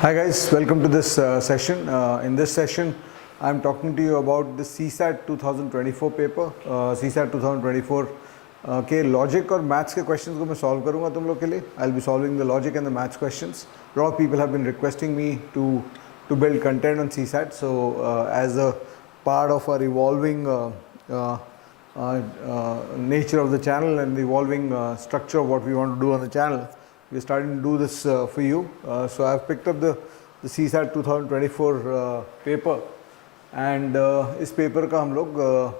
Hi guys, welcome to this session. In this session, I'm talking to you about the CSAT 2024 paper. CSAT 2024 के logic और maths के questions को मैं solve करूँगा तुम लोग के लिए. I'll be solving the logic and the maths questions. A lot of people have been requesting me to build content on CSAT. So as a part of our evolving nature of the channel and the evolving structure of what we want to do on the channel, we're starting to do this for you. So I've picked up the CSAT 2024 paper, and इस paper का हम लोग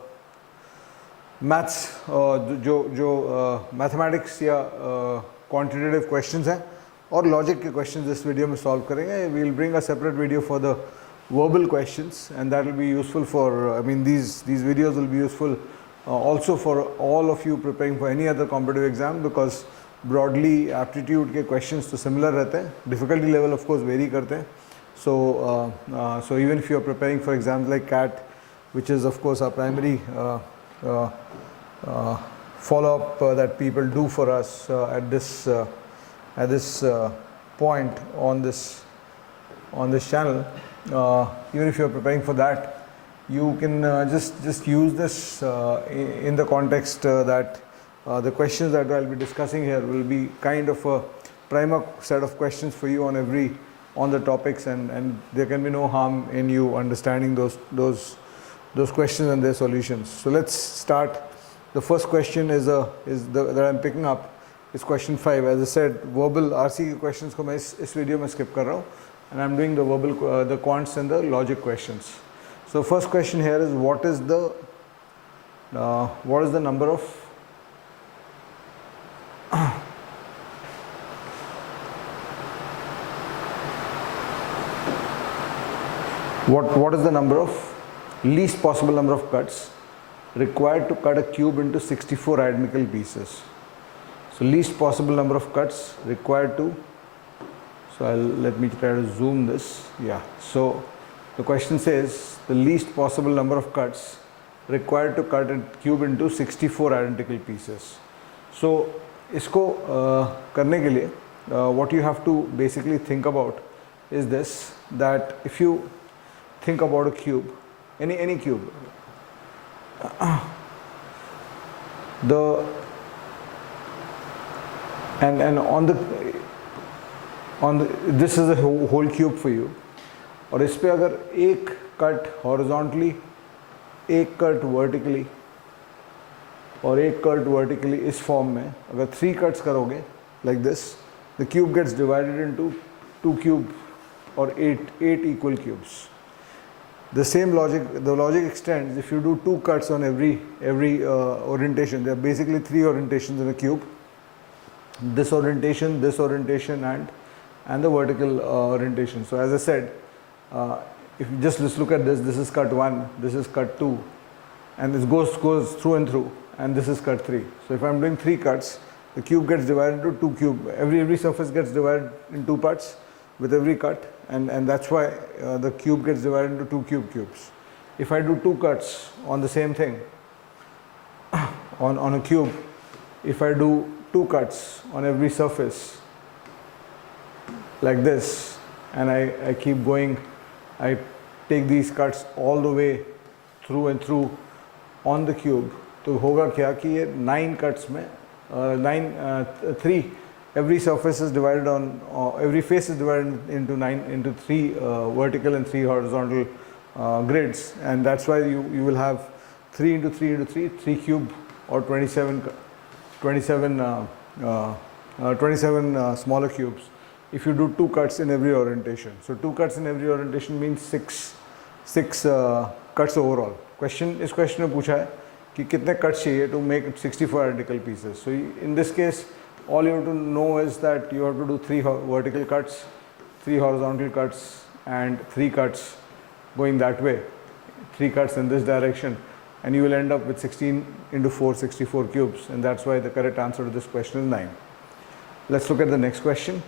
maths जो mathematics या quantitative questions हैं और logic के questions इस video में solve करेंगे. We'll bring a separate video for the verbal questions, and that will be useful for, I mean, these videos will be useful also for all of you preparing for any other competitive exam, because broadly aptitude के questions तो similar रहते हैं, difficulty level of course vary करते हैं. So so even if you are preparing for exams like CAT, which is of course our primary follow up that people do for us at this point on this channel, even if you are preparing for that, you can just use this in the context that the questions that I'll be discussing here will be kind of a primer set of questions for you on the topics, and there can be no harm in you understanding those questions and their solutions. So let's start. The first question that I'm picking up is question 5. As I said, verbal RC questions को मैं इस video में skip कर रहा हूँ, and I'm doing the verbal the quants and the logic questions. So first question here is what is the number of what is the number of least possible number of cuts required to cut a cube into 64 identical pieces? So least possible number of cuts required to, so let me try to zoom this. Yeah, so the question says the least possible number of cuts required to cut a cube into 64 identical pieces. So इसको करने के लिए what you have to basically think about is this, that if you think about a cube, any cube, and on the this is a whole cube for you, और इस पे अगर एक cut horizontally, एक कट vertically और एक cut vertically इस form में अगर 3 कट्स करोगे like this, the cube gets divided into 2 cubes or 8 equal cubes. The same logic, the logic extends if you do 2 cuts on every orientation. There are basically 3 orientations in a cube: this orientation, and the vertical orientation. So as I said, if you just look at this is cut 1, this is cut 2, and this goes through and through, and this is cut 3. So if I'm doing 3 cuts, the cube gets divided into 2 cubes. Every surface gets divided in 2 parts with every cut, and that's why the cube gets divided into 2 cubes. If I do 2 cuts on the same thing on a cube, if I do 2 cuts on every surface like this, and I keep going, I take these cuts all the way through and through on the cube, तो होगा क्या कि ये 9 cuts में 3 every surface is divided on every face is divided into 3 vertical and 3 horizontal grids, and that's why you will have 3 into 3 into 3 cube or 27 smaller cubes if you do 2 cuts in every orientation. So 2 cuts in every orientation means 6 cuts overall. इस question में पूछा है कि कितने cuts चाहिए to make 64 identical pieces. So in this case, all you have to know is that you have to do 3 vertical cuts, 3 horizontal cuts, and 3 cuts going that way, 3 cuts in this direction, and you will end up with 16 into 4, 64 cubes, and that's why the correct answer to this question is 9. Let's look at the next question.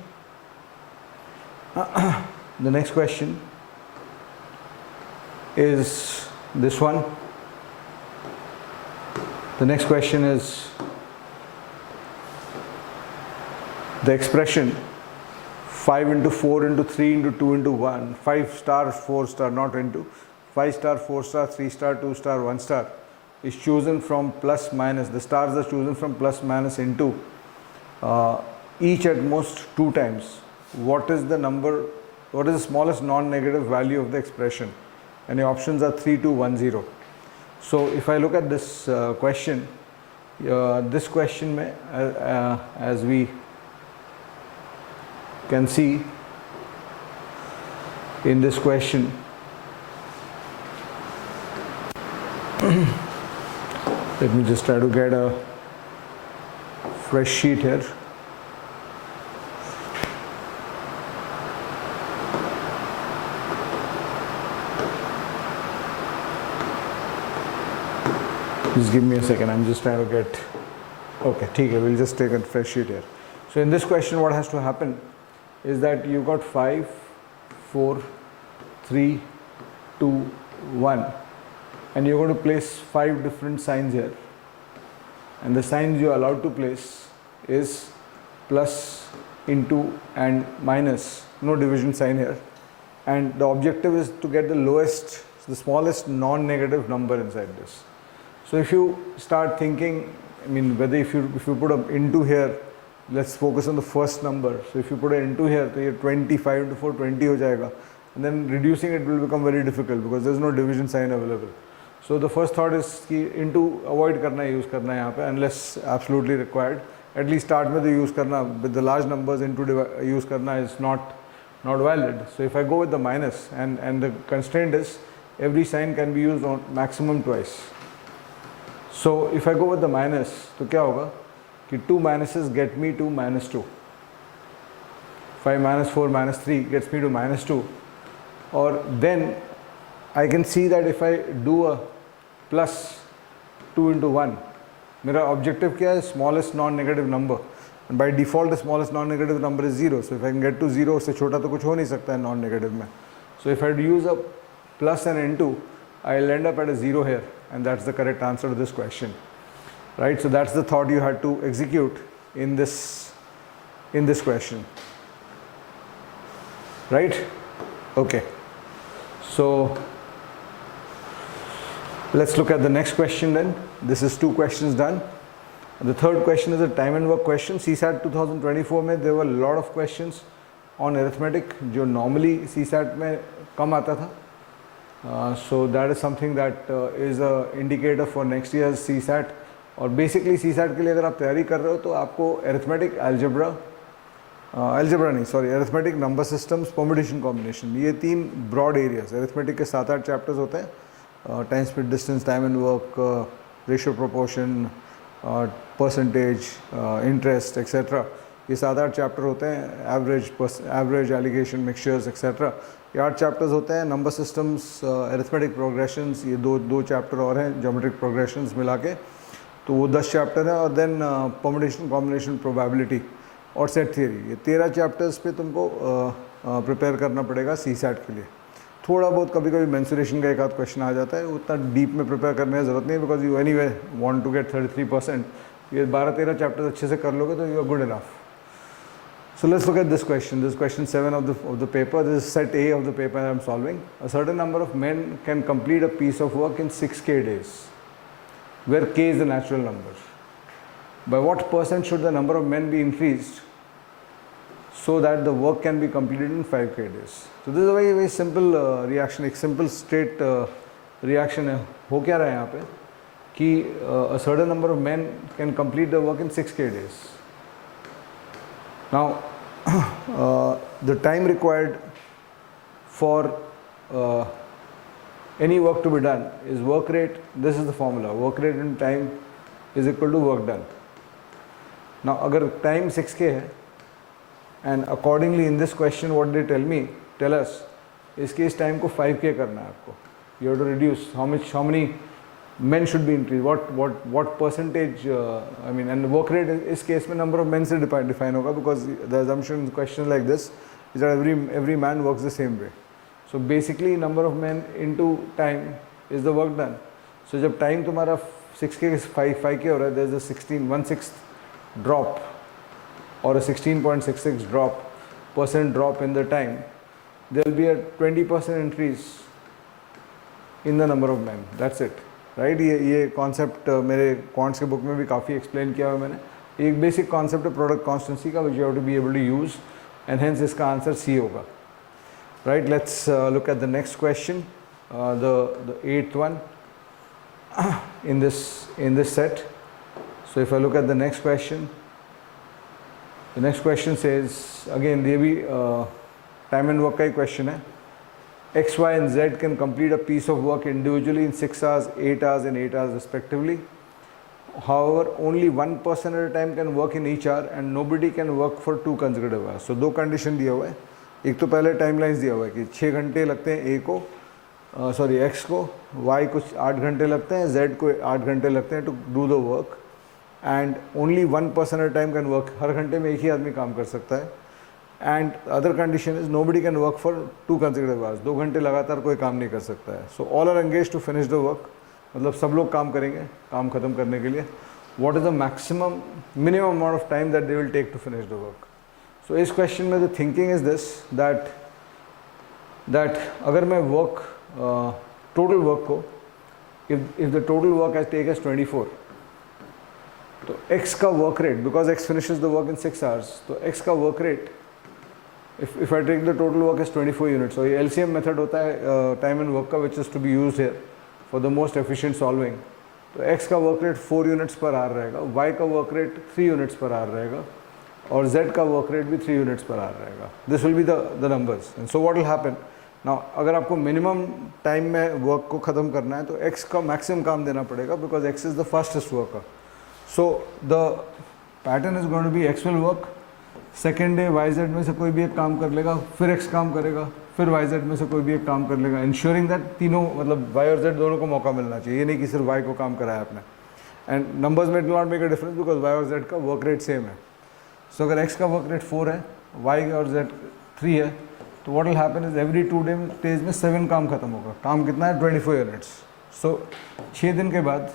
The next question is this one. The next question is the expression 5 into 4 into 3 into 2 into 1, 5 star 4 star, not into, 5 star 4 star 3 star 2 star 1 star is chosen from plus minus. The stars are chosen from plus minus into each at most 2 times. What is the number, what is the smallest non-negative value of the expression? And the options are 3, 2, 1, 0. So if I look at this question, this question mein, as we can see in this question, let me just try to get a fresh sheet here. Just give me a second, I'm just trying to get, okay, okay, we'll just take a fresh sheet here. So in this question what has to happen is that you got 5, 4, 3, 2, 1 and you're going to place 5 different signs here, and the signs you're allowed to place is plus, into and minus, no division sign here, and the objective is to get the lowest, the smallest non-negative number inside this. So if you start thinking, I mean, whether if you put a into here, let's focus on the first number. So if you put an into here, so you're 25 into 4, 20 ho jayega, and then reducing it will become very difficult because there's no division sign available. So the first thought is कि into avoid करना use करना यहाँ पे unless absolutely required. At least start में तो use करना, with the large numbers into use करना is not valid. So if I go with the minus, and the constraint is every sign can be used on maximum twice. So if I go with the minus, तो क्या होगा कि 2 minuses get me to minus 2. 5 minus 4 minus 3 gets me to minus 2. Or then I can see that if I do a plus 2 into 1, मेरा objective क्या है? Smallest non-negative number. And by default the smallest non-negative number is 0. So if I can get to 0, उससे छोटा तो कुछ हो नहीं सकता है non-negative में. So if I use a plus and into, I'll end up at a 0 here, and that's the correct answer to this question, right? So that's the thought you had to execute in this question, right? Okay, so let's look at the next question then. This is 2 questions done. The third question is a time and work question. CSAT 2024 में there were a lot of questions on arithmetic जो normally CSAT में कम आता था. So that is something that is a indicator for next year's CSAT. और basically CSAT के लिए अगर आप तैयारी कर रहे हो तो आपको arithmetic, arithmetic, number systems, permutation, combination, ये 3 broad areas. arithmetic के 7-8 chapters होते हैं, time, speed, distance, time and work, ratio, proportion, percentage, interest, etc. ये 7-8 chapter होते हैं, average, alligation, mixtures, etc. ये 8 chapters होते हैं. नंबर सिस्टम्स, अरिथमेटिक प्रोग्रेशंस, ये दो चैप्टर और हैं, ज्योमेट्रिक प्रोग्रेशंस मिला के, तो वो 10 चैप्टर हैं. और देन परम्यूटेशन, कॉम्बिनेशन, प्रोबेबिलिटी और सेट थियरी, ये 13 चैप्टर्स पे तुमको प्रिपेयर करना पड़ेगा CSAT के लिए. थोड़ा बहुत कभी कभी मेंसुरेशन का एक आध क्वेश्चन आ जाता है, उतना डीप में प्रिपेयर करने की ज़रूरत नहीं है, because you anyway want to get 33%. ये 12-13 चैप्टर्स अच्छे से कर लोगे तो you are good enough. So let's look at this question. This is question 7 of the paper. This is set A of the paper I am solving. A certain number of men can complete a piece of work in 6k days, where k is the natural number. By what percent should the number of men be increased so that the work can be completed in 5k days? So this is a very simple reaction. एक simple straight reaction है. हो क्या रहा है यहाँ पे कि a certain number of men can complete the work in 6k days. Now the time required for any work to be done is work rate. This is the formula. Work rate in time is equal to work done. Now अगर time 6k है, and accordingly in this question what they tell us इसके इस time को 5k करना है आपको. You have to reduce how many men should be increased, what percentage, I mean, and work rate इस case में number of men से define होगा, because the assumption in question like this is that every man works the same way. So basically number of men into time is the work done. So जब time तुम्हारा 6k 5k हो रहा है, there is a 1/6 drop or a 16.66 drop. 20% drop in the time, there will be a 20% increase in the number of men. That's it, right? ये concept मेरे quants के book में भी काफ़ी explain किया हुआ मैंने. एक basic concept है product constancy का, which you have to be able to use, and hence इसका answer C होगा. Right? Let's look at the next question, the 8th one in this set. So if I look at the next question, the next question says, again ये भी time and work का ही question है. X, Y and Z can complete a piece of work individually in 6 hours, 8 hours and 8 hours respectively. However, only one person at a time can work in each hour and nobody can work for 2 consecutive hours. So दो condition दिया हुआ है. एक तो पहले timelines दिया हुआ है कि 6 घंटे लगते हैं A को, X को, Y कुछ 8 घंटे लगते हैं, Z को 8 घंटे लगते हैं to do the work, and only one person at a time can work. हर घंटे में एक ही आदमी काम कर सकता है. And other condition is nobody can work for 2 consecutive hours. 2 घंटे लगातार कोई काम नहीं कर सकता है. So all are engaged to finish the work. मतलब सब लोग काम करेंगे काम ख़त्म करने के लिए. What is the minimum amount of time that they will take to finish the work? So इस question में the thinking is this, that अगर मैं work total work को, if the total work I take as 24, तो X का work rate, because X finishes the work in 6 hours, तो X का work rate, if I take the total work as 24 units, so ये LCM method होता है time and work का, which is to be used here for the most efficient solving. तो X का work rate 4 units per hour रहेगा, Y का work rate 3 units per hour रहेगा, और Z का work rate भी 3 units per hour रहेगा. This will be the numbers. And so what will happen? Now अगर आपको minimum time में work को ख़त्म करना है तो X का maximum काम देना पड़ेगा, because X is the fastest worker. So the pattern is going to be X will work, second day Y Z में से कोई भी एक काम कर लेगा, फिर एक्स काम करेगा, फिर वाई जेड में से कोई भी एक काम कर लेगा, इंश्योरिंग दैट तीनों मतलब वाई और जेड दोनों को मौका मिलना चाहिए. ये नहीं कि सिर्फ वाई को काम कराया आपने. एंड नंबर्स में do not make a difference because Y और जेड का वर्क रेट सेम है. सो अगर एक्स का वर्क रेट 4 है, वाई और जेड 3 है, तो what will happen is every 2 days में 7 काम खत्म होगा. काम कितना है? 24 यूनिट्स. सो 6 दिन के बाद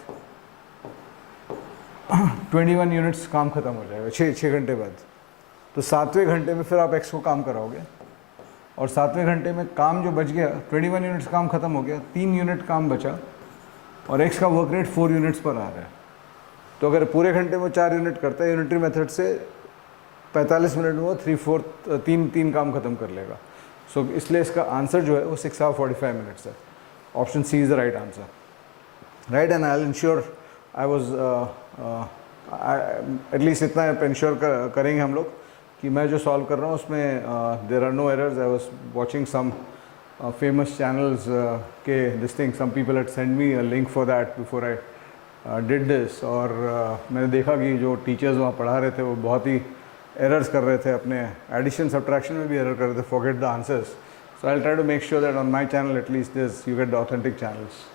21 यूनिट्स काम खत्म हो जाएगा 6 घंटे बाद. तो 7वें घंटे में फिर आप एक्स को काम कराओगे, और 7वें घंटे में काम जो बच गया, 21 यूनिट्स काम खत्म हो गया, 3 यूनिट काम बचा, और एक्स का वर्क रेट 4 यूनिट्स पर आ रहा है. तो अगर पूरे घंटे में 4 यूनिट करता है यूनिटरी मेथड से, 45 मिनट में वो 3 काम खत्म कर लेगा. सो इसलिए इसका आंसर जो है वो 6 hours 45 minutes है. Option C is the right answer. Right. And I will ensure I was at least इतना इंश्योर करेंगे हम लोग कि मैं जो सॉल्व कर रहा हूँ उसमें there are no errors. I was watching some famous channels के this thing, some people had send me a link for that before I did this, और मैंने देखा कि जो टीचर्स वहाँ पढ़ा रहे थे वो बहुत ही एरर्स कर रहे थे, अपने एडिशन सब्ट्रैक्शन में भी एरर कर रहे थे, forget the answers. So I will try to make sure that on my channel at least this you get the authentic channels.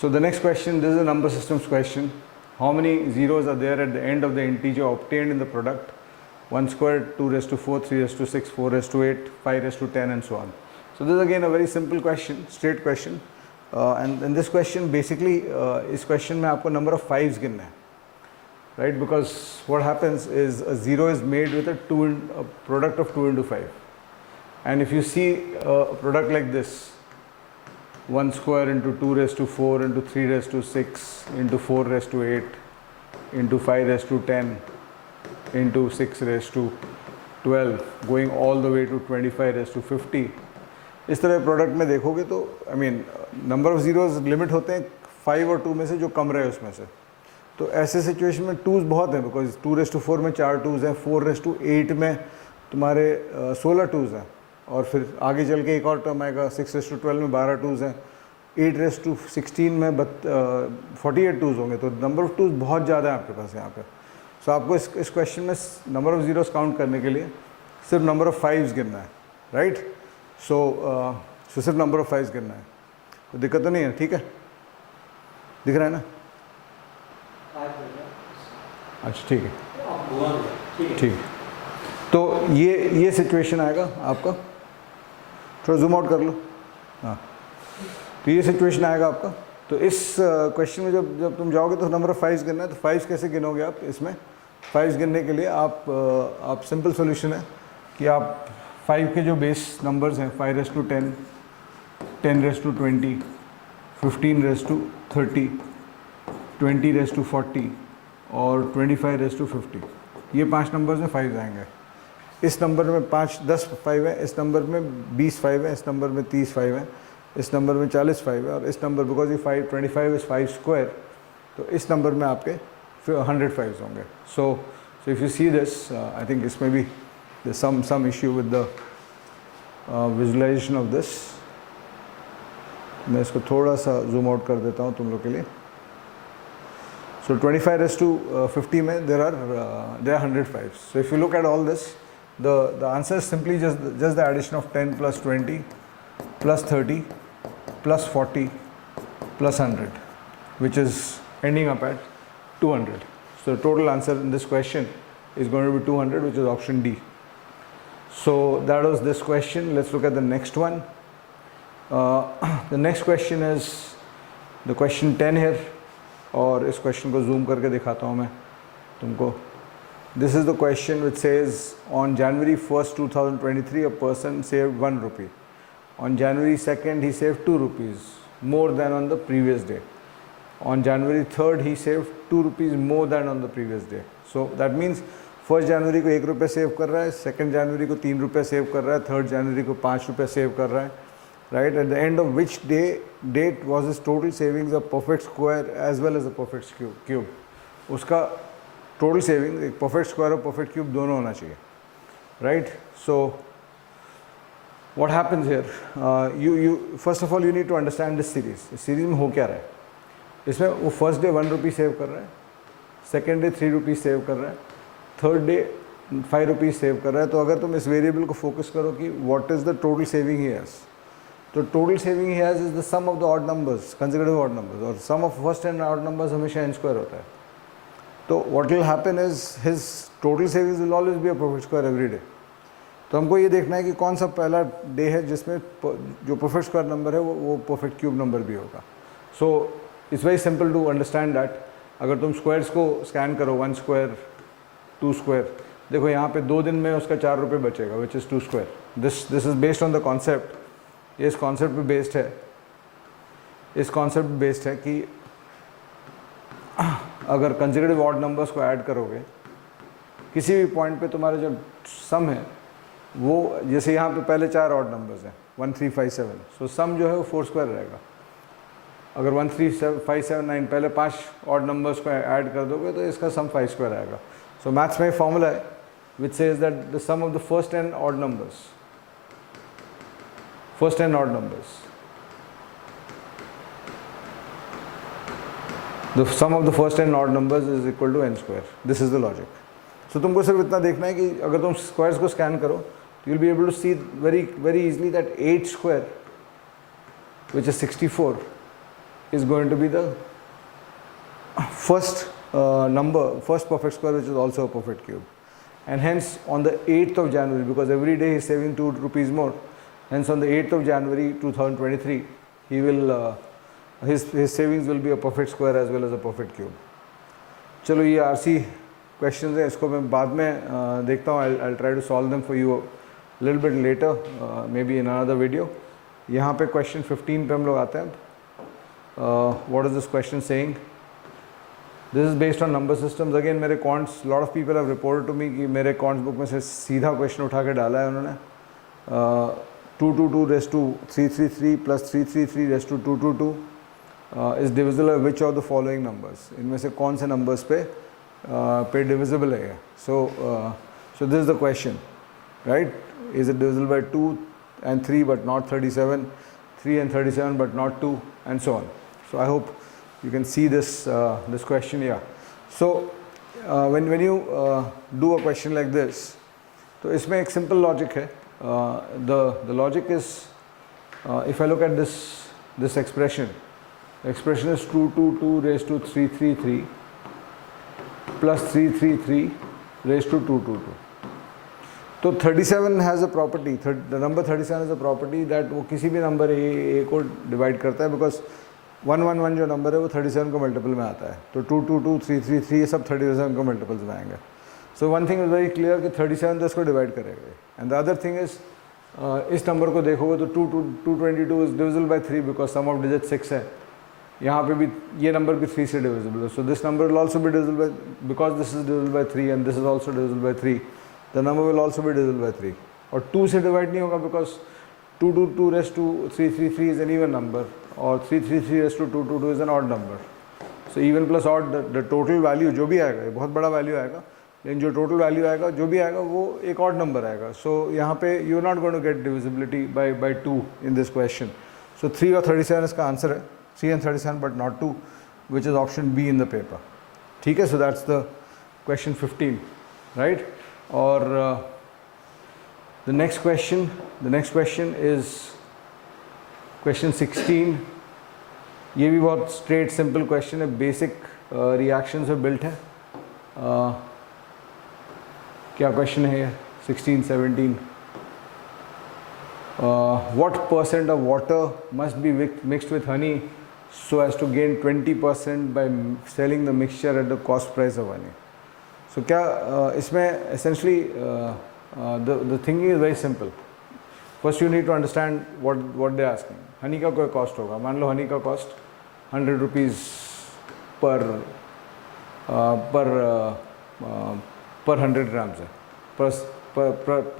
So the next question, this is a number systems question. How many zeros are there at the end of the integer obtained in the product? 1 squared, 2 raised to 4, 3 raised to 6, 4 raised to 8, 5 raised to 10 and so on. So this is again a very simple question, straight question, and in this question basically इस question में आपको number of 5s गिनना है, right? Because what happens is a 0 is made with a product of 2 into 5, and if you see a product like this, 1 square into 2 raised to 4 into 3 raised to 6 into 4 raised to 8 into 5 raised to 10 into 6 raised to 12 going all the way to 25 raised to 50. इस तरह product में देखोगे तो I mean number of zeros limit होते हैं 5 और 2 में से जो कम रहे उसमें से. तो ऐसे सिचुएशन में 2s बहुत हैं, बिकॉज 2 raised to 4 में 4 2s हैं, 4 raised to 8 में तुम्हारे 16 2s हैं, और फिर आगे चल के एक और टर्म आएगा 6 raised to 12 में 12 2s हैं, 8 raised to 16 में 48 2s होंगे. तो नंबर ऑफ 2s बहुत ज़्यादा है आपके पास यहाँ पे. सो आपको इस क्वेश्चन में नंबर ऑफ ज़ीरोस काउंट करने के लिए सिर्फ नंबर ऑफ 5s गिनना है, राइट? सो सिर्फ नंबर ऑफ 5s गिनना है. तो दिक्कत तो नहीं है? ठीक है, दिख रहा है ना? अच्छा ठीक है, ठीक. तो ये सिचुएशन आएगा आपका, थोड़ा जूम आउट कर लो. हाँ, तो ये सिचुएशन आएगा आपका. तो इस क्वेश्चन में जब तुम जाओगे तो नंबर ऑफ 5s गिनना है. तो 5s कैसे गिनोगे आप? इसमें 5s गिनने के लिए आप सिंपल सोल्यूशन है कि आप 5 के जो बेस नंबर्स हैं 5 raise to 10, 10 raise to 20, 15 raise to 30, 20 raise to 40 और 25 रेस टू 50, ये 5 नंबर्स में 5 आएंगे। इस नंबर में 10 5 है, इस नंबर में 20 5 है, इस नंबर में 30 5 है, इस नंबर में 40 5 है और इस नंबर बिकॉज ये 25 इज़ 5 स्क्वायर, तो इस नंबर में आपके 100 5 होंगे। So if you see this, I think इसमें भी some issue with the visualization of this। मैं इसको थोड़ा सा जूम आउट कर देता हूँ तुम लोग के लिए। So 25 raised to 50 में there are 100 5s. So if you look at all this, the answer is simply just the addition of 10 plus 20 plus 30 plus 40 plus 100, which is ending up at 200. So the total answer in this question is going to be 200, which is option D. So that was this question. Let's look at the next one. The next question is the question 10 here, और इस question को zoom करके दिखाता हूँ मैं तुमको। This is the question which says on January 1st 2023 a person saved 1 rupee. On January 2nd he saved 2 rupees more than on the previous day. On January 3rd he saved 2 rupees more than on the previous day. So that means 1st January को 1 रुपये save कर रहा है, 2nd January को 3 रुपये save कर रहा है, 3rd January को 5 रुपये सेव कर रहा है, right? At the end of which date was his total savings a perfect square as well as a perfect cube? उसका total savings एक perfect square और perfect cube दोनों होना चाहिए, right? So what happens here? You first of all you need to understand this series. इस series में हो क्या रहा है? इसमें वो first day 1 rupee सेव कर रहा है, second day 3 rupees सेव कर रहा है, थर्ड डे 5 रुपीज़ सेव कर रहा है। तो अगर तुम इस वेरिएबल को फोकस करो कि what is the total saving he has, तो total saving he has is the sum of the odd numbers, consecutive odd numbers, और sum of first n odd numbers हमेशा n स्क्वायर होता है। तो what will happen is his total savings will always be a perfect square every day. तो हमको ये देखना है कि कौन सा पहला डे है जिसमें जो परफेक्ट स्क्वायर नंबर है वो परफेक्ट क्यूब नंबर भी होगा। So it's very simple to understand that. अगर तुम स्क्वायर्स को स्कैन करो 1 स्क्वायर 2 स्क्वायर, देखो यहाँ पे 2 दिन में उसका 4 रुपये बचेगा, which is 2 square. This is based on the concept, ये इस कॉन्सेप्ट पे बेस्ड है, इस कॉन्सेप्ट पे बेस्ड है कि अगर कंसेक्यूटिव ऑड नंबर्स को ऐड करोगे किसी भी पॉइंट पे तुम्हारा जो सम है वो, जैसे यहाँ पे पहले 4 ऑड नंबर्स हैं 1 3 5 7, सो सम जो है वो 4 स्क्वायर रहेगा। अगर 1 3 5 7 9 पहले 5 ऑड नंबर्स को ऐड कर दोगे तो इसका सम 5 स्क्वायर आएगा। So maths में formula है which says that the sum of the first n odd numbers, the sum of the first n odd numbers is equal to n square. This is the logic. So तुमको सिर्फ इतना देखना है कि अगर तुम स्क्वायर्स को स्कैन करो तो you'll be able to see very easily that 8 square, which is 64, is going to be the first first perfect square, which is also a perfect cube. And hence on the 8th of January, because every day he is saving 2 rupees more, hence on the 8th of January 2023 he will his savings will be a perfect square as well as a perfect cube. चलो ये RC questions हैं, इसको मैं बाद में देखता हूँ। I'll try to solve them for you a little bit later, maybe in another video. यहाँ पे question 15 पे हम लोग आते हैं। What is this question saying? This is based on number systems. Again मेरे quants, lot of people have reported to me कि मेरे quants book में से सीधा question उठा के डाला है उन्होंने। 222 raised to 333 plus 333 raised to 222 is divisible by which of the following numbers? इनमें से कौन से numbers पे divisible है? So this is the question, right? Is it divisible by 2 and 3 but not 37, 3 and 37 but not 2, and so on. So I hope you can see this this question here. So when you do a question like this, तो इसमें एक simple logic है. The logic is if I look at this expression, the expression is 222 raised to 333 plus 333 raised to 222. तो 37 has a property, the number 37 has a property that वो किसी भी number a को divide करता है, because 111 जो number है वो 37 को मल्टीपल में आता है, तो 222 333 ये सब 37 को मल्टीपल्स में आएंगे. So one thing is very clear कि 37 तो इसको डिवाइड करेगा, and the other thing is इस नंबर को देखोगे तो 222 is divisible by 3 because sum of digit 6 है। यहाँ पे भी ये नंबर भी 3 से डिविजिबल है, so this number will also be divisible by, because this is divisible by 3 and this is also divisible by 3, the number will also be divisible by 3। और 2 से डिवाइड नहीं होगा because 2 raise to 333 is an even number और 333 raise to 222 is an odd number. So even plus odd the total value जो भी आएगा, ये बहुत बड़ा वैल्यू आएगा, लेकिन जो टोटल वैल्यू आएगा जो भी आएगा वो एक ऑड नंबर आएगा। सो यहाँ पे you are not going to get divisibility by 2 in this question. So 3 और 37 इसका आंसर है, 3 and 37 but not 2, which is option B in the paper. ठीक है, so that's the question 15, right? और the next question is question 16. ये भी बहुत straight simple question है, basic reactions से built है। क्या question है ये 16, 17? What percent of water must be mixed with honey so as to gain 20% by selling the mixture at the cost price of honey? So क्या इसमें essentially the thing is very simple. First you need to understand what they are asking. honey का कोई cost होगा, मान लो honey का cost 100 rupees per 100 grams है, per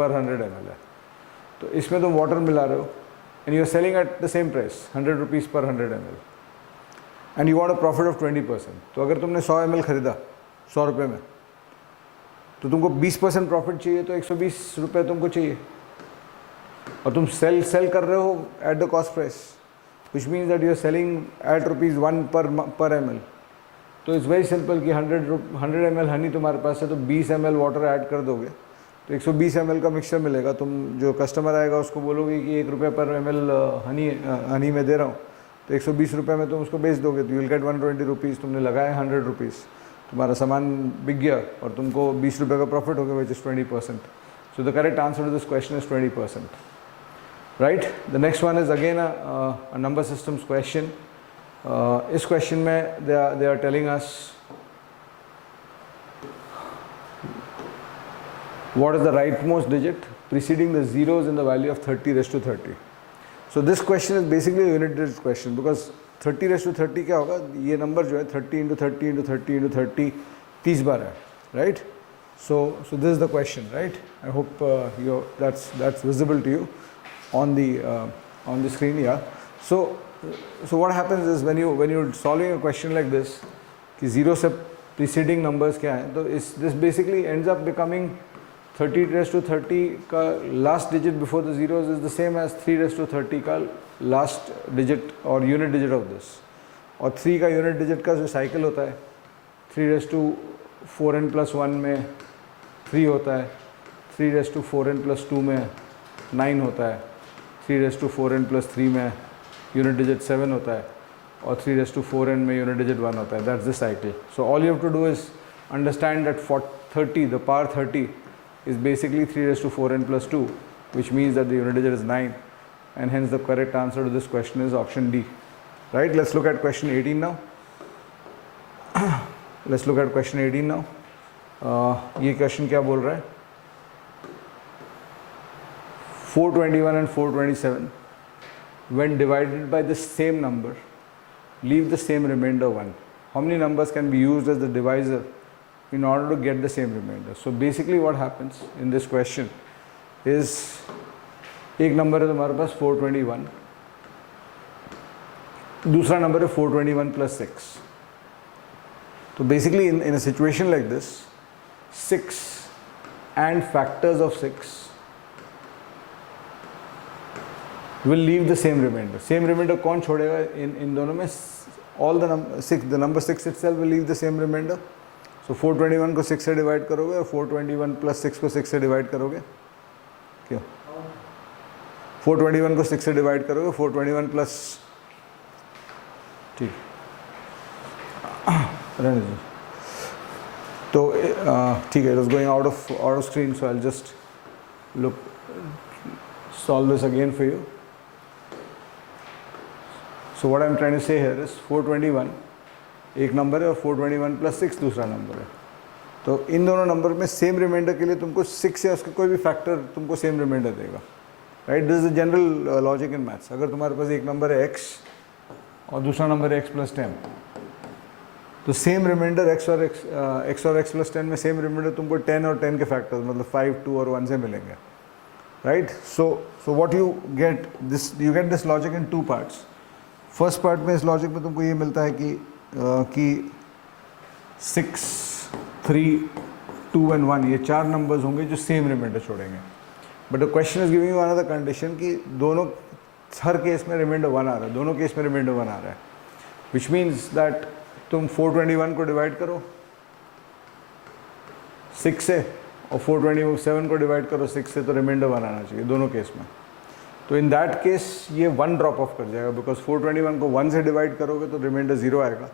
100 ml है। तो इसमें तुम वाटर मिला रहे हो and you are selling at the same price 100 rupees पर 100 ml and you want a profit of 20%। तो अगर तुमने 100 ml खरीदा 100 रुपये में, तो तुमको 20% प्रॉफिट चाहिए, तो 120 रुपये तुमको चाहिए, और तुम सेल कर रहे हो at the cost price, which means that you are selling at ₹1 पर ml। तो इट्स वेरी सिंपल कि 100 ml हनी तुम्हारे पास है, तो 20 ml वाटर ऐड कर दोगे तो 120 ml का मिक्सचर मिलेगा। तुम जो कस्टमर आएगा उसको बोलोगे कि ₹1 पर ml हनी में दे रहा हूँ, तो 120 रुपये में तुम उसको बेच दोगे, तो यू विल गेट 120 रुपीज़। तुमने लगाया 100 रुपीज़, तुम्हारा सामान बिक गया और तुमको 20 रुपये का प्रॉफिट हो गया, which is 20%। So the correct answer to this question is 20%, right. The next one is again a number systems question. इस क्वेश्चन में they are telling us what is the rightmost digit preceding the zeros in the value of 30 raised to 30. So this question is basically a unit digit question, because 30 raised to 30 क्या होगा, ये number जो है 30 into 30 into 30 into 30 30 बार है, right? So this is the question, right? I hope that's visible to you on the screen, yeah. So what happens is when you're solving a question like this कि zero से preceding numbers क्या हैं, तो this basically ends up becoming 30 raised to 30 का last digit before the zeros is the same as 3 raised to 30 का last digit और unit digit of this. और 3 का यूनिट डिजिट का जो साइकिल होता है 3 raised to 4n plus 1 में 3 होता है, 3 raised to 4n plus 2 में 9 होता है, 3 raised to 4n plus 3 में यूनिट डिजिट 7 होता है, और 3 raised to 4n में यूनिट डिजिट 1 होता है। That's the cycle. So all you have to do is understand that 30 the power 30 is basically 3 raised to 4n plus 2, which means that the unit digit is 9, and hence the correct answer to this question is option D, right? Let's look at question 18 now. Let's look at question 18 now. ये question क्या बोल रहा है, 421 and 427 when divided by the same number leave the same remainder 1. How many numbers can be used as the divisor in order to get the same remainder? So basically what happens in this question is एक number है तुम्हारे पास 421, दूसरा number है 421 plus 6. तो basically in a situation like this 6 and factors of 6 will leave the same remainder. Same remainder कौन छोड़ेगा इन दोनों में? All the number 6 itself will leave the same remainder. So 421 को 6 से डिवाइड करोगे और 421 प्लस 6 को 6 से डिवाइड करोगे, क्यों? 421 को 6 से डिवाइड करोगे, 421 प्लस, ठीक रहने दो। तो ठीक है, it was going out of screen, so I will just look solve this again for you. So what I am trying to say here is 421 एक नंबर है और 421 प्लस 6 दूसरा नंबर है। तो इन दोनों नंबर में सेम रिमाइंडर के लिए तुमको 6 या उसके कोई भी फैक्टर तुमको सेम रिमाइंडर देगा। Right. This is the general logic in maths. अगर तुम्हारे पास एक नंबर है x और दूसरा नंबर है x + 10, तो सेम रिमाइंडर x और x + 10 में सेम रिमाइंडर तुमको 10 और 10 के फैक्टर्स मतलब 5, 2 और 1 से मिलेंगे. Right. So what you get this logic in 2 parts. First part में इस लॉजिक में तुमको ये मिलता है कि 6, 3, 2 and 1 ये 4 नंबर्स होंगे जो सेम रिमाइंडर छोड़ेंगे. But the question is giving you another condition कि दोनों हर केस में रिमाइंडर 1 आ रहा है, दोनों केस में रिमाइंडर 1 आ रहा है, विच मीन्स दैट तुम 421 को डिवाइड करो 6 से और 427 को डिवाइड करो 6 से, तो रिमाइंडर 1 आना चाहिए दोनों केस में. तो इन दैट केस ये 1 ड्रॉप ऑफ कर जाएगा, बिकॉज 421 को 1 से डिवाइड करोगे तो रिमाइंडर 0 आएगा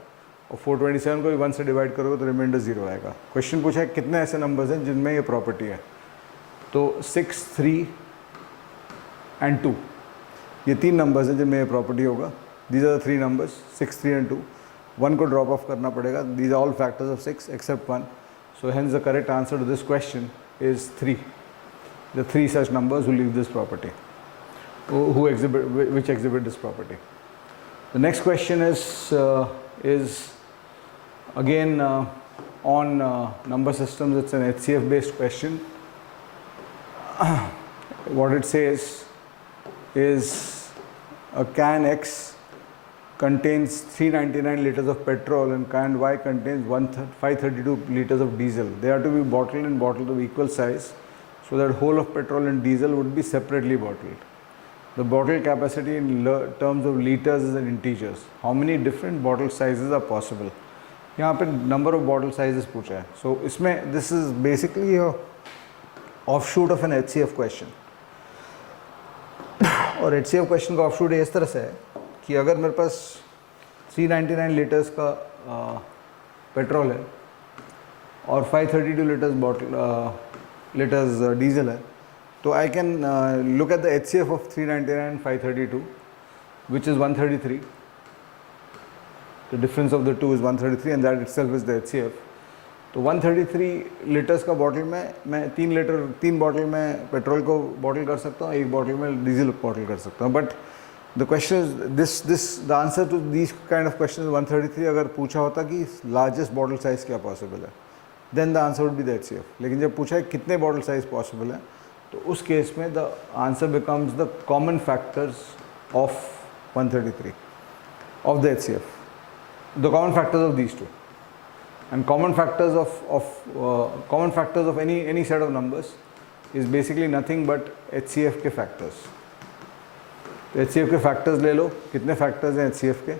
और 427 को भी 1 से डिवाइड करोगे तो रिमाइंडर 0 आएगा. क्वेश्चन पूछा है कितने ऐसे नंबर्स हैं जिनमें ये प्रॉपर्टी है. तो 6, 3 and 2 ये 3 नंबर्स हैं जिनमें ये प्रॉपर्टी होगा. These are the 3 numbers 6, 3 and 2. 1 को ड्रॉप ऑफ करना पड़ेगा. These are all factors of 6 except 1. So hence the correct answer to this question is 3. The 3 such numbers who leave this property, which exhibit this property. The next question is again on number systems. It's an HCF based question. What it says is a can X contains 399 liters of petrol and can Y contains 532 liters of diesel. They are to be bottled in bottles of equal size so that whole of petrol and diesel would be separately bottled. The bottle capacity in terms of liters is in integers. How many different bottle sizes are possible? यहाँ पे number of bottle sizes पूछा है. So इसमें this is basically a offshoot of an HCF question. और HCF question का offshoot इस तरह से है कि अगर मेरे पास 399 लीटर्स का पेट्रोल है और 532 लीटर्स डीजल है, तो I can look at the HCF of 399 and 532, which is 133. The difference of the two is 133 and that itself is the HCF. तो 133 लीटर्स का बॉटल में मैं 3 बॉटल में पेट्रोल को बॉटल कर सकता हूँ, 1 बॉटल में डीजल बॉटल कर सकता हूँ. But the question is the answer to this kind of question is 133. अगर पूछा होता कि लार्जेस्ट बॉटल साइज़ क्या पॉसिबल है, then the answer would be the HCF. लेकिन जब पूछा है कितने बॉटल साइज़ पॉसिबल है, तो उस केस में the answer becomes the common factors of 133 of the HCF, the common factors of these to. And common factors of any set of numbers is basically nothing but HCF के factors. तो HCF के factors ले लो, कितने factors हैं HCF के.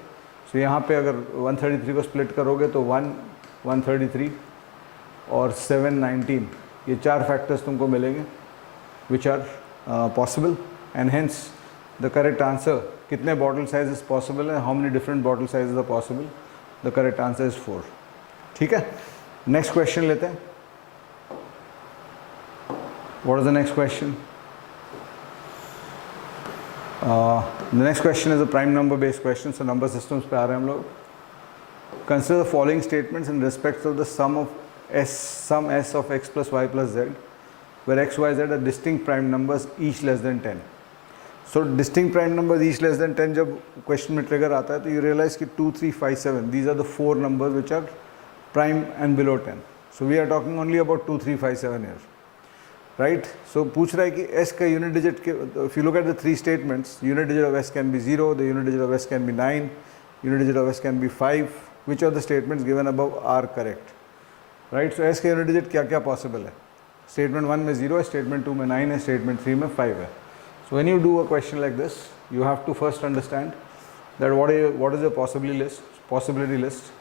So यहाँ पे अगर 133 को split करोगे तो 1, 133 और 7, 19 ये 4 factors तुमको मिलेंगे which are possible, and hence the correct answer कितने bottle sizes possible है, how many different bottle sizes are possible, the correct answer is 4. ठीक है. नेक्स्ट क्वेश्चन लेते हैं. What is the next question? The next question is a prime number based question. So number systems पे आ रहे हैं हम लोग. Consider the following statements in respect of the sum s of x plus y plus z where x, y, z are distinct prime numbers each less than 10. So distinct prime numbers each less than 10 जब question में trigger आता है तो you realise कि 2, 3, 5, 7 these are the 4 numbers which are prime and below 10. So we are talking only about 2, 3, 5, 7 here, right? So पूछ रहा है कि s का unit digit के, if you look at the 3 statements, unit digit of s can be 0, the unit digit of s can be 9, unit digit of s can be 5. Which of the statements given above are correct, right? So s का unit digit क्या क्या possible है? Statement 1 में 0 है, Statement 2 में 9 है, Statement 3 में 5 है. So when you do a question like this, you have to first understand that what is your possibility list.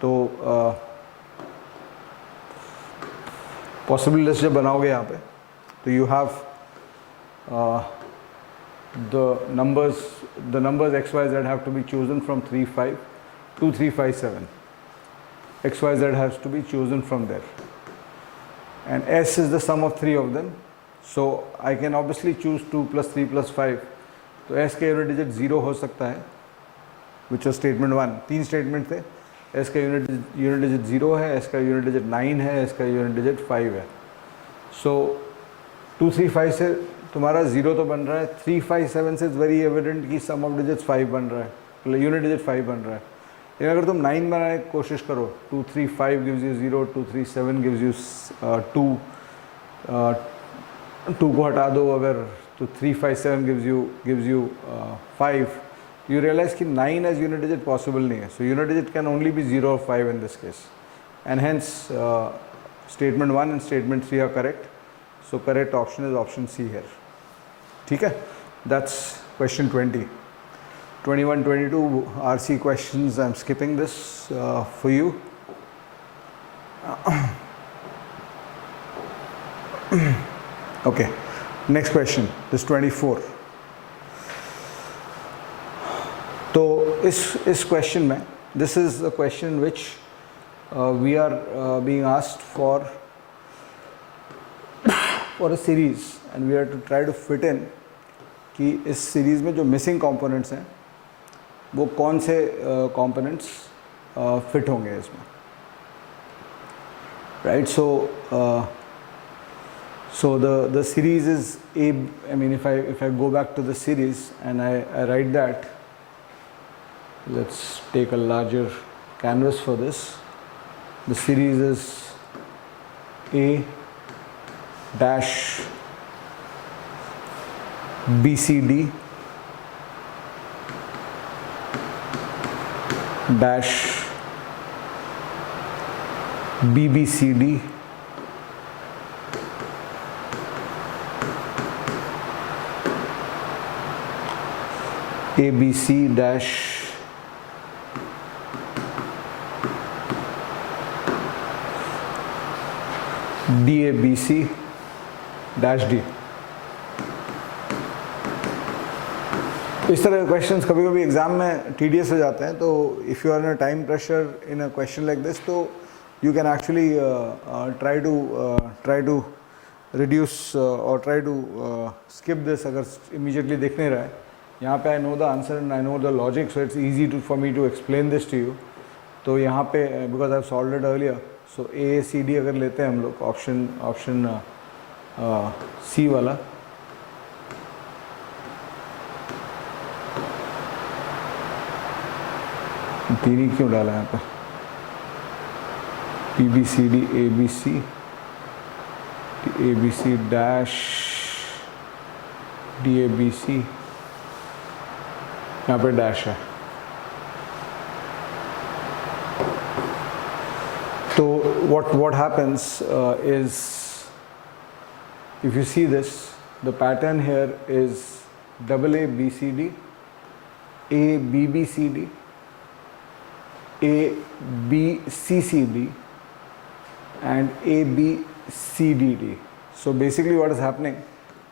तो पॉसिबल लिस्ट जब बनाओगे यहाँ पे तो you have the numbers X Y Z have to be chosen from 3, 5 to 3, 5, 7. X Y Z has to be chosen from there and S is the sum of 3 of them. So I can obviously choose 2 + 3 + 5. तो S का unit digit 0 हो सकता है, which was statement 1. 3 statement थे. S का unit digit 0 है, S का unit digit 9 है, एस का यूनिट डिजिट 5 है. सो 2, 3, 5 से तुम्हारा 0 तो बन रहा है, 3 5 7 से इट्स वेरी एविडेंट कि सम ऑफ डिजिट्स 5 बन रहा है, मतलब यूनिट डिजिट 5 बन रहा है। लेकिन अगर तुम 9 बनाने की कोशिश करो, 2 3 5 गिव्स यू 0, 2 3 7 गिव्स यू 2, 2 को हटा दो अगर, तो 3 5 7 गिव्स यू 5, you realize कि 9 as unit digit possible नहीं है. So unit digit can only be 0 or 5 in this case, and hence statement 1 and statement 3 are correct. So correct option is option C here. ठीक है? That's question 20. 21, 22 RC questions. I'm skipping this for you. Okay. Next question. This 24. तो इस question में, this is a question which we are being asked for a series, and we are to try to fit in कि इस series में जो missing components हैं वो कौन से कंपोनेंट्स फिट होंगे इसमें, right? So the series is A. I mean, if I go back to the series and I write that, let's take a larger canvas for this. The series is A dash BCD dash BBCD ABC dash DABC dash D. इस तरह के questions कभी कभी exam में tedious हो जाते हैं, तो if you are in a time pressure in a question like this, तो you can actually try to reduce और ट्राई टू स्किप दिस अगर इमीडिएटली दिख नहीं रहा है. यहाँ पे I know the answer and I know the logic, so it's easy to for me to explain this to you. तो यहाँ पे because I have solved it earlier, so A C D अगर लेते हैं हम लोग, ऑप्शन सी वाला, तीन ही क्यों डाला यहाँ पे, PBCD ABC डैश DABC, यहाँ पे डैश है. So what happens is, if you see this, the pattern here is AA BCD, A BBCD, A BCCD, and A BCDD. So basically what is happening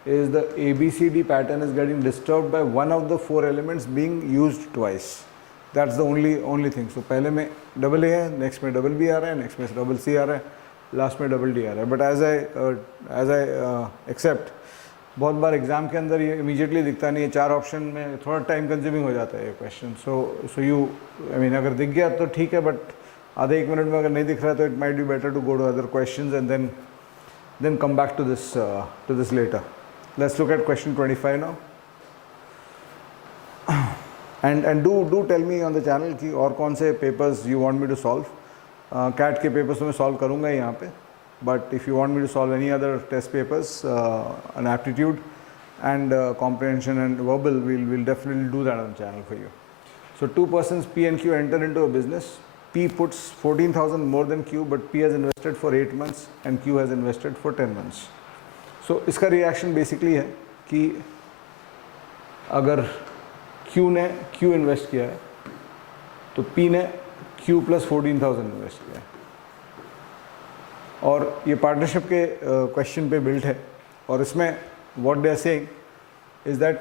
is the ABCD pattern is getting disturbed by one of the 4 elements being used twice. That's the only thing. So पहले में double A है, next में double B आ रहा है, next में double C आ रहा है, last में डबल डी आ रहा है. बट एज आई एक्सेप्ट, बहुत बार एग्जाम के अंदर ये इमीडिएटली दिखता नहीं है, 4 ऑप्शन में थोड़ा टाइम कंज्यूमिंग हो जाता है ये question. So you I mean अगर दिख गया तो ठीक है, बट आधे 1 मिनट में अगर नहीं दिख रहा है तो it might be better to go to other questions and then come back to this later. Let's look at question 25 now. And do tell me on the channel कि और कौन से papers you want me to solve. CAT के papers तो मैं solve करूँगा यहाँ पे, but if you want me to solve any other test papers, an aptitude and comprehension and verbal, we'll definitely do that on the channel for you. So 2 persons P and Q enter into a business. P puts 14,000 more than Q, but P has invested for 8 months and Q has invested for 10 months. So इसका reaction basically है कि अगर Q ने Q invest किया है तो P ने Q plus 14,000 invest किया है, और ये पार्टनरशिप के क्वेश्चन पे बिल्ट है. और इसमें what they are saying is that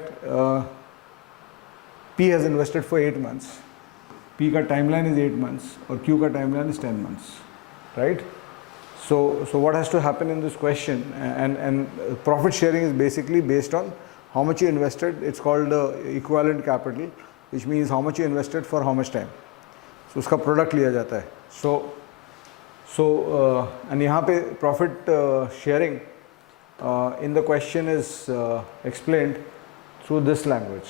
P has invested for 8 months, P का टाइमलाइन इज 8 months और Q का timeline is 10 months, right? So what has to happen in this question, and profit sharing is basically based on how much you invested. It's called equivalent capital, which means how much you invested for how much time. So उसका product लिया जाता है. So and यहाँ पे profit sharing in the question is explained through this language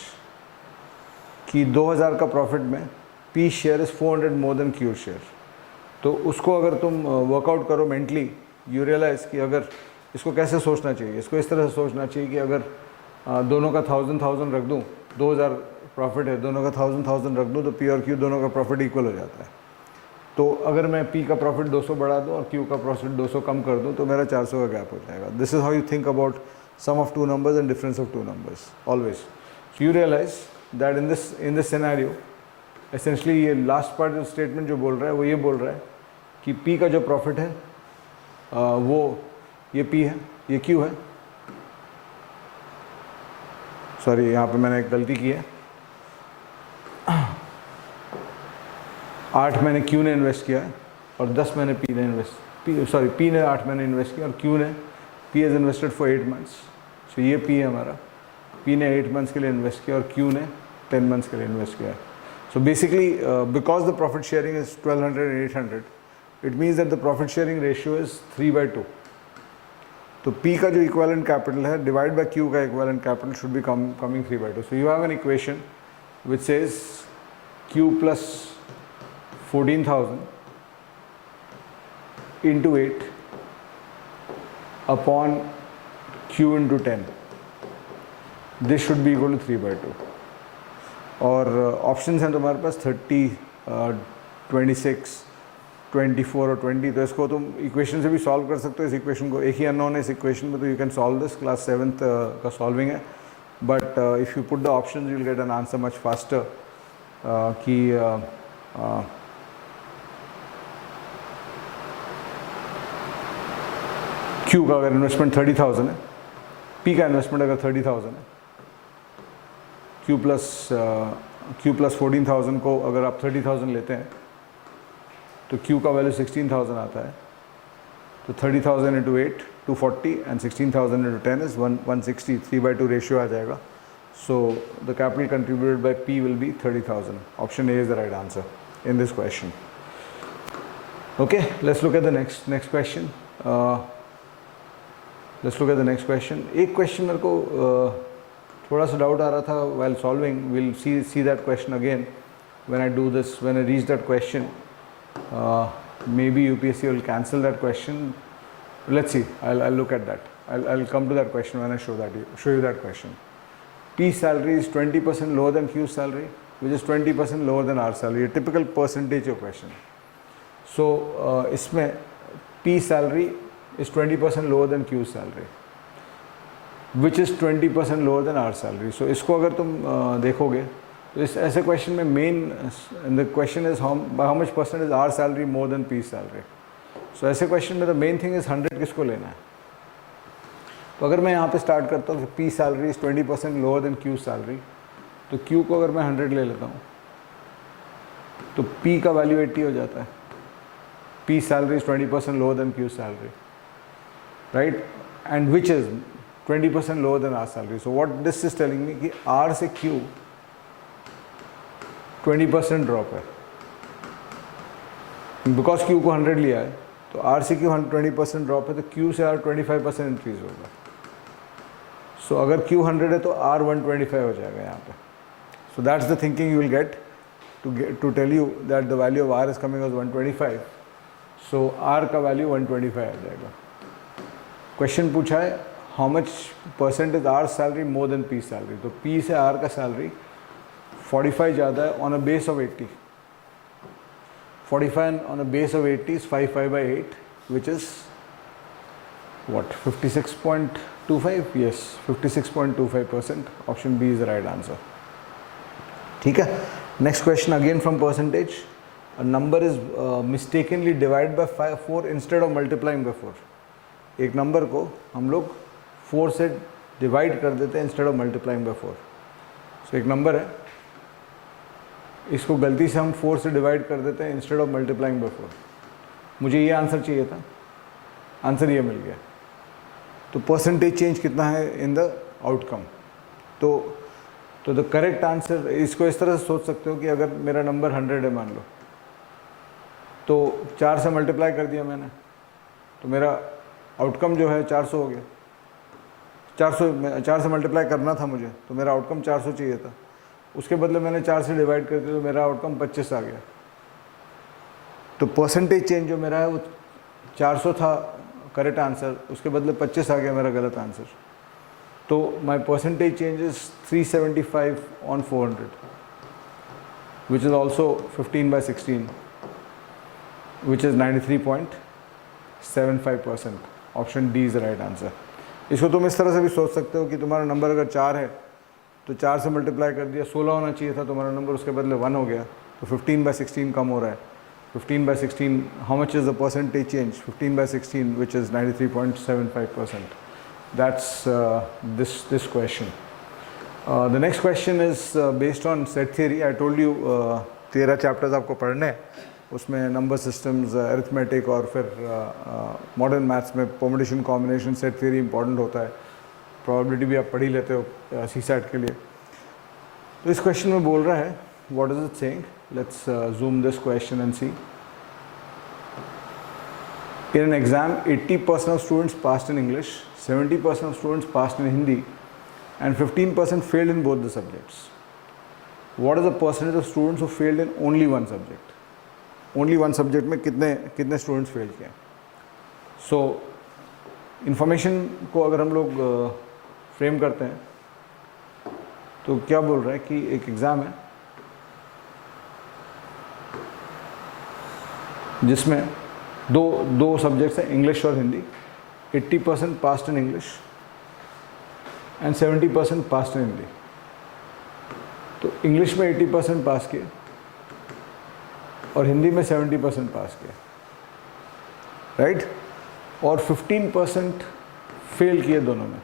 कि 2000 का profit में P share is 400 more than Q share. तो उसको अगर तुम वर्कआउट करो मेंटली, यू रियलाइज़ कि अगर इसको कैसे सोचना चाहिए, इसको इस तरह से सोचना चाहिए कि अगर दोनों का 1000 रख दूँ, 2000 प्रॉफिट है, दोनों का 1000 रख दूँ तो P और Q दोनों का प्रॉफिट इक्वल हो जाता है। तो अगर मैं P का प्रॉफिट 200 बढ़ा दूँ और Q का प्रॉफिट 200 कम कर दूँ तो मेरा 400 का गैप हो जाएगा। This is how you think about sum of two numbers and difference of two numbers always. So you realise that in this scenario essentially ये लास्ट पार्ट जो स्टेटमेंट जो बोल रहा है वो ये बोल रहा है कि P का जो प्रॉफिट है वो ये P है, ये Q है। सॉरी, यहाँ पे मैंने एक गलती की है। 8 मैंने Q ने इन्वेस्ट किया है और 10 मैंने P ने P ने 8 मैंने इन्वेस्ट किया और Q ने P has invested for 8 months. So ये P है हमारा, P ने 8 मंथ्स के लिए इन्वेस्ट किया और Q ने 10 मंथ्स के लिए इन्वेस्ट किया है। So basically because the profit sharing is 1200 and 800, it means that the profit sharing ratio is 3/2। तो P का जो इक्विवेलेंट कैपिटल है डिवाइड बाय Q का equivalent capital should be coming 3/2। So you have an equation which says Q plus 14,000 into 8 upon Q into 10. This should be equal to 3/2. और options हैं तुम्हारे पास 30, 26, 24 और 20। तो इसको तुम इक्वेशन से भी सॉल्व कर सकते हो। इस इक्वेशन को, एक ही अननोन है इस इक्वेशन में, तो you can solve this. Class 7th का सॉल्विंग है, but if you put the option you will get an answer much faster. कि Q का अगर इन्वेस्टमेंट 30,000 है, P का इन्वेस्टमेंट अगर 30,000 है, Q प्लस 14,000 को अगर आप 30,000 लेते हैं तो Q का वैल्यू 16,000 आता है। तो 30,000 into 8 240 and 16,000 into 10 is 160, 3/2 ratio आ जाएगा। So the capital contributed by P will be 30,000। Option A is the right answer in this question. Okay, let's look at the next question. Let's look at the next question. एक question मेरे को थोड़ा सा doubt आ रहा था while solving. We'll see that question again when I do this, when I reach that question. Maybe UPSC will cancel that question. Let's see. I'll look at that. I'll come to that question when I show you that question. P salary is 20% lower than Q salary, which is 20% lower than R salary. A typical percentage of question. So इसमें P salary is 20% lower than Q salary, which is 20% lower than R salary. So इसको अगर तुम देखोगे तो इस ऐसे question में main the question is how much percent is R salary more than P salary. So ऐसे क्वेश्चन में द मेन थिंग इज 100 किसको लेना है। तो अगर मैं यहाँ पे स्टार्ट करता हूँ कि P salary is 20% lower than Q salary, तो Q को अगर मैं 100 ले लेता हूँ तो P का वैल्यू 80 हो जाता है। P salary is 20% lower than Q salary, right? And which is 20% lower than R salary. So what this is telling me कि R से Q 20% ड्रॉप है। बिकॉज Q को 100 लिया है तो R से Q 20% ड्रॉप है, तो Q से R 25% इंक्रीज होगा। सो अगर Q 100 है तो R 125 हो जाएगा यहाँ पे। So that's the thinking you will get to tell you that the value of R is coming as 125। सो R का वैल्यू 125 आ जाएगा। क्वेश्चन पूछा है how much percent is R salary more than P salary. तो P से R का salary 45 ज़्यादा है on a base of 80। 45 on a base of 80 is 55/8, which is what, 56.25? Yes, 56.25%. Option B is the right answer. ठीक है, next question again from percentage. A number is mistakenly divided by 4 instead of multiplying by 4. एक number को हम लोग 4 से divide कर देते हैं इंस्टेड ऑफ मल्टीप्लाइंग बाय 4. सो एक नंबर है, इसको गलती से हम 4 से डिवाइड कर देते हैं इंस्टेड ऑफ मल्टीप्लाइंग बाय 4. मुझे ये आंसर चाहिए था, आंसर ये मिल गया. तो परसेंटेज चेंज कितना है इन द आउटकम. तो द करेक्ट आंसर, इसको इस तरह से सोच सकते हो कि अगर मेरा नंबर 100 है मान लो, तो 4 से मल्टीप्लाई कर दिया मैंने, तो मेरा आउटकम जो है 400 हो गया. 4 से मल्टीप्लाई करना था मुझे, तो मेरा आउटकम 400 चाहिए था, उसके बदले मैंने 4 से डिवाइड कर दिया तो मेरा आउटकम 25 आ गया। तो परसेंटेज चेंज जो मेरा है वो 400 था करेक्ट आंसर, उसके बदले 25 आ गया मेरा गलत आंसर। तो माई percentage change is 375 on 400, which is also 15/16, which is 93.75%. Option D is right answer. इसको तुम इस तरह से भी सोच सकते हो कि तुम्हारा नंबर अगर 4 है तो 4 से मल्टीप्लाई कर दिया, 16 होना चाहिए था तुम्हारा नंबर, उसके बदले 1 हो गया, तो 15/16 कम हो रहा है। 15/16, how much is the percentage change? 15/16, which is 93.75%. That's this question. The next question is based on set theory. I told you 13 chapters आपको पढ़ने हैं, उसमें नंबर सिस्टम्स, अरिथमेटिक और फिर मॉडर्न मैथ्स में permutation, combination, set theory important होता है। Probability भी आप पढ़ ही लेते हो CSAT के लिए। तो इस क्वेश्चन में बोल रहा है, what is it saying? Let's zoom this question and see. In an exam, 80% of students passed in English, 70% of students passed in Hindi, and 15% failed in both the subjects. What is the percentage of students who failed in only one subject? Only one subject में कितने students fail किए? So, information को अगर हम लोग frame करते हैं, तो क्या बोल रहा है कि एक एग्ज़ाम है जिसमें दो सब्जेक्ट्स हैं, इंग्लिश और Hindi. 80% passed in English and 70% passed in Hindi. तो इंग्लिश में 80% पास किए और हिंदी में 70% पास किए, राइट? और 15% फेल किए दोनों में।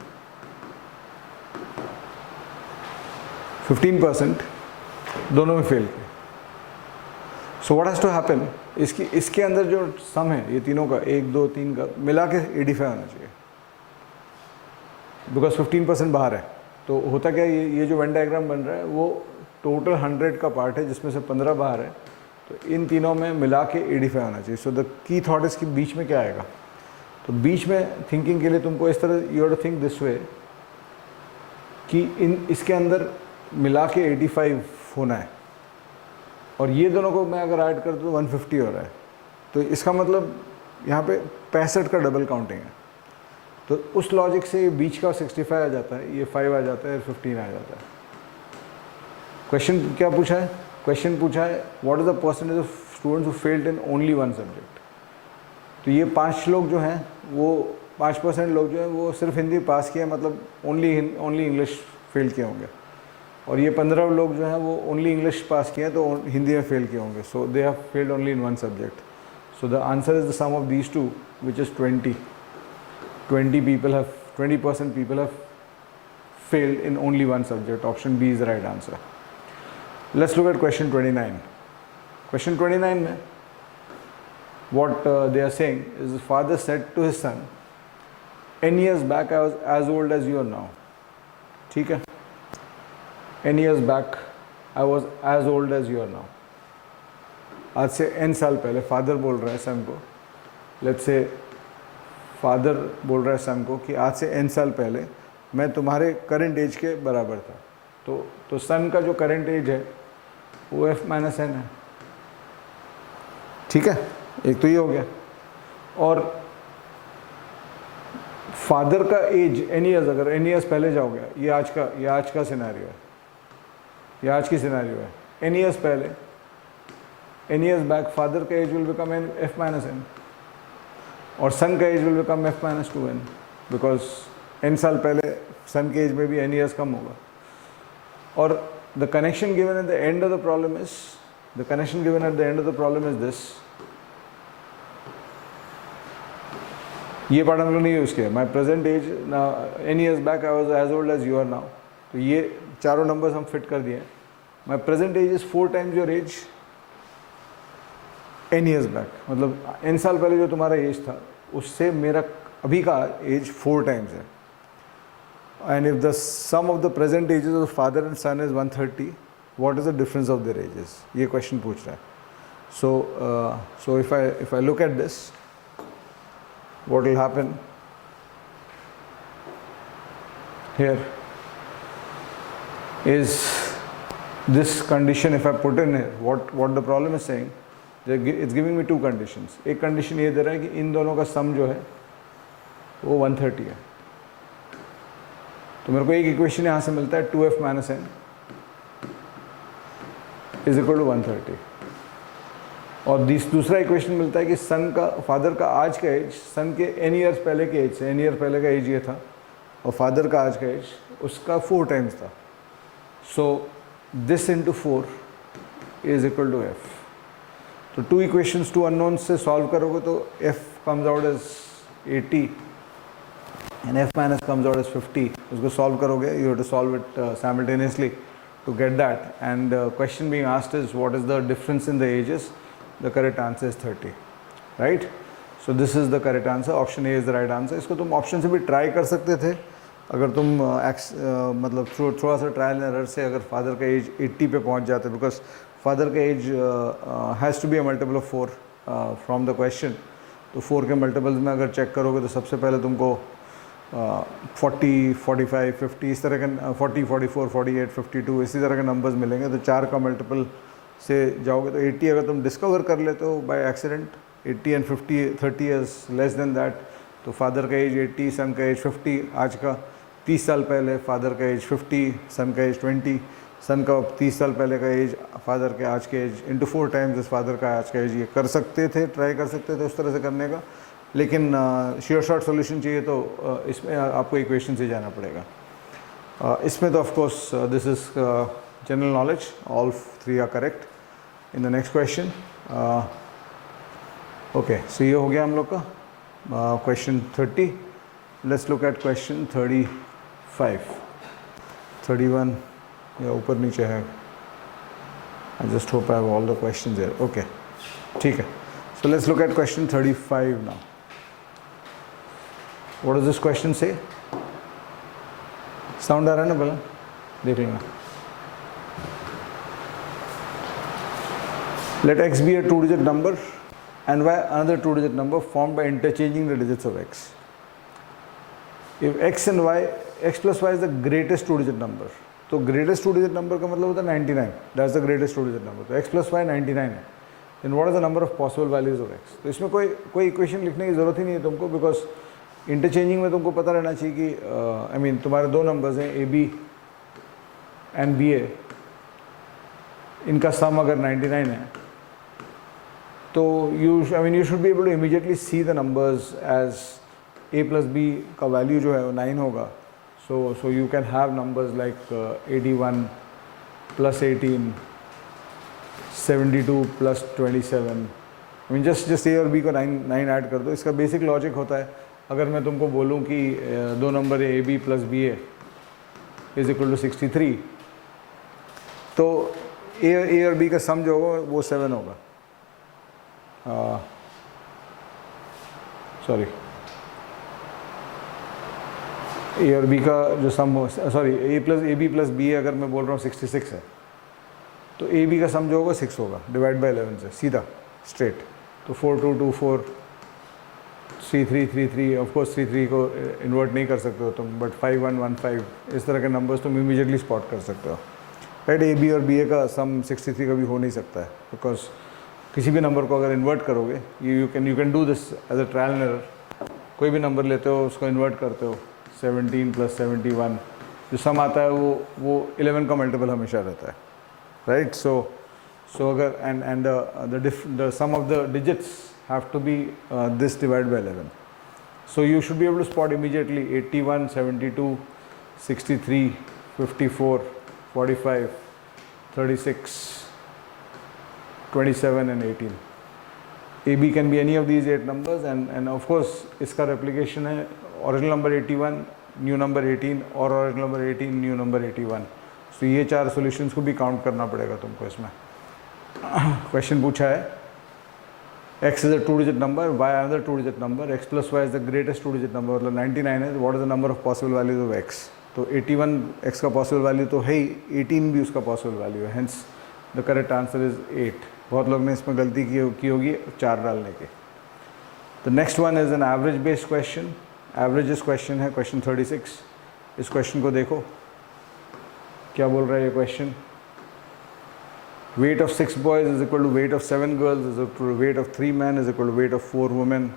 15% दोनों में फेल किए। So what has to happen? इसके अंदर जो सम है ये तीनों का, 1, 2, 3 का मिला के 85 होना चाहिए, बिकॉज 15% बाहर है। तो होता क्या है, ये जो वेन डायग्राम बन रहा है वो टोटल 100 का पार्ट है जिसमें से 15 बाहर है, तो इन तीनों में मिला के 85 होना चाहिए। सो द की थॉट इसके बीच में क्या आएगा? तो बीच में थिंकिंग के लिए तुमको इस तरह, you have to think this way कि इसके अंदर मिला के 85 होना है, और ये दोनों को मैं अगर ऐड कर दूँ तो 150 हो रहा है। तो इसका मतलब यहाँ पे 65 का डबल काउंटिंग है। तो उस लॉजिक से ये बीच का 65 आ जाता है, ये 5 आ जाता है, 15 आ जाता है। क्वेश्चन क्या पूछा है? क्वेश्चन पूछा है what is the percentage of students who failed in only one subject. तो ये 5 लोग जो हैं, वो 5% लोग जो हैं वो सिर्फ हिंदी पास किए, मतलब ओनली इंग्लिश फेल किए होंगे, और ये 15 लोग जो हैं वो ओनली इंग्लिश पास किए हैं तो हिंदी में फेल किए होंगे। So they have failed only in one subject. So the answer is the sum of these two, which is 20 20% people have failed in only one subject. Option B is the right answer. Let's look at question 29. Question 29 में what they are saying is, the father said to his son, N years back I was as old as you are now. ठीक है? N years back I was as old as you are now. आज से N साल पहले father बोल रहा है सन को, लेट्स से फादर बोल रहा है सन को कि आज से N साल पहले मैं तुम्हारे करंट एज के बराबर था। तो सन का जो करंट एज है वो F-N है, ठीक है? एक तो ये हो गया। और फादर का एज N ईयर्स, अगर N ईयर्स पहले जाओगे, ये आज का सिनेरियो है, ये आज की सिनेरियो है। N ईयर्स पहले, N ईयर्स बैक, फादर का एज विल बिकम F-N और सन का age will become F-2n, because N साल पहले सन के एज में भी N ईयर्स कम होगा। और the connection given at the end of the problem is, the connection given at the end of the problem is this. ये पार्ट हम लोग नहीं यूज़ किया। My present age N years back I was as old as you are now. तो ये चारों numbers हम fit कर दिए। My present age is 4 times your age N years back, मतलब N साल पहले जो तुम्हारा एज था उससे मेरा अभी का एज 4 times है। And if the sum of the present ages of father and son is 130, what is the difference of their ages? ये क्वेश्चन पूछ रहा है। So if I look at this, what will happen here is this condition. If I put in here, what the problem is saying, it's giving me two conditions. एक condition ये दे रहा है कि इन दोनों का sum जो है वो 130 है, तो मेरे को एक इक्वेशन यहाँ से मिलता है 2f minus n is equal to 130, और दूसरा इक्वेशन मिलता है कि सन का, फादर का आज का एज सन के n ईयर्स पहले के एज से, n ईयर पहले का एज ये था, और फादर का आज का एज उसका 4 टाइम्स था. So this into 4 is equal to f. तो टू इक्वेशंस, टू अननोन से सॉल्व करोगे तो f comes out as 80 and f minus comes out as 50. उसको सॉल्व करोगे, you have to solve it simultaneously to get that, and question being asked is what is the difference in the ages. The correct answer is 30, right? So this is the correct answer. Option A is the right answer. इसको तुम option से भी try कर सकते थे अगर तुम मतलब थोड़ा सा ट्रायल एरर से अगर फादर का एज 80 पे पहुंच जाते, बिकॉज फादर का age has to be a multiple of 4 from the question. तो 4 के मल्टीपल्स में अगर चेक करोगे तो सबसे पहले तुमको 40, 45, 50 इस तरह के 40, 44, 48, 52 इसी तरह के नंबर्स मिलेंगे. तो 4 का मल्टीपल से जाओगे तो 80 अगर तुम डिस्कवर कर लेते हो by accident, 80 and 50, 30 is less than that. तो फादर का एज 80, सन का एज 50 आज का. 30 साल पहले फादर का एज 50, सन का एज 20, सन का 30 साल पहले का एज, फादर के आज के एज इंटू 4 टाइम्स इस फादर का आज का एज. ये कर सकते थे, ट्राई कर सकते थे उस तरह से करने का, लेकिन श्योर शॉर्ट सॉल्यूशन चाहिए तो इसमें आपको इक्वेशन से जाना पड़ेगा. इसमें तो of course this is general knowledge, all 3 are correct. In the next question, okay, so ये हो गया हम लोग का question 30. Let's look at question 35. 31 या ऊपर नीचे है. I just hope I have all the questions there. Okay, ठीक है. So let's look at question 35 now. What does this question say? Sound आ रहा है ना पहले? देख लेना. Let x be a 2-digit number and y another 2-digit number formed by interchanging the digits of x. If x and y, x plus y is the greatest 2-digit number. तो greatest 2-digit number का मतलब होता है 99. That's the greatest 2-digit number. तो x plus y 99 है. Then what is the number of possible values of x? तो इसमें कोई इक्वेशन लिखने की ज़रूरत ही नहीं है तुमको, बिकॉज इंटरचेंजिंग में तुमको पता रहना चाहिए कि आई मीन तुम्हारे दो नंबर्स हैं ए बी एंड बी ए, इनका सम अगर 99 है तो you should be able to immediately see the numbers as a plus b का वैल्यू जो है वो 9 होगा. So you can have numbers like 81 plus 18, 72 plus 27. I mean just a और b को 9 ऐड कर दो. इसका बेसिक लॉजिक होता है, अगर मैं तुमको बोलूँ कि दो नंबर है A B plus B A is equal to 63, तो ए और बी का सम जो होगा वो 7 होगा. सॉरी, ए और बी का जो सम हो, sorry A B plus B अगर मैं बोल रहा हूँ 66 है, तो ए बी का सम जो होगा 6 होगा, डिवाइड बाय 11 से सीधा स्ट्रेट. तो 4 2 2 4 3 3 3 3, ऑफ कोर्स 3 3 को इन्वर्ट नहीं कर सकते हो तुम, बट 5 1 1 5 इस तरह के नंबर्स तुम इमीडिएटली स्पॉट कर सकते हो. राइट, ए बी और बी ए का सम 63 का भी हो नहीं सकता है, बिकॉज किसी भी नंबर को अगर इन्वर्ट करोगे, you can do this as a trial and error. कोई भी नंबर लेते हो उसको इन्वर्ट करते हो, 17 प्लस 71 जो सम आता है वो 11 का मल्टीपल हमेशा रहता है. राइट, सो अगर and the sum of the digits have to be this divide by 11. So you should be able to spot immediately 81 72 63 54 45 36 27 and 18. AB can be any of these 8 numbers, and of course इसका replication है original number 81, new number 18 और original number 18, new number 81. So ये 4 solutions को भी count करना पड़ेगा तुमको इसमें. Question पूछा है, x is a 2-digit number, y another 2-digit number, x plus y is the greatest 2-digit number, मतलब 99 है. What is the number of possible values of x? तो 81 x का possible value तो है ही, 18 भी उसका possible value है. Hence the correct answer is 8. बहुत लोग ने इसमें गलती की होगी 4 डालने के. The next one is an average based question. Averages question है क्वेश्चन 36. इस क्वेश्चन को देखो क्या बोल रहा है ये question. weight of 6 boys is equal to weight of 7 girls is equal to weight of 3 men is equal to weight of 4 women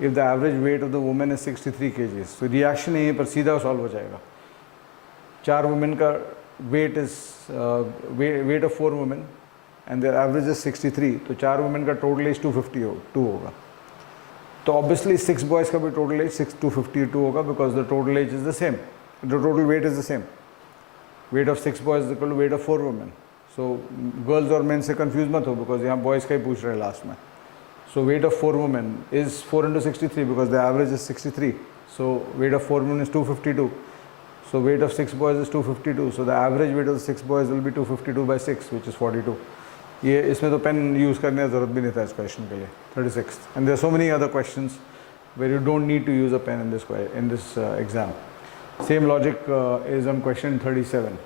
if the average weight of the woman is 63 kgs। तो reaction यहीं पर सीधा solve हो जाएगा। 4 women का weight is weight of 4 women and their average is 63, तो 4 women का total age 252 होगा। तो ऑब्वियसली 6 बॉयज़ का भी टोटल एज 252 होगा because the total age is the same, the total weight is the same. Weight of 6 boys equal to weight of 4 women. So girls और men से confuse मत हो because यहाँ बॉयज़ का ही पूछ रहे हैं लास्ट में। So weight of 4 women is 4 into 63 because the average is 63, so weight of 4 women is 252, so weight of 6 boys is 252, so the average weight of 6 boys will be 252 by 6 which is 42। ये इसमें तो pen use करने की ज़रूरत भी नहीं था इस क्वेश्चन के लिए। 36 and there are so many other questions where you don't need to use a pen in this exam। Same logic is on question 37।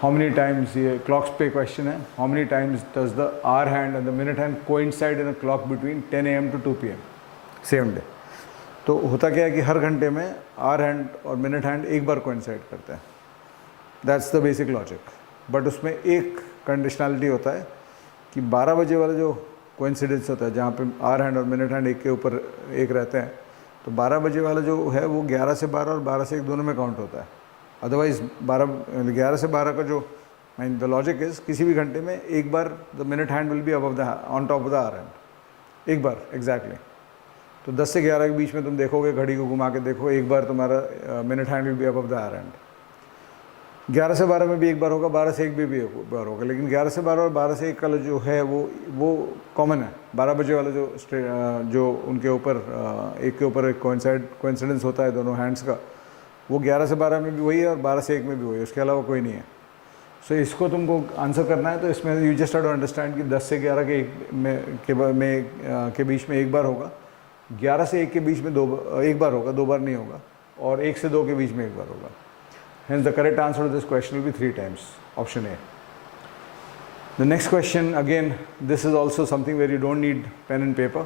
How many times, ये clocks पे question है, how many times does the hour hand and the minute hand coincide in a clock between 10 AM to 2 PM same day। तो होता क्या है कि हर घंटे में आवर हैंड और मिनट हैंड एक बार कोइंसाइड करते हैं, that's the basic logic. But उसमें एक कंडीशनलिटी होता है कि 12 बजे वाला जो कोइंसिडेंस होता है जहाँ पे आवर हैंड और मिनट हैंड एक के ऊपर एक रहते हैं, तो 12 बजे वाला जो है वो 11 से 12 और 12 से 1 दोनों में काउंट होता है। अदरवाइज 11 से 12 का जो मीन द लॉजिक इज किसी भी घंटे में एक बार the minute hand will be above the on top of the hour hand, एक बार एग्जैक्टली। तो 10 से 11 के बीच में तुम देखोगे, घड़ी को घुमा के देखो, एक बार तुम्हारा minute hand will be above the hour hand. 11 से 12 में भी एक बार होगा, 12 से 1 भी एक बार होगा, लेकिन 11 से 12 और 12 से 1 का जो है वो कॉमन है। 12 बजे वाला जो उनके ऊपर एक के ऊपर एक कोइंसिडेंस होता है दोनों हैंड्स का, वो 11 से 12 में भी वही है और 12 से 1 में भी वही है, उसके अलावा कोई नहीं है। सो इसको तुमको आंसर करना है तो इसमें you just have to understand कि 10 से 11 के बीच में एक बार होगा, 11 से 1 के बीच में एक बार होगा, 2 बार नहीं होगा, और 1 से 2 के बीच में एक बार होगा। Hence the correct answer to this question will be 3 times, option A। The next question, again, this is also something where you don't need pen and paper।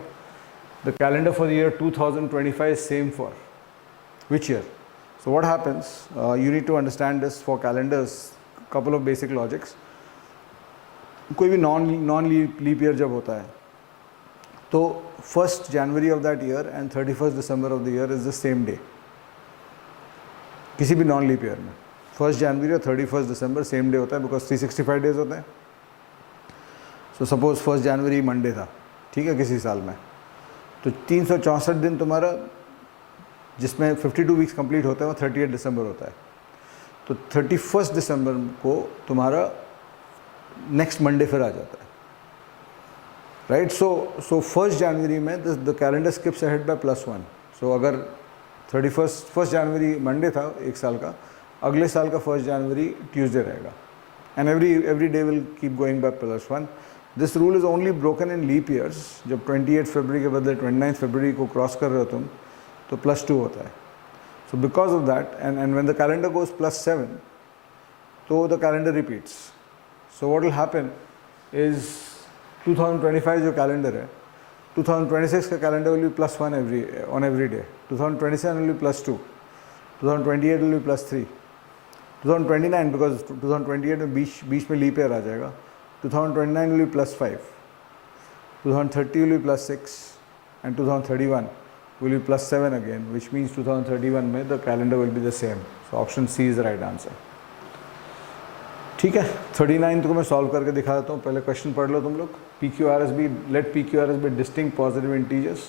The calendar for the year 2025 is same for which year? So what happens, you need to understand this for calendars, couple of basic logics। कोई भी non leap year जब होता है तो 1st January of that year and 31st December of the year is the same day। किसी भी non leap year में 1st January और 31st December सेम डे होता है बिकॉज 365 डेज होते हैं। So suppose 1st January Monday था, ठीक है, किसी साल में, तो 364 दिन तुम्हारा जिसमें 52 वीक्स कंप्लीट होता है वो 38 दिसंबर होता है। तो 31st दिसंबर को तुम्हारा नेक्स्ट मंडे फिर आ जाता है, राइट। सो 1st January में the calendar skips ahead by +1। So अगर 1st January मंडे था एक साल का, अगले साल का 1st January ट्यूसडे रहेगा, and every day will keep going by +1। This rule is only broken in leap years, जब 28 फरवरी के बदले 29 फरवरी को क्रॉस कर रहे हो तुम तो +2 होता है। So because of that and when the calendar goes +7 तो the calendar repeats. So what will happen is 2025 जो कैलेंडर है, 2026 का calendar will be +1 on every day, 2027 will be +2, 2028 will be +3, 2029 because 2028 में बीच में लीप ईयर आ जाएगा, 2029 will be +5, 2030 will be +6 and 2031 will be +7 again, which means 2031 में the calendar will be the same। So option C is the right answer। ठीक है, 39 को मैं solve करके दिखा देता हूँ, पहले क्वेश्चन पढ़ लो तुम लोग। let PQRS be distinct positive integers,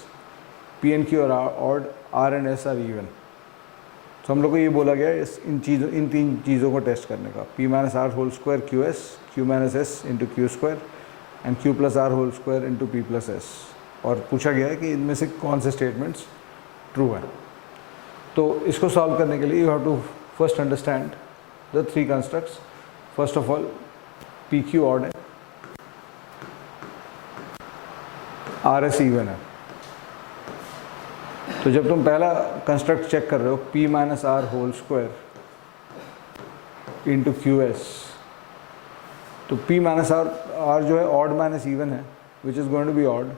P and Q are odd, R and S are even। तो हम लोग को ये बोला गया है इन 3 चीज़ों को टेस्ट करने का, P minus R whole square QS, Q minus S into Q square and Q plus R whole square into P plus S। और पूछा गया है कि इनमें से कौन से स्टेटमेंट्स ट्रू हैं। तो इसको सॉल्व करने के लिए you have to first understand the 3 constructs. First of all PQ odd है, RS इवन है। तो जब तुम पहला कंस्ट्रक्ट चेक कर रहे हो P minus R whole square into QS, तो P माइनस R जो है ऑड माइनस इवन है, which is going to be odd,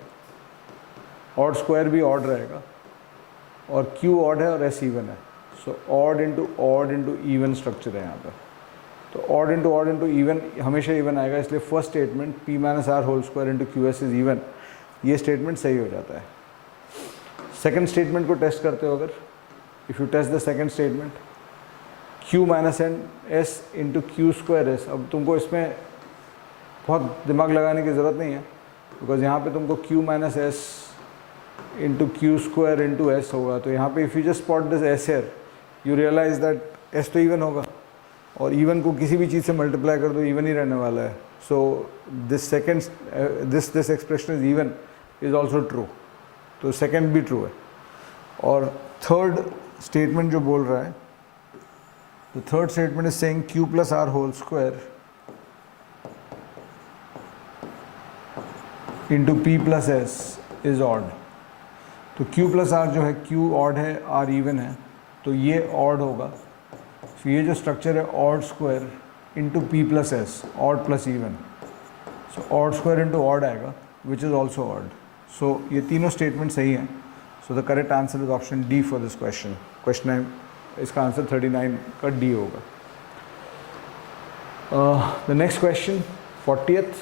odd square भी ऑड रहेगा, और Q ऑड है और S इवन है, so odd into even structure है यहाँ पे। तो ऑड इंटू इवन हमेशा इवन आएगा, इसलिए first statement p minus R whole square into Q S is even, ये स्टेटमेंट सही हो जाता है। सेकेंड स्टेटमेंट को टेस्ट करते हो अगर, if you test the second statement q minus N S into Q square S, अब तुमको इसमें बहुत दिमाग लगाने की ज़रूरत नहीं है, बिकॉज यहाँ पे तुमको q minus S into Q square into S होगा। तो यहाँ पे if you just spot this S here, you realise that S तो इवन होगा, और इवन को किसी भी चीज़ से मल्टीप्लाई कर दो इवन ही रहने वाला है। So this second this expression is even is also true, तो सेकेंड भी ट्रू है। और थर्ड स्टेटमेंट जो बोल रहा है, the third statement is saying q plus r whole square into p plus s is odd. तो q प्लस आर जो है, q ऑड है, r इवन है, तो ये ऑड होगा। तो ये जो स्ट्रक्चर है odd square into P plus S, odd plus even, so odd square into odd आएगा विच इज़ ऑल्सो ऑड। सो ये तीनों स्टेटमेंट सही हैं। सो the correct answer is option D for this question. Question इसका आंसर 39 का D होगा। The next question 40th,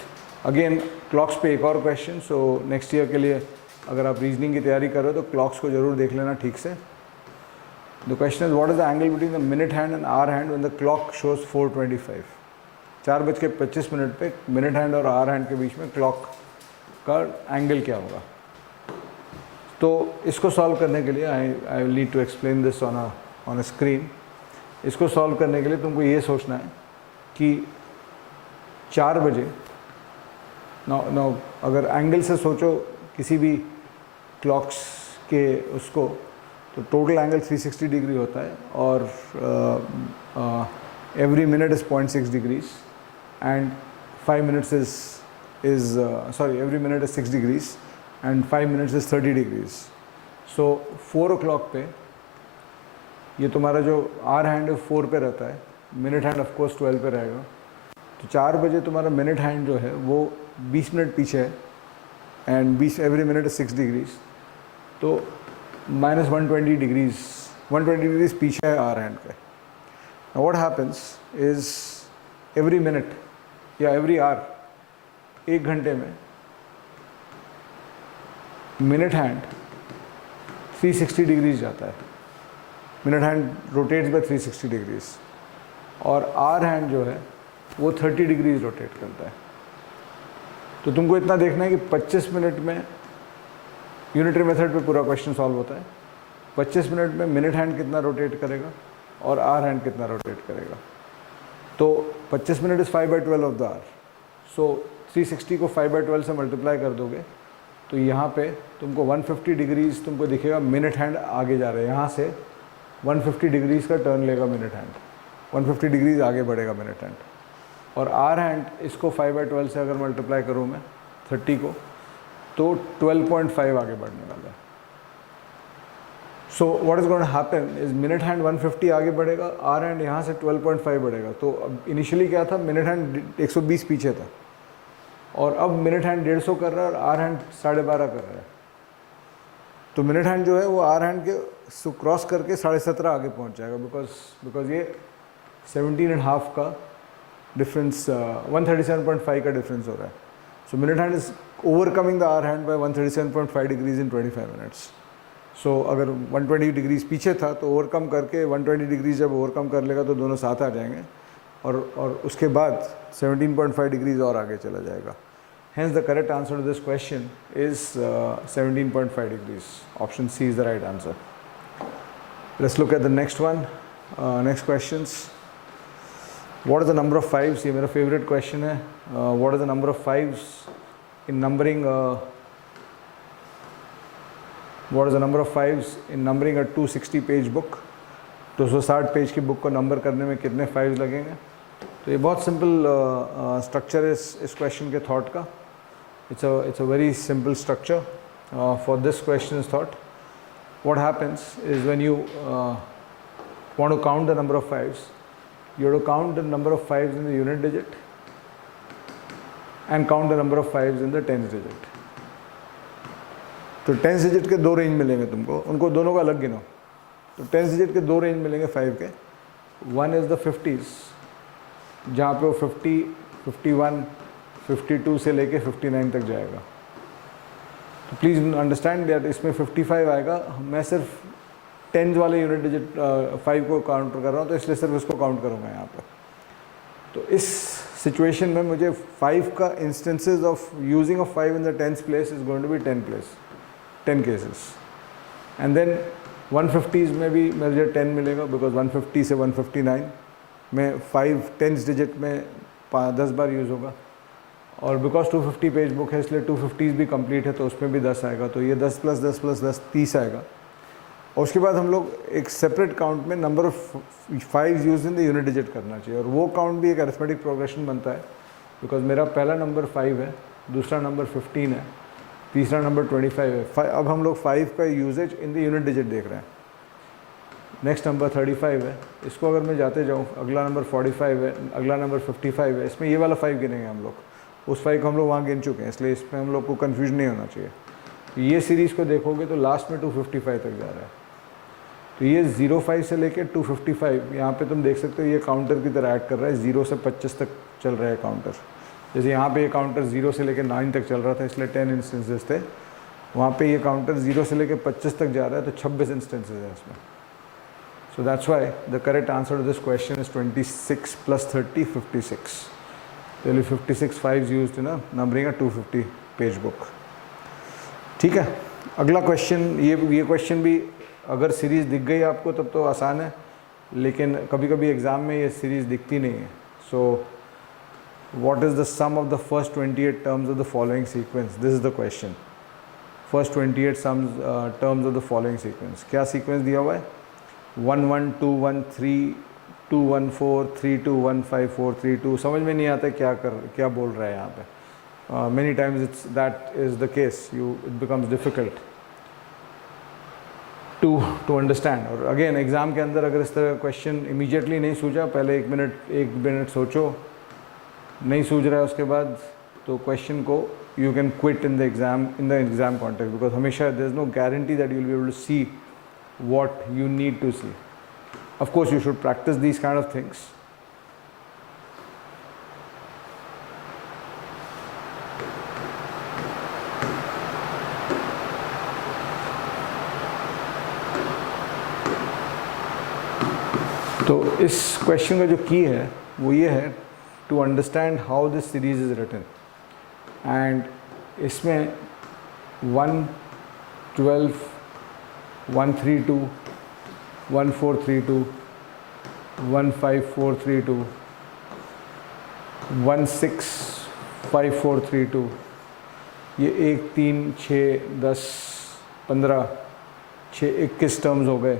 again clocks पे एक और क्वेश्चन। सो नेक्स्ट ईयर के लिए अगर आप रीजनिंग की तैयारी कर रहे हो तो क्लॉक्स को ज़रूर देख लेना ठीक से। The question is what is the angle between the minute hand and hour hand when the clock shows 4:25? 4:25 पे मिनट हैंड और आवर हैंड के बीच में क्लॉक का एंगल क्या होगा। तो इसको सॉल्व करने के लिए I will need to explain this on a screen. इसको सॉल्व करने के लिए तुमको ये सोचना है कि 4 बजे नो अगर एंगल से सोचो किसी भी क्लॉक्स के उसको, तो टोटल एंगल 360 डिग्री होता है, और every minute is 0.6 degrees and 5 minutes is every minute is 6 degrees and 5 minutes is 30 degrees. So 4 o'clock पे ये तुम्हारा जो आर हैंड है 4 पे रहता है, मिनट हैंड ऑफ कोर्स 12 पे रहेगा। तो 4 बजे तुम्हारा मिनट हैंड जो है वो 20 मिनट पीछे है and 20 every minute is 6 degrees, तो माइनस 120 डिग्रीज पीछे है आर हैंड के। What happens is every minute या एवरी आवर, 1 घंटे में मिनट हैंड 360 डिग्रीज जाता है, minute hand rotates by 360 degrees, और आर हैंड जो है वो 30 डिग्रीज रोटेट करता है। तो तुमको इतना देखना है कि 25 मिनट में यूनिटरी मेथड पे पूरा क्वेश्चन सॉल्व होता है। 25 मिनट में मिनट हैंड कितना रोटेट करेगा और आर हैंड कितना रोटेट करेगा। तो 25 minute is 5/12 of the hour. So 360 को 5/12 से मल्टीप्लाई कर दोगे तो यहाँ पे तुमको 150 डिग्रीज तुमको दिखेगा, मिनट हैंड आगे जा रहा है, यहाँ से 150 डिग्रीज का टर्न लेगा मिनट हैंड, 150 डिग्रीज आगे बढ़ेगा मिनट हैंड। और आर हैंड इसको 5/12 से अगर मल्टीप्लाई करूँ मैं 30 को, तो 12.5 आगे बढ़ने वाला है। So what is going to happen is minute hand 150 आगे बढ़ेगा, आर हैंड यहाँ से 12.5 बढ़ेगा। तो अब इनिशियली क्या था, मिनट हैंड 120 पीछे था, और अब मिनट हैंड 150 कर रहा है और आर हैंड 12.5 कर रहा है। तो मिनट हैंड जो है वो आर हैंड के क्रॉस करके 17.5 आगे पहुँच जाएगा, बिकॉज ये 17.5 का डिफरेंस 137.5 का डिफरेंस हो रहा है। So minute hand is overcoming the hour hand by 137.5 degrees in 25 minutes. So अगर 120 डिग्रीज पीछे था तो ओवरकम करके 120 डिग्रीज जब ओवरकम कर लेगा तो दोनों साथ आ जाएंगे, और उसके बाद 17.5 डिग्रीज और आगे चला जाएगा। Hence the correct answer to this question is 17.5 degrees. Option C is the right answer. Let's look at the next one. Next questions. What is the number of fives? ये मेरा favorite question है. What is the number of fives in numbering what is the number of fives in numbering a 260 page book? 260 page की book को number करने में कितने fives लगेंगे? तो ये बहुत सिंपल स्ट्रक्चर है इस क्वेश्चन के थॉट का। It's a very simple structure for this question is thought. What happens is when you want to count the number of fives, you have to count the number of fives in the unit digit and count the number of fives in the tens digit. तो tens digit के 2 range मिलेंगे तुमको, उनको दोनों का अलग गिनो। तो 10 डिजिट के दो रेंज मिलेंगे 5 के। वन इज़ द 50s, जहाँ पे वो 50, 51, 52 से लेके 59 तक जाएगा। तो प्लीज़ अंडरस्टैंड दैट इसमें 55 आएगा। मैं सिर्फ टेंस वाले यूनिट डिजिट 5 को काउंटर कर रहा हूँ, तो इसलिए सिर्फ इसको काउंट करूँगा यहाँ पे। तो इस सिचुएशन में मुझे 5 का instances of using of 5 in the tens place is going to be 10 cases. And then 150s में भी मुझे 10 मिलेगा, बिकॉज 150 से 159 में 5 टेंस डिजिट में 10 बार यूज़ होगा। और बिकॉज 250 पेज बुक है इसलिए 250s भी कंप्लीट है, तो उसमें भी 10 आएगा। तो ये 10 + 10 + 10 30 आएगा। और उसके बाद हम लोग एक सेपरेट काउंट में number of 5 use in the unit digit करना चाहिए, और वो काउंट भी एक अरिथमेटिक प्रोग्रेशन बनता है। बिकॉज मेरा पहला नंबर 5 है, दूसरा नंबर 15 है, तीसरा नंबर 25 है। अब हम लोग 5 का usages in the unit digit देख रहे हैं। नेक्स्ट नंबर 35 है, इसको अगर मैं जाते जाऊँ, अगला नंबर 45 है, अगला नंबर 55 है। इसमें ये वाला 5 गिनेंगे हम लोग, उस 5 को हम लोग वहाँ गिन चुके हैं, इसलिए इसमें हम लोग को कन्फ्यूजन नहीं होना चाहिए। तो ये सीरीज़ को देखोगे तो लास्ट में 255 तक जा रहा है। तो ये 05 से लेके 255, यहाँ पे तुम देख सकते हो ये काउंटर की तरह ऐड कर रहा है। 0 से 25 तक चल रहा है काउंटर। जैसे यहाँ पे ये काउंटर 0 से लेके 9 तक चल रहा था, इसलिए 10 इंस्टेंसेस थे। वहाँ पे ये काउंटर 0 से लेके 25 तक जा रहा है, तो 26 इंस्टेंसेस है इसमें। So that's why the correct answer to this question is 26 + 30 56। There 56 5s used in a numbering a 250 page book. ठीक है, अगला क्वेश्चन, ये क्वेश्चन भी अगर सीरीज़ दिख गई आपको तब तो आसान है, लेकिन कभी कभी एग्ज़ाम में ये सीरीज़ दिखती नहीं है। So what is the sum of the first 28 terms of the following sequence? This is the question. First 28 terms of the following sequence. क्या सीक्वेंस दिया हुआ है? 1 1 2 1 3 2 1 4 3 2 1 5 4 3 2। समझ में नहीं आता क्या बोल रहा है यहाँ पे। Many times that is the case, it becomes difficult to understand. और अगेन एग्ज़ाम के अंदर अगर इस तरह क्वेश्चन इमीडिएटली नहीं सूझा, पहले एक मिनट सोचो, नहीं सूझ रहा है उसके बाद, तो क्वेश्चन को you can quit in the exam context, because हमेशा there is no guarantee that you will be able to see what you need to see. Of course you should practice these kind of things. तो इस question का जो की है वो ये है, to understand how this series is written. And इसमें 1 12 132 1432 15432 165432, ये 1 3 6 10 15 6 21 टर्म्स हो गए।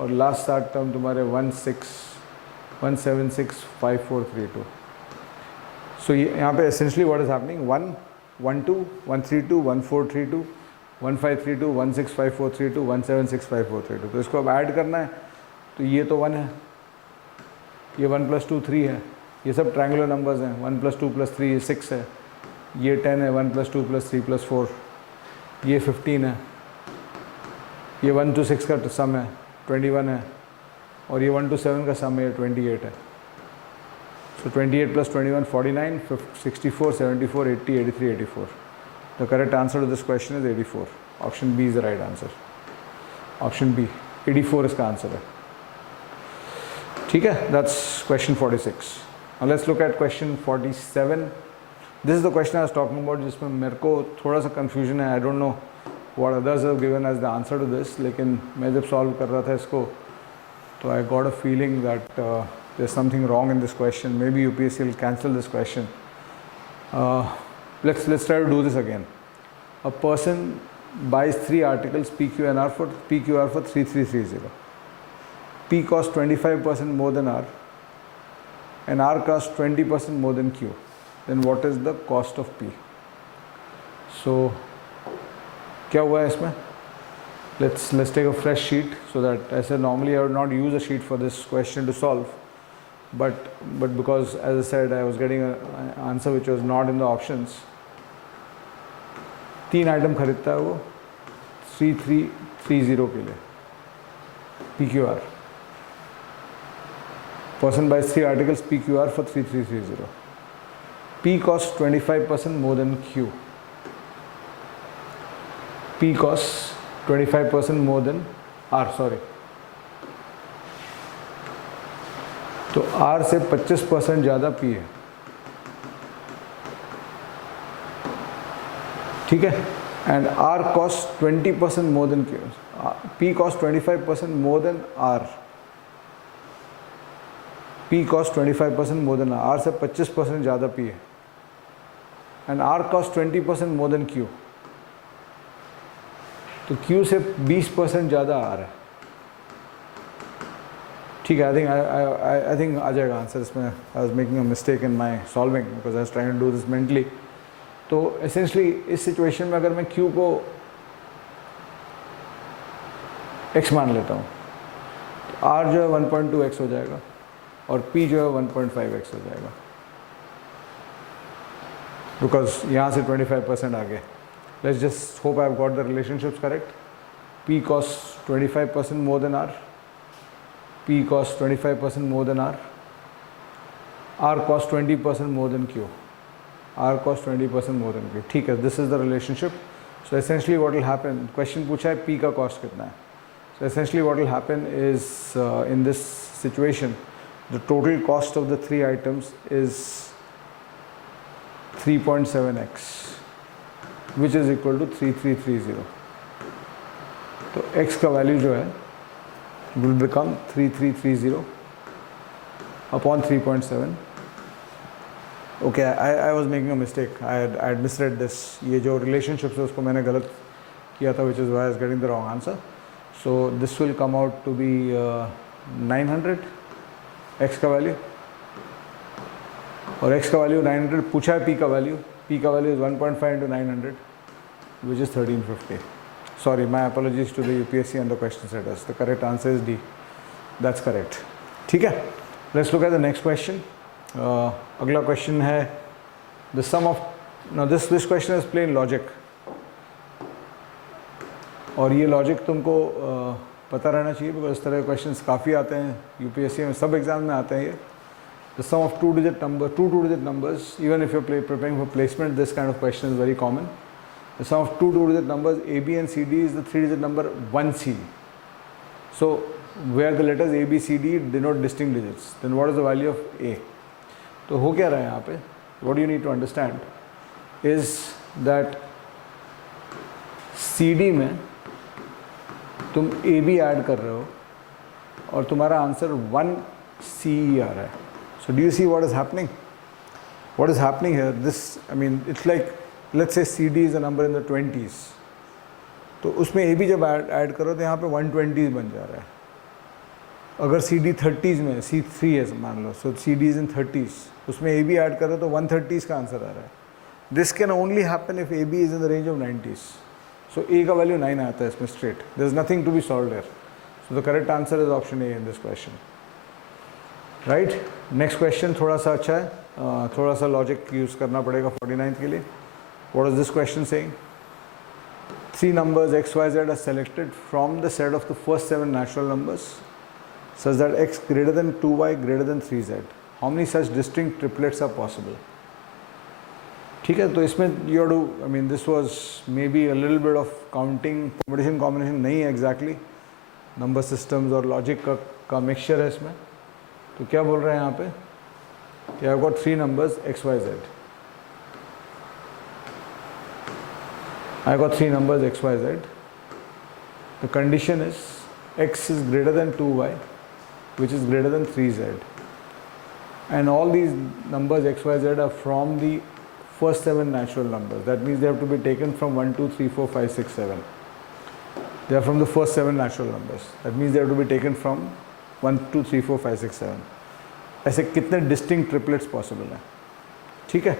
और लास्ट 7 टर्म तुम्हारे 1765432। सो ये यहाँ पे एसेंशली व्हाट इज हैपनिंग, 1 1 2 132 1432 1532 165432 176542। तो इसको अब ऐड करना है, तो ये तो 1 है, ये 1 + 2 3 है, ये सब ट्रायंगुलर नंबर्स हैं। 1 + 2 + 3 ये 6 है, ये 10 है, 1 + 2 + 3 + 4 ये 15 है, ये 1 to 6 का सम है 21 है, और ये 1 to 7 का सम है 28 है। सो 28 + 21 49 64 74 80 83 84। The correct answer to this question is 84. Option B is the right answer. Option B, 84 इसका आंसर है। ठीक है, that's question 46. Now let's look at question 47. This is the question I was talking about, जिसमें मेरे को थोड़ा सा confusion है। I don't know what others have given as the answer to this, लेकिन मैं जब solve कर रहा था इसको, तो I got a feeling that there's something wrong in this question. Maybe UPSC will cancel this question. Let's try to do this again. A person buys 3 articles PQR for 3330. P costs 25% more than R, and R costs 20% more than Q. Then what is the cost of P? So क्या हुआ है इसमें? Let's take a fresh sheet, so that I said normally I would not use a sheet for this question to solve, but because as I said I was getting an answer which was not in the options. 3 item खरीदता है वो 3330 के लिए। PQR. Person buys 3 articles PQR for 3330. P costs 25% more than Q. P costs 25% more than R, sorry. तो R से 25% ज़्यादा P है, ठीक है. And R costs 20% more than Q. P costs 25% more than R. P costs 25% more than R. R से 25% ज़्यादा P है. And R costs 20% more than Q. तो Q से 20% ज़्यादा R है, ठीक है. I think आ जाएगा आंसर इसमें. I was making a mistake in my solving because I was trying to do this mentally. तो essentially इस सिचुएशन में अगर मैं Q को X मान लेता हूँ तो R जो है 1.2x हो जाएगा और P जो है 1.5x हो जाएगा, बिकॉज यहाँ से 25% आगे. Let's just hope I've got the relationships correct. P costs 25% more than R. P costs 25% more than R. R costs 20% more than Q. R costs 20% more than Q. ठीक है, this is the relationship. So essentially what will happen, question पूछा है P का cost कितना है. So essentially what will happen is in this situation, the total cost of the 3 items is 3.7x, which is equal to 3330. तो x का value जो है will become 3330 upon 3.7. Okay, I was making a mistake. I had misread this. ये जो relationships है उसको मैंने गलत किया था, which is why I was getting the wrong answer. So this will come out to be 900 x का value, और x का वैल्यू 900. पूछा है p का वैल्यू. P का value is 1.5 into 900, which is 1350. Sorry, my apologies to the UPSC and the question setters. The correct answer is D. That's correct. ठीक है. Let's look at the next question. अगला question है the sum of, now this question is plain logic, और ये logic तुमको पता रहना चाहिए because इस तरह के questions काफ़ी आते हैं UPSC में, सब एग्जाम में आते हैं ये. The sum of two two-digit numbers, even if you're preparing for placement, this kind of question is very common. The sum of two two-digit numbers A, B and C, D is the 3-digit number 1C. So where the letters A, B, C, D denote distinct digits, then what is the value of A? तो हो क्या रहा है यहाँ पे? What you need to understand is that CD में तुम A B add कर रहे हो और तुम्हारा आंसर 1C आ रहा है. So do you see what is happening? What is happening here? This, I mean, it's like, let's say CD is a number in the 20s. तो उसमें A B जब ऐड करो तो यहाँ पे 120 बन जा रहा है. अगर CD 30s में C3 है मान लो, so CD is in 30s, उसमें A B ऐड करो तो 130s का आंसर आ रहा है. This can only happen if A B is in the range of 90s. So A का वैल्यू 9 आता है इसमें straight. There is nothing to be solved here. So the correct answer is option A in this question. Right? Next question थोड़ा सा अच्छा है, थोड़ा सा logic use करना पड़ेगा 49th के लिए. What is this question saying? 3 numbers x, y, z are selected from the set of the first 7 natural numbers such that x greater than 2y greater than 3z. How many such distinct triplets are possible? ठीक है, तो इसमें you have to, I mean this was maybe a little bit of counting, permutation, combination नहीं है exactly, number systems और logic का mixture है इसमें. तो क्या बोल रहे हैं यहाँ पे कि I've got 3 numbers x, y, z. I've got 3 numbers x, y, z. The condition is x is greater than 2y, which is greater than 3z. And all these numbers x, y, z are from the first 7 natural numbers. That means they have to be taken from 1, 2, 3, 4, 5, 6, 7. They are from the first 7 natural numbers. That means they have to be taken from 1, 2, 3, 4, 5, 6, 7. ऐसे कितने distinct triplets possible हैं? ठीक है?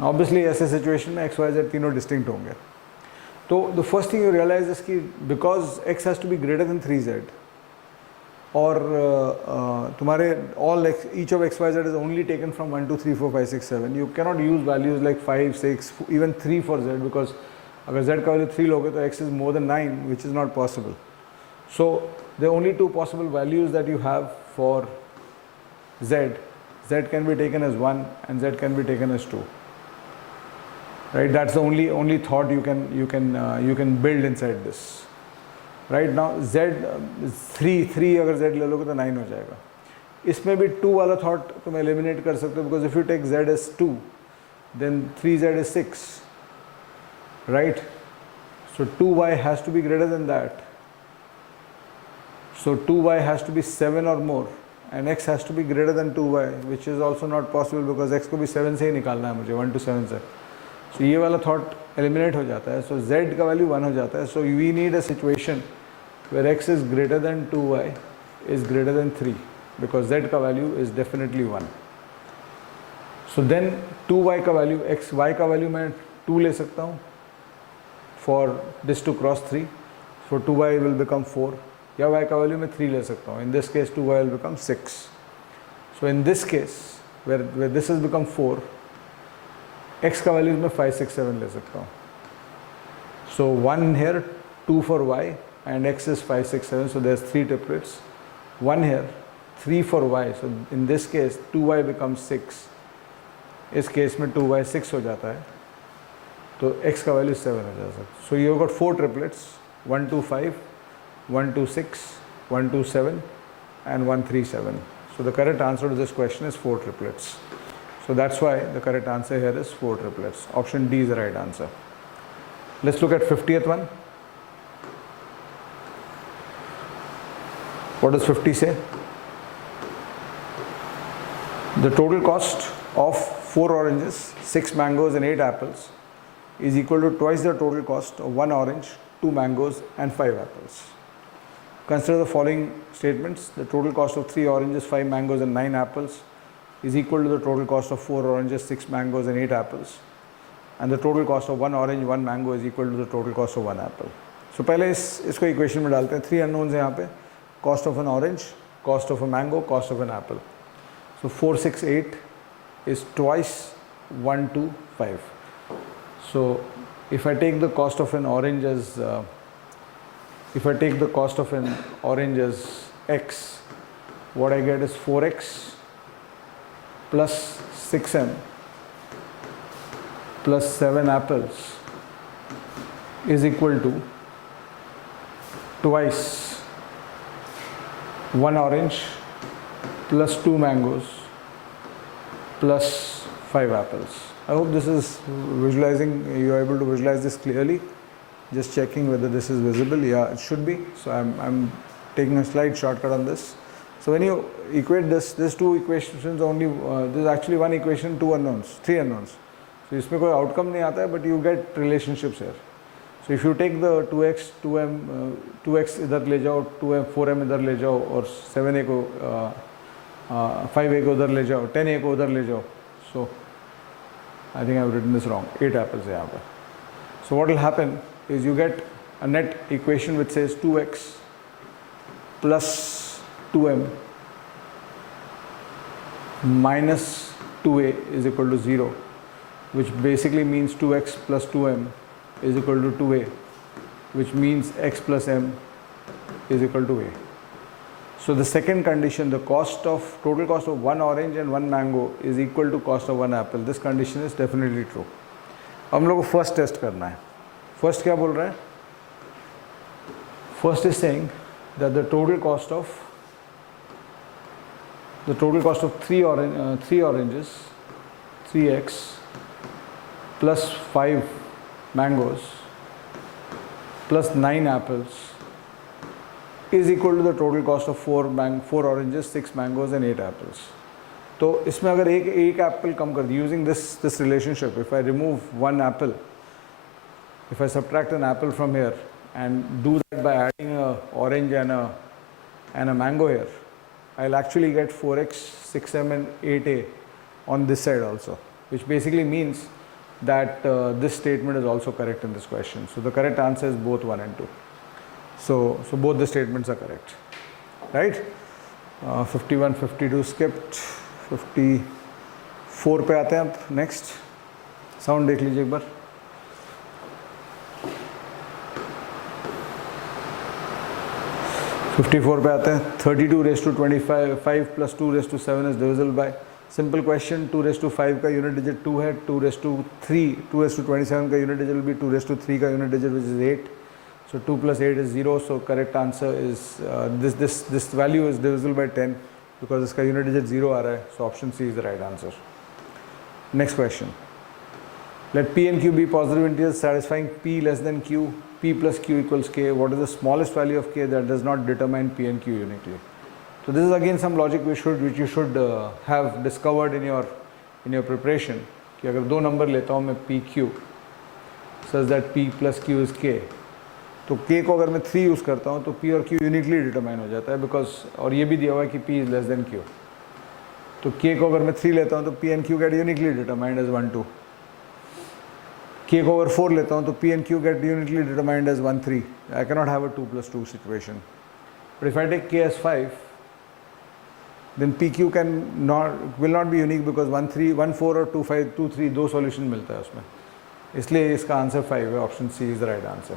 Obviously ऐसे situation में x, y, z तीनों distinct होंगे. तो the first thing you realize is कि because x has to be greater than 3z और तुम्हारे all x, each of x, y, z is only taken from 1, 2, 3, 4, 5, 6, 7. You cannot use values like 5, 6, even 3 for z because अगर z का value 3 लोगे तो x is more than 9, which is not possible. So the only two possible values that you have for z can be taken as 1 and z can be taken as 2. Right? That's the only thought you can build inside this. Right now z 3 अगर z ले लोगे तो 9 हो जाएगा. इसमें भी 2 वाला thought तुम eliminate कर सकते हो, because if you take z as 2 then 3z is 6, right? So 2y has to be greater than that. So 2y has to be 7 or more and x has to be greater than 2y, which is also not possible because x को भी 7 से ही निकालना है मुझे, 1 to 7 से. So ये वाला thought eliminate हो जाता है. So z का value 1 हो जाता है. So we need a situation where x is greater than 2y is greater than 3, because z का value is definitely 1. So then 2y का value, y का value मैं 2 ले सकता हूँ for this to cross 3. So 2y will become 4, या y का value मैं 3 ले सकता हूँ. In this case 2y will become 6. So in this case where this has become 4, x का value मैं 5, 6, 7 ले सकता हूँ. So 1 here, 2 for y, and x is 5, 6, 7. So there's 3 triplets. 1 here, 3 for y. So in this case 2y becomes 6. इस case में 2y 6 हो जाता है, तो x का वैल्यू 7 हो जाता है. So you got 4 triplets, 1, 2, 5, 1, 2, 6, 1, 2, 7 and 1, 3, 7. So the correct answer to this question is 4 triplets. So that's why the correct answer here is 4 triplets. Option D is the right answer. Let's look at 50th one. What does 50 say? The total cost of 4 oranges, 6 mangoes and 8 apples is equal to twice the total cost of 1 orange, 2 mangoes and 5 apples. Consider the following statements. The total cost of 3 oranges, 5 mangoes and 9 apples is equal to the total cost of 4 oranges, 6 mangoes and 8 apples. And the total cost of 1 orange, 1 mango is equal to the total cost of 1 apple. So पहले इसको equation में डालते हैं. 3 unknowns हैं यहाँ पे. Cost of an orange, cost of a mango, cost of an apple. So 4, 6, 8 is twice 1, 2, 5. So if I take the cost of an orange as x, what I get is 4x plus 6m plus 7 apples is equal to twice 1 orange plus 2 mangoes plus 5 apples. I hope this is visualizing, you are able to visualize this clearly. Just checking whether this is visible. Yeah, it should be. So I'm taking a slight shortcut on this. So when you equate this, there's 2 equations only, there's actually 1 equation, 2 unknowns, 3 unknowns. So इसमें कोई outcome नहीं आता है, but you get relationships here. So if you take the 2x, 2m, 2x इधर ले जाओ, 2m, 4m इधर ले जाओ और 7a को 5a को उधर ले जाओ, 10a को उधर ले जाओ. So I think I've written this wrong. 8 apples है यहाँ पे. So what will happen is you get a net equation which says 2x plus 2m minus 2a is equal to 0, which basically means 2x plus 2m is equal to 2a, which means x plus m is equal to a. So the second condition, the total cost of 1 orange and 1 mango is equal to cost of 1 apple. This condition is definitely true. हम लोग को first test करना है. First क्या बोल रहा है? First is saying that the total cost of 3 oranges, 3x plus 5 mangoes plus 9 apples is equal to the total cost of 4 oranges, 6 mangoes and 8 apples. तो इसमें अगर एक apple कम कर दी, using this relationship, if I remove 1 apple, if I subtract an apple from here and do that by adding a orange and a mango here, I'll actually get 4x, 6m and 8a on this side also, which basically means that this statement is also correct in this question. So the correct answer is both 1 and 2. So both the statements are correct, right? 51, 52 skipped, 54 पे आते हैं अब. Next, sound देख लीजिए एक बार. 54 पे आते हैं. 32 raised to 25 5 plus 2 raised to 7 is divisible by. Simple question. 2 raised to 5 का unit digit 2 है. 2 raised to 3 2 raised to 27 का unit digit will be 2 raised to 3 का unit digit which is 8. So 2 plus 8 is 0. So correct answer is this value is divisible by 10 because इसका unit digit 0 आ रहा है. So option C is the right answer. Next question. Let P and Q be positive integers satisfying P less than Q. P plus Q equals K. What is the smallest value of K that does not determine P and Q uniquely? So this is again some logic which you should have discovered in your preparation. कि अगर दो number लेता हूँ मैं P Q such that P plus Q is K, तो K को अगर मैं 3 यूज़ करता हूँ तो P और Q यूनिकली डिटरमाइन हो जाता है बिकॉज और ये भी दिया हुआ है कि P is less than Q. तो K को अगर मैं 3 लेता हूँ तो P and Q get uniquely determined as 1 2. K को अगर 4 लेता हूँ तो P and Q get uniquely determined as 1 3. I cannot have a 2 plus 2 situation. But if I take K as 5, then PQ will not be unique because 1 3 1 4 और 2 5 2 3 दो solution मिलता है उसमें. इसलिए इसका आंसर 5 है. Option C is the right answer.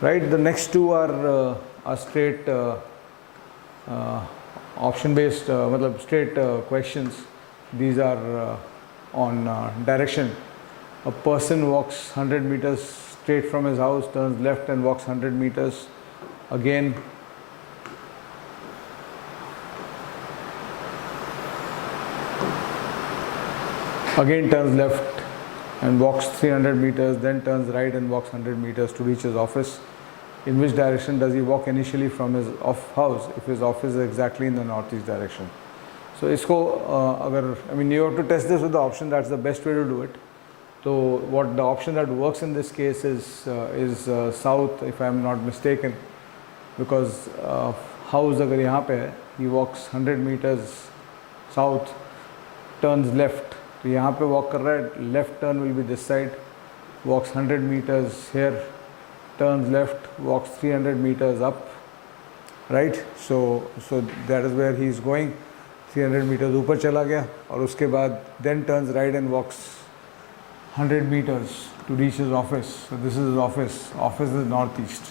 Right. The next two are straight option based मतलब straight questions. These are on direction. A person walks 100 meters straight from his house, turns left and walks 100 meters. Again turns left and walks 300 meters, then turns right and walks 100 meters to reach his office. In which direction does he walk initially from his house if his office is exactly in the northeast direction? So you have to test this with the option. That's the best way to do it. So what the option that works in this case is south, if I am not mistaken, because house agar यहाँ पे है, he walks 100 meters south, turns left. तो यहाँ पे walk कर रहा है, left turn will be this side, walks 100 meters here, turns left, walks 300 meters up, right? So that is where he is going. 300 meters ऊपर चला गया और उसके बाद then turns right and walks 100 meters to reach his office. So this is his office. Office is northeast,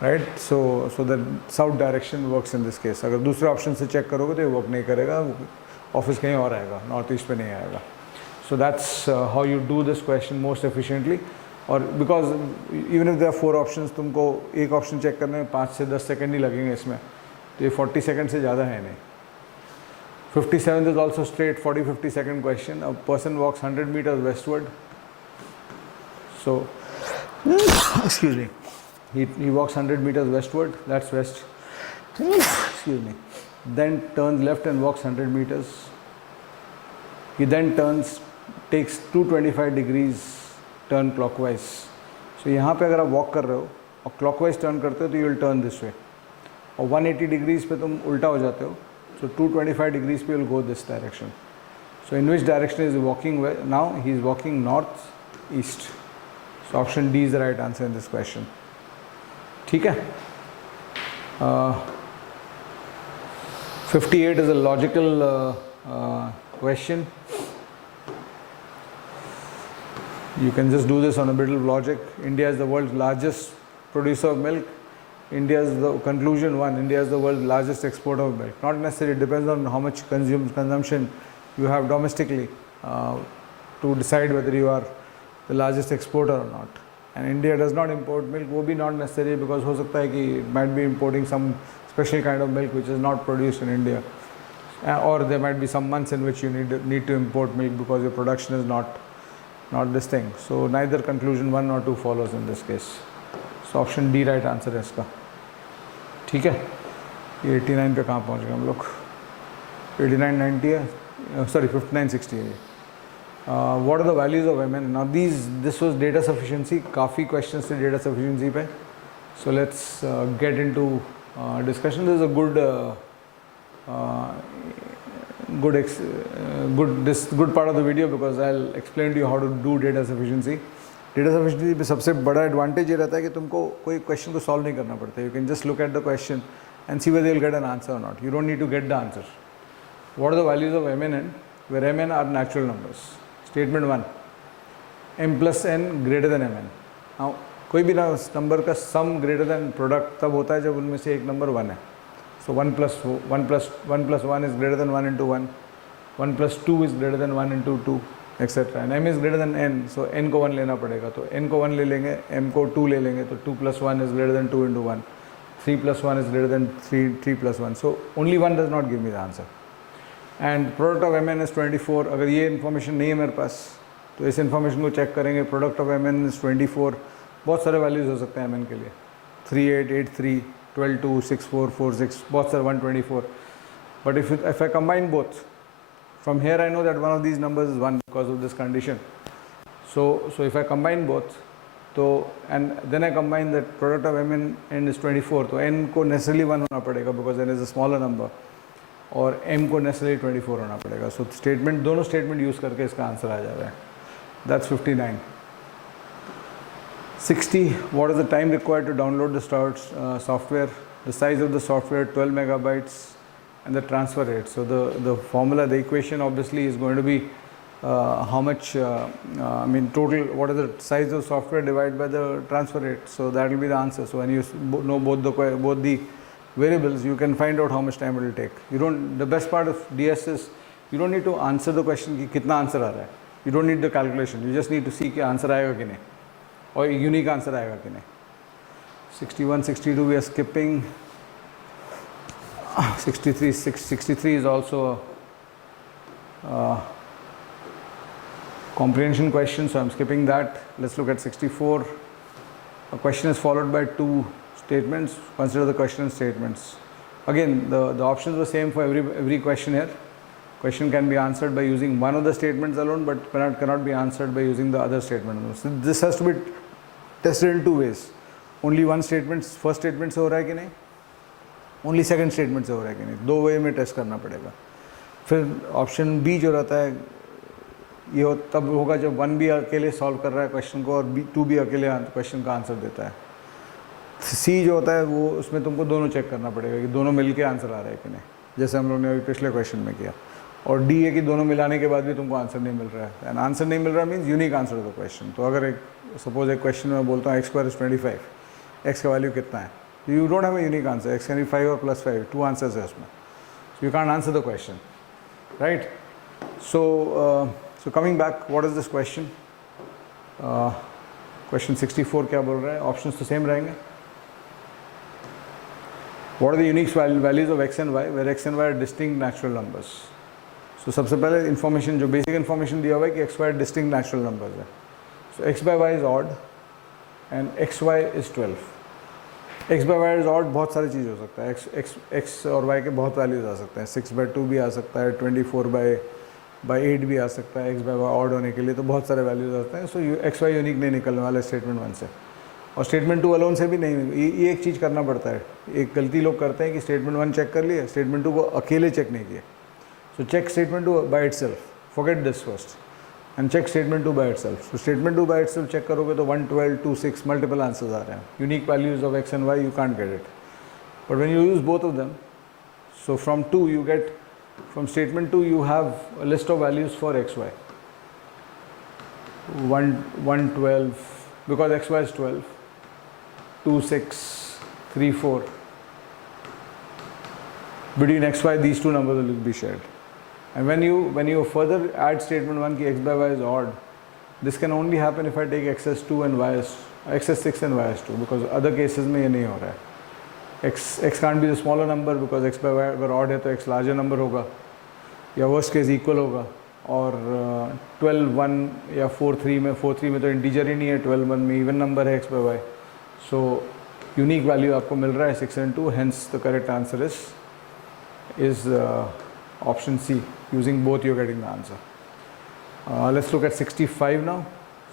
right? So the south direction works in this case. अगर दूसरे option से check करोगे तो ये work नहीं करेगा. Office कहीं और आएगा, northeast पे नहीं आएगा. So that's how you do this question most efficiently. और because even if there are 4 options, तुमको एक option check करने में 5 से 10 सेकंड ही लगेंगे इसमें. तो ये 40 सेकंड से ज़्यादा है नहीं. 57th is also straight 40-50 second question. A person walks 100 meters westward. So, excuse me. He walks 100 meters westward. That's west. Excuse me. Then turns left and walks 100 meters. He then takes 225 degrees turn clockwise. So यहाँ पे अगर आप walk कर रहे हो और clockwise turn करते हो तो you will turn this way. और 180 degrees पे तुम उल्टा हो जाते हो. So 225 degrees पे will go this direction. So in which direction is he walking? Now he is walking north east. So option D is the right answer in this question. ठीक है? 58 is a logical question. You can just do this on a bit of logic. India is the world's largest producer of milk. India is the conclusion one. India is the world's largest exporter of milk. Not necessarily. It depends on how much consumption you have domestically to decide whether you are the largest exporter or not. And India does not import milk. वो भी not necessary because हो सकता है कि it might be importing some special kind of milk which is not produced in India, or there might be some months in which you need to import milk because your production is not this thing. So neither conclusion 1 or 2 follows in this case. So option D right answer है इसका. ठीक है? ये 89 पे कहाँ पहुँच गए हम लोग? 89 90 है, sorry 59 60 है. What are the values of MN? Now this was data sufficiency. काफ़ी questions थे data sufficiency पे. So let's get into discussion. This is a good part of the video because I'll explain to you how to do data sufficiency. Data sufficiency पे सबसे बड़ा advantage ये रहता है कि तुमको कोई question को solve नहीं करना पड़ता. You can just look at the question and see whether you'll get an answer or not. You don't need to get the answer. What are the values of M and N? Where Mn are natural numbers. Statement 1. M plus N greater than Mn. Now कोई भी number का सम greater than product तब होता है जब उनमें से एक नंबर 1 है. So 1 plus 1 is greater than 1 into 1. 1 plus 2 is greater than 1 into 2, etc. And m is greater than n, so n को 1 लेना पड़ेगा. तो n को 1 ले लेंगे, m को 2 ले लेंगे, तो 2 plus 1 is greater than 2 into 1. 3 plus 1 is greater than 3 plus 1. So only 1 does not give me the answer. And product of mn is 24. अगर ये इन्फॉर्मेशन नहीं है मेरे पास तो इस इन्फॉर्मेशन को चेक करेंगे. Product of mn is 24. बहुत सारे वैल्यूज हो सकते हैं mn के लिए. 3883, 12, 64, 46, बहुत सारे 124. But if I combine both, from here I know that one of these numbers is 1 because of this condition. So if I combine both, and then I combine that product of m and n is 24, तो n को necessarily 1 होना पड़ेगा because n is a smaller number, और m को necessarily 24 होना पड़ेगा. So statement, दोनों statement use करके इसका आंसर आ जा रहा है. That's 59. 60. What is the time required to download the software? The size of the software 12 megabytes, and the transfer rate. So the formula, the equation obviously is going to be how much, total, what is the size of software divided by the transfer rate. So that will be the answer. So when you know both the variables, you can find out how much time it will take. The best part of DS is you don't need to answer the question कि कितना answer आ रहा है. You don't need the calculation. You just need to see कि answer आएगा कि नहीं, और unique answer आएगा कि नहीं. 61, 62 we are skipping. 63 is also a comprehension question, so I'm skipping that. Let's look at 64. A question is followed by 2 statements. Consider the question and statements. Again, the options were same for every question here. Question can be answered by using one of the statements alone, but cannot be answered by using the other statement. So this has to be tested in 2 ways. Only one statement, first statement से हो रहा है कि नहीं, only second statement से हो रहा है कि नहीं, 2 वे में टेस्ट करना पड़ेगा. फिर ऑप्शन बी जो रहता है ये तब होगा जब 1 भी अकेले सॉल्व कर रहा है क्वेश्चन को और 2 भी अकेले क्वेश्चन का आंसर देता है. सी जो होता है वो उसमें तुमको दोनों चेक करना पड़ेगा कि दोनों मिल के आंसर आ रहा है कि नहीं, जैसे हम लोग ने अभी पिछले क्वेश्चन में किया. और डी है कि दोनों मिलाने के बाद भी तुमको आंसर नहीं मिल रहा है. एंड आंसर नहीं मिल रहा means unique answer of the question. तो अगर सपोज एक क्वेश्चन में बोलता हूँ एक्स स्क्वायर इज 25, एक्स का वैल्यू कितना है, you don't have a unique answer. X can be 5 or plus 5, 2 answers है उसमें, so you can't answer the question, right? So coming back, what is this question? Question 64 क्या बोल रहा है? Options तो same रहेंगे. What are the unique values of x and y where x and y are distinct natural numbers? So सबसे पहले information, जो basic information दिया हुआ है कि x y distinct natural numbers है. So x by y is odd and x y is 12. x by y is odd बहुत सारी चीज़ हो सकता है. x और y के बहुत वैल्यूज आ सकते हैं. 6 by 2 भी आ सकता है, 24 by 8 भी आ सकता है. x by y ऑड होने के लिए तो बहुत सारे वैल्यूज आते हैं. सो x y यूनिक नहीं निकलने वाला स्टेटमेंट 1 से, और स्टेटमेंट 2 अलोन से भी नहीं. ये एक चीज़ करना पड़ता है. एक गलती लोग करते हैं कि स्टेटमेंट 1 चेक कर लिए, स्टेटमेंट 2 को अकेले चेक नहीं किए. So check statement 2 by itself, forget this first, and check statement 2 by itself. So statement 2 by itself check करोगे तो 1, 12, 2, 6 मल्टीपल आंसर्स आ रहे हैं. Unique values of x and y you can't get it. But when you use both of them, so from 2 you get, from statement 2 you have a list of values for x, y. 1, 12, because x, y is 12, 2, 6, 3, 4. Between x, y these two numbers will be shared. And when you further add statement 1 कि x by y is odd, this can only happen if I take x as 2 and y as x as 6 and y as 2, because other cases में ये नहीं हो रहा है. x can't be the smaller number because x by y अगर odd है तो x larger number होगा, या worst case equal होगा. और 12, 1 या 4, 3 में तो इंटीजर ही नहीं है. 12, 1 में इवन नंबर है x by y. So unique value आपको मिल रहा है 6 and 2. Hence the correct answer is option C. Using both you are getting the answer. Let's look at 65 now.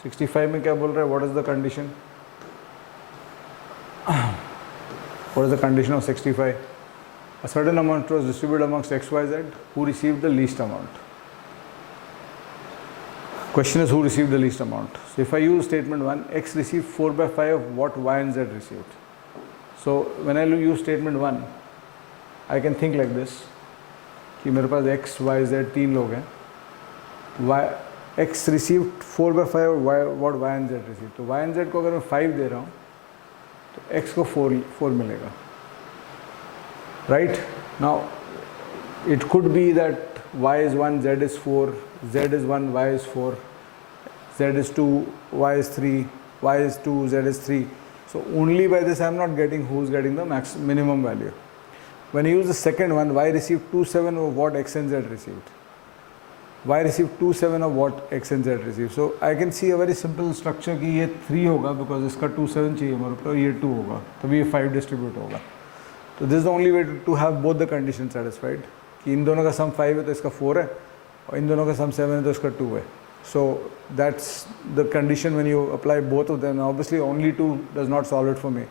65 में क्या बोल रहा है? What is the condition? What is the condition of 65? A certain amount was distributed amongst x, y, z. Who received the least amount? Question is who received the least amount. So if I use statement 1, x received 4 by 5 of what y and z received. So when I use statement 1, I can think like this कि मेरे पास x, y, z 3 लोग हैं. x received 4/5 और y what y and z receive. तो y and z को अगर मैं 5 दे रहा हूँ तो x को 4 मिलेगा, right. Now it could be that y is 1, z is 4, z is 1, y is 4, z is 2, y is 3, y is 2, z is 3. So only by this I am not getting who's getting the minimum value. When you use the second one, y received 2/7 of what x and z received. Y received 2/7 of what x and z received. So I can see a very simple structure कि ये 3 होगा because इसका 2/7 चाहिए हमारे को, ये 2 होगा, तभी ये 5 डिस्ट्रीब्यूट होगा। तो this the only way to have both the condition satisfied, कि इन दोनों का सम 5 है तो इसका 4 है, और इन दोनों का सम 7 है तो इसका 2 है। So that's the condition when you apply both of them. Obviously only 2 does not solve it for me.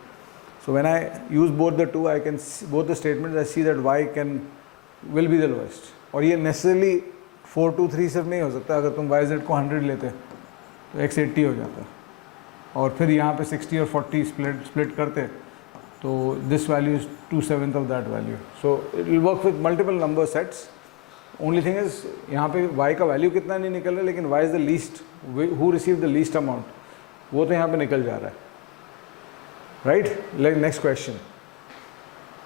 So when I use both the two, I can see both the statements, I see that y will be the lowest. और ये necessarily 4 2 3 सिर्फ नहीं हो सकता, अगर तुम y z को 100 लेते तो x 80 हो जाता, और फिर यहाँ पे 60 और 40 split करते तो this value is 2/7 of that value. So it will work with multiple number sets. Only thing is यहाँ पे y का वैल्यू कितना नहीं निकल रहा, लेकिन y is the least, who received the least amount, वो तो यहाँ पे निकल जा रहा है, right? Like next question,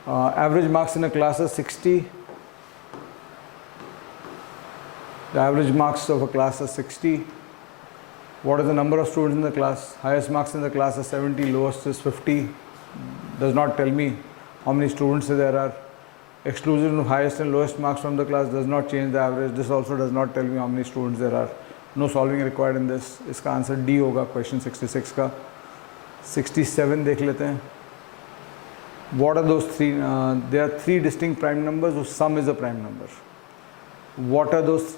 average marks in a class is 60. The average marks of a class is 60. What is the number of students in the class? Highest marks in the class is 70, lowest is 50. Does not tell me how many students there are. Exclusion of highest and lowest marks from the class does not change the average. This also does not tell me how many students there are. No solving required in this. इसका answer D होगा question 66 का। 67 देख लेते हैं। What are those three? There are 3 distinct prime numbers whose sum is a prime number. What are those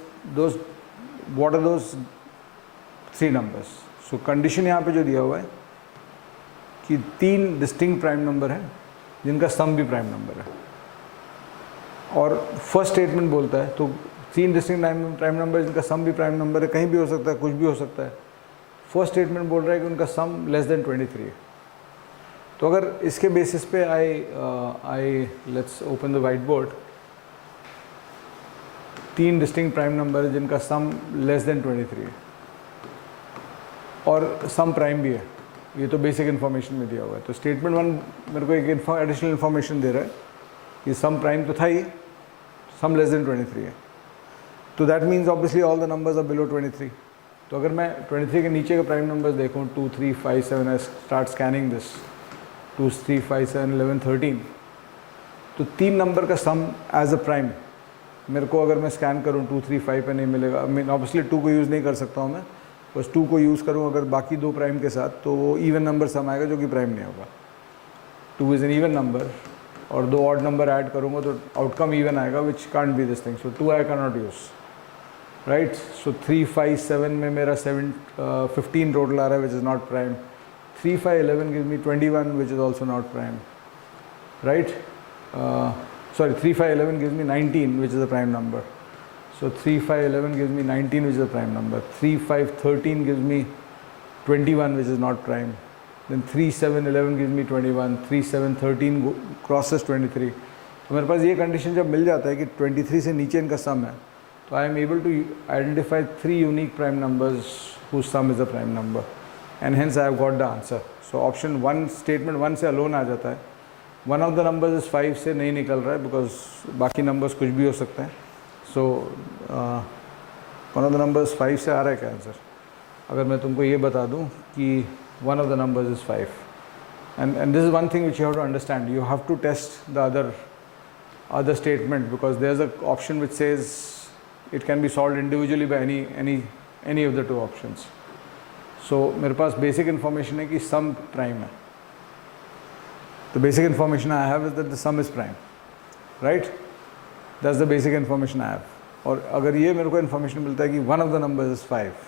3 numbers? So condition यहाँ पे जो दिया हुआ है कि 3 distinct prime number हैं जिनका sum भी prime number है, और फर्स्ट स्टेटमेंट बोलता है तो 3 डिस्टिंक्ट प्राइम नंबर जिनका सम भी प्राइम नंबर है, कहीं भी हो सकता है, कुछ भी हो सकता है। फर्स्ट स्टेटमेंट बोल रहा है कि उनका सम लेस देन 23 है। तो अगर इसके बेसिस पे I let's open the white board, 3 distinct prime number है जिनका सम लेस देन 23 है और सम प्राइम भी है, ये तो बेसिक इन्फॉर्मेशन में दिया हुआ है। तो स्टेटमेंट 1 मेरे को एक एडिशनल इन्फॉर्मेशन दे रहा है कि सम प्राइम तो था ही, सम लेस देन 23 है, तो that means obviously all the numbers are below 23। तो अगर मैं 23 के नीचे के प्राइम नंबर्स देखूँ 2 3 5 7, आई स्टार्ट स्कैनिंग दिस 2 3 5 7 11 13, तो 3 नंबर का सम एज अ प्राइम मेरे को अगर मैं स्कैन करूँ 2 3 5 पे नहीं मिलेगा। आई मीन ऑब्वियसली 2 को यूज़ नहीं कर सकता हूँ मैं, बस 2 को यूज़ करूँ अगर बाकी 2 प्राइम के साथ, तो वो इवन नंबर सम आएगा जो कि प्राइम नहीं होगा। 2 इज़ एन इवन नंबर, और 2 ऑड नंबर ऐड करूँगा तो आउटकम इवन आएगा, which can't be this thing. So 2 I can not use, right. सो 3 5 7 में मेरा 15 टोटल आ रहा है which is not prime. 3 5 11 gives me 21 which is also not prime, right. Sorry, 3 5 11 gives me 19 which is a prime number. So 3 5 11 gives me 19 which is a prime number. 3 5 13 gives me 21 which is not prime. Then 3 7 11 gives me 21. 3 7 13 crosses 23. तो मेरे पास ये condition जब मिल जाता है कि 23 से नीचे इनका सम है, तो I am able to identify 3 unique prime numbers whose sum is a prime number, and hence I have got the answer. So option 1 statement 1 से alone आ जाता है। One of the numbers is 5 से नहीं निकल रहा है बिकॉज बाकी numbers कुछ भी हो सकते हैं। So one of the numbers 5 से आ रहा है क्या आंसर? अगर मैं तुमको ये बता दूं कि one of the numbers is 5, and this is one thing which you have to understand, you have to test the other statement because there is a option which says it can be solve individually by any of the 2 options. So मेरे पास basic information है कि sum prime है। The basic information I have is that the sum is prime, right? That's the basic information I have. और अगर ये मेरे को इन्फॉर्मेशन मिलता है कि one of the numbers is 5,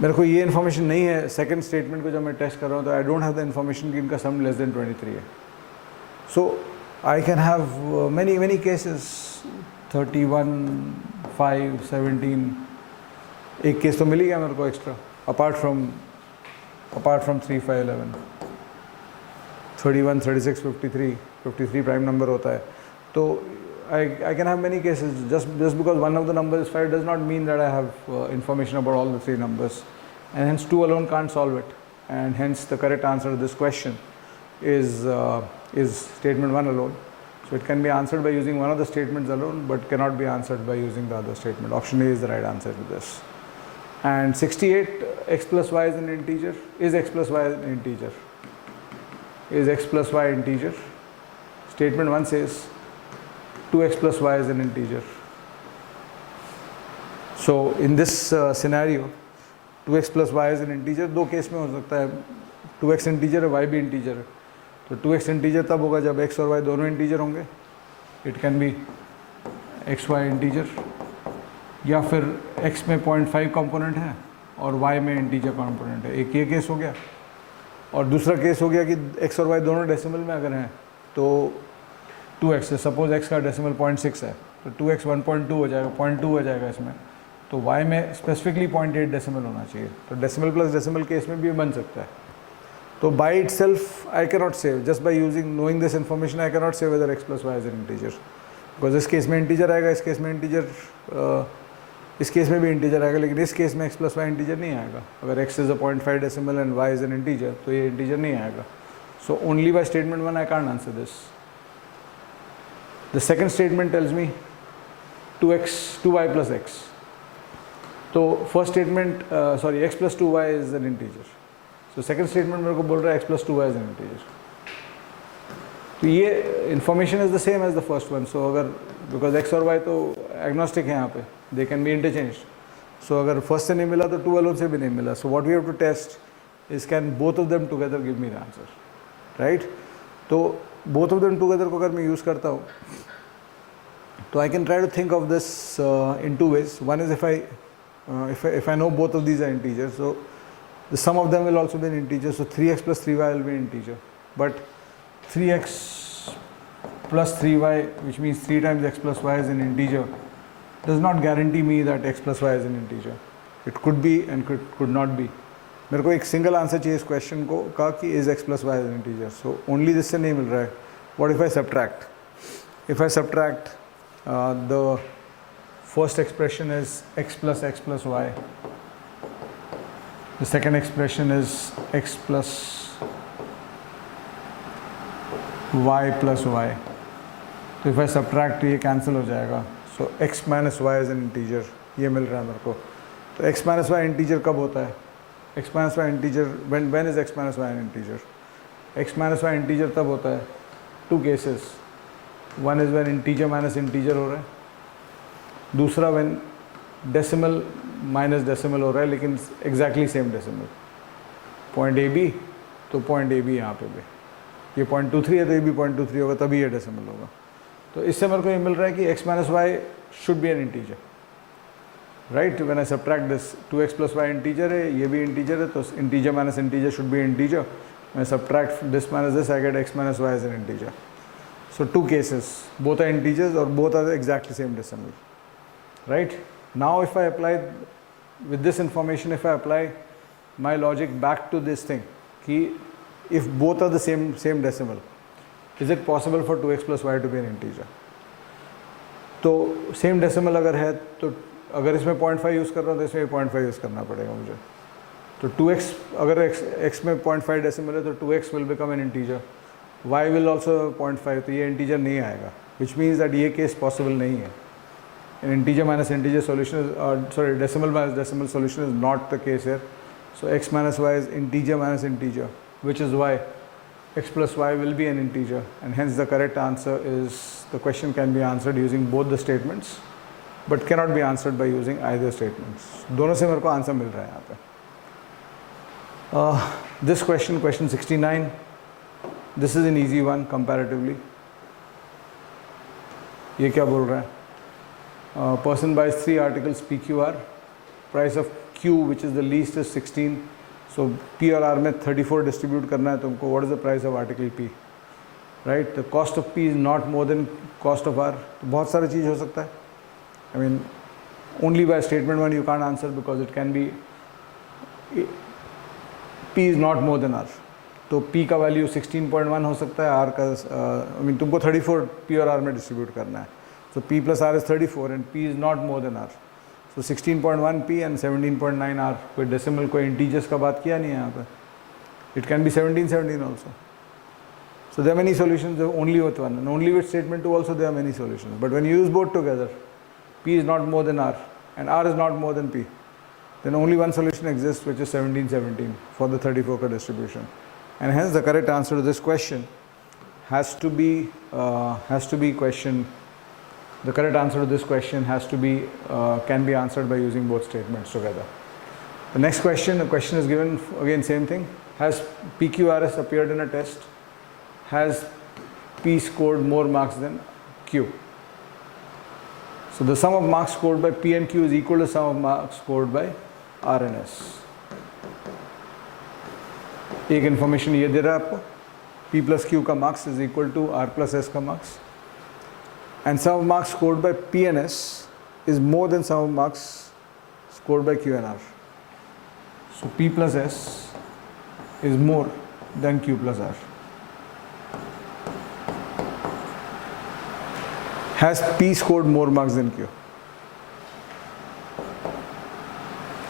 मेरे को ये इन्फॉर्मेशन नहीं है सेकंड स्टेटमेंट को जब मैं टेस्ट कर रहा हूँ, तो I don't have the information कि इनका सम लेस देन 23 है। So I can have many cases 31 5 17, एक केस तो मिल ही गया मेरे को extra apart from 3 5 11। 31 36 53 prime number होता है। तो I can have many cases. Just because one of the numbers is 5 does not mean that I have information about all the 3 numbers, and hence 2 alone can't solve it, and hence the correct answer to this question is statement 1 alone. So it can be answered by using one of the statements alone, but cannot be answered by using the other statement. Option A is the right answer to this. And 68, x plus y is an integer. Is x plus y an integer? Is x plus y integer? Statement 1 says 2x plus y is an integer. So in this scenario, 2x plus y is an integer. दो case में हो सकता है, 2x integer है, y भी integer है. तो 2x integer तब होगा जब x और y दोनों इंटीजर होंगे. It can B xy integer, या फिर x में 0.5 कंपोनेंट है और y में इंटीजर कंपोनेंट है. एक ये केस हो गया. और दूसरा केस हो गया कि x और y दोनों डेसिमल में अगर हैं तो 2x, सपोज x का डेसिमल 0.6 है तो 2x 1.2 हो जाएगा, 0.2 हो जाएगा इसमें. तो y में स्पेसिफिकली 0.8 डेसिमल होना चाहिए. तो डेसिमल प्लस डेसिमल केस में भी बन सकता है. तो by itself I cannot say, just by knowing this information I cannot say whether x plus y is an integer, because इस केस में इंटीजर आएगा, इस केस में इंटीजर, इस केस में भी इंटीजर आएगा, लेकिन इस केस में x plus y इंटीजर नहीं आएगा. अगर x is a 0.5 decimal and y is an integer तो ये इंटीजर नहीं आएगा. So only by statement 1 I can't answer this. The second statement tells me 2y plus x. तो first statement sorry x plus 2y is an integer. So second statement मेरे को बोल रहा है x plus 2y is an integer. तो ये information is the same as the first one. So अगर because x और y तो agnostic है यहाँ पे, they can be interchanged. So अगर first से नहीं मिला तो 2 alone से भी नहीं मिला. So what we have to test is can both of them together give me the answer, right? तो both of them together को अगर मैं use करता हूँ तो I can try to think of this in 2 ways. One is if I know both of these are integers, so the sum of them will also be an integer. So 3x plus 3y will be an integer, but 3x plus 3y, which means 3 times x plus y is an integer, does not guarantee me that x plus y is an integer. It could be and could not be. मेरे को एक single answer चाहिए इस question को का कि is x plus y is an integer. So only this से नहीं मिल रहा है. What if I subtract? If I subtract, the first expression is x plus y. The second expression is x plus y plus y. तो if I subtract ये cancel हो जाएगा. So x minus y is an integer. ये मिल रहा है मेरे को. तो x minus y integer कब होता है? x minus y integer, when is x minus y an integer? x minus y integer तब होता है 2 cases. One is when integer minus integer हो रहा है. दूसरा when decimal minus decimal हो रहा है लेकिन exactly same decimal. Point AB तो point AB यहाँ पे भी. ये 0.23 है तो ये भी 0.23 होगा, तभी ये decimal होगा. तो इससे मेरे को ये मिल रहा है कि x minus y should be an integer. Right? When I subtract this, 2x plus y integer है, ये भी integer है, तो integer minus integer should be integer. When I subtract this minus this, I get x minus y as an integer. So 2 cases, both are integers or both are the exactly same decimal. Right? Now if I apply, with this information, if I apply my logic back to this thing, कि if both are the same decimal, is it possible for 2x plus y to be an integer? तो same decimal अगर है तो अगर इसमें 0.5 use कर रहा हूँ तो इसमें 0.5 यूज़ करना पड़ेगा मुझे. तो 2x अगर x में 0.5 डेसिमल है तो 2x will become an integer, y will also 0.5 तो ये integer नहीं आएगा, which means that ये case possible नहीं है. An integer minus integer solution is, decimal minus decimal solution is not the case here. So x minus y is integer minus integer, which is why x plus y will be an integer, and hence the correct answer is, the question can be answered using both the statements but cannot be answered by using either statements. दोनों से मेरे को answer मिल रहा है यहाँ पे. This question, question 69, this is an easy one comparatively. ये क्या बोल रहा है? Person buys 3 articles PQR, price of Q which is the least is 16, so P और R में 34 distribute करना है तुमको. What is the price of article P? Right? The cost of P is not more than cost of R. तो बहुत सारी चीज़ हो सकता है. I mean, only by statement 1 you can't answer because it can be P is not more than R. तो P का value 16.1 हो सकता है, R का I mean तुमको 34 P और R में डिस्ट्रीब्यूट करना है. So P plus R is 34 and P is not more than R. So 16.1 P and 17.9 R. कोई decimal कोई integers का बात किया नहीं है यहाँ पे. It can be 17 also. So there are many solutions only with one, and only with statement 2 also there are many solutions. But when you use both together, P is not more than R and R is not more than P, then only one solution exists, which is 17 for the 34 ka distribution. And hence the correct answer to this question has to be question. The correct answer to this question has to be can be answered by using both statements together. The next question, the question is given again same thing. Has PQRS appeared in a test? Has P scored more marks than Q? So the sum of marks scored by P and Q is equal to sum of marks scored by R and S. एक information ये दे रहा है आपको, P plus Q का marks is equal to R plus S का marks, and sum of marks scored by P and S is more than sum of marks scored by Q and R. So P plus S is more than Q plus R. Has P scored more marks than Q?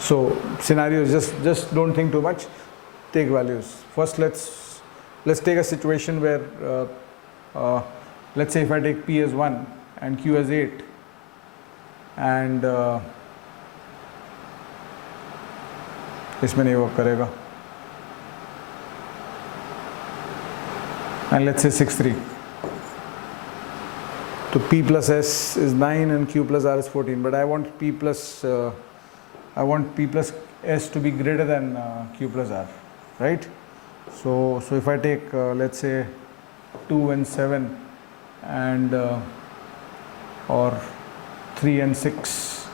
So scenarios, just don't think too much, take values. First let's take a situation where let's say if I take P as 1 and Q as 8 and इसमें नहीं work करेगा, and let's say 6 3. So P plus S is 9 and Q plus R is 14, but I want P plus S to be greater than Q plus R, right? So if I take let's say 2 and 7 and or 3 and 6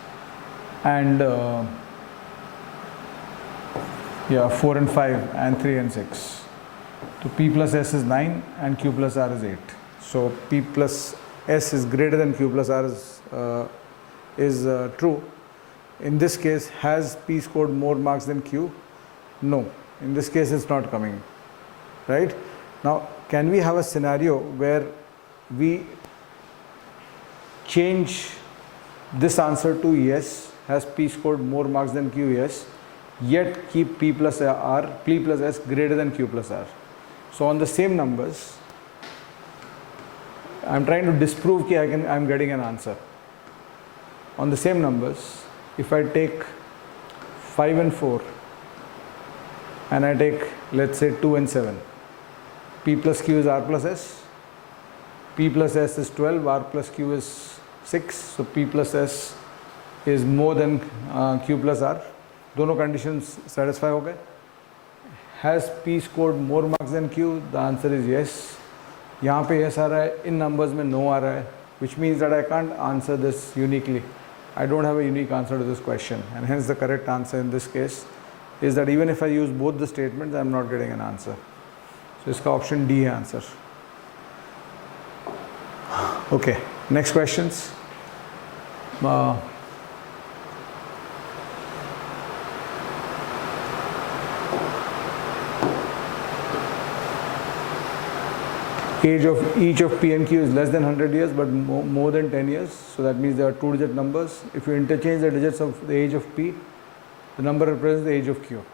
and 4 and 5 and 3 and 6. So P plus S is 9 and Q plus R is 8. So P plus S is greater than Q plus R is true. In this case, has P scored more marks than Q? No. In this case, it's not coming. Right? Now, can we have a scenario where we change this answer to yes, has P scored more marks than Q? Yes. Yet keep P plus S greater than Q plus R. So on the same numbers, I'm trying to disprove that I'm getting an answer. On the same numbers, if I take 5 and 4 and I take let's say 2 and 7, P plus Q is R plus S, P plus S is 12, R plus Q is 6, so P plus S is more than Q plus R. दोनों conditions satisfy हो गए. Has P scored more marks than Q? The answer is yes. यहाँ पे yes आ रहा है, इन numbers में no आ रहा है, which means that I can't answer this uniquely. I don't have a unique answer to this question, and hence the correct answer in this case is that even if I use both the statements, I am not getting an answer. So इसका option D है answer. Okay, next questions. Age of each of P and Q is less than 100 years but more than 10 years, so that means they are two-digit numbers. If you interchange the digits of the age of P, the number represents the age of Q.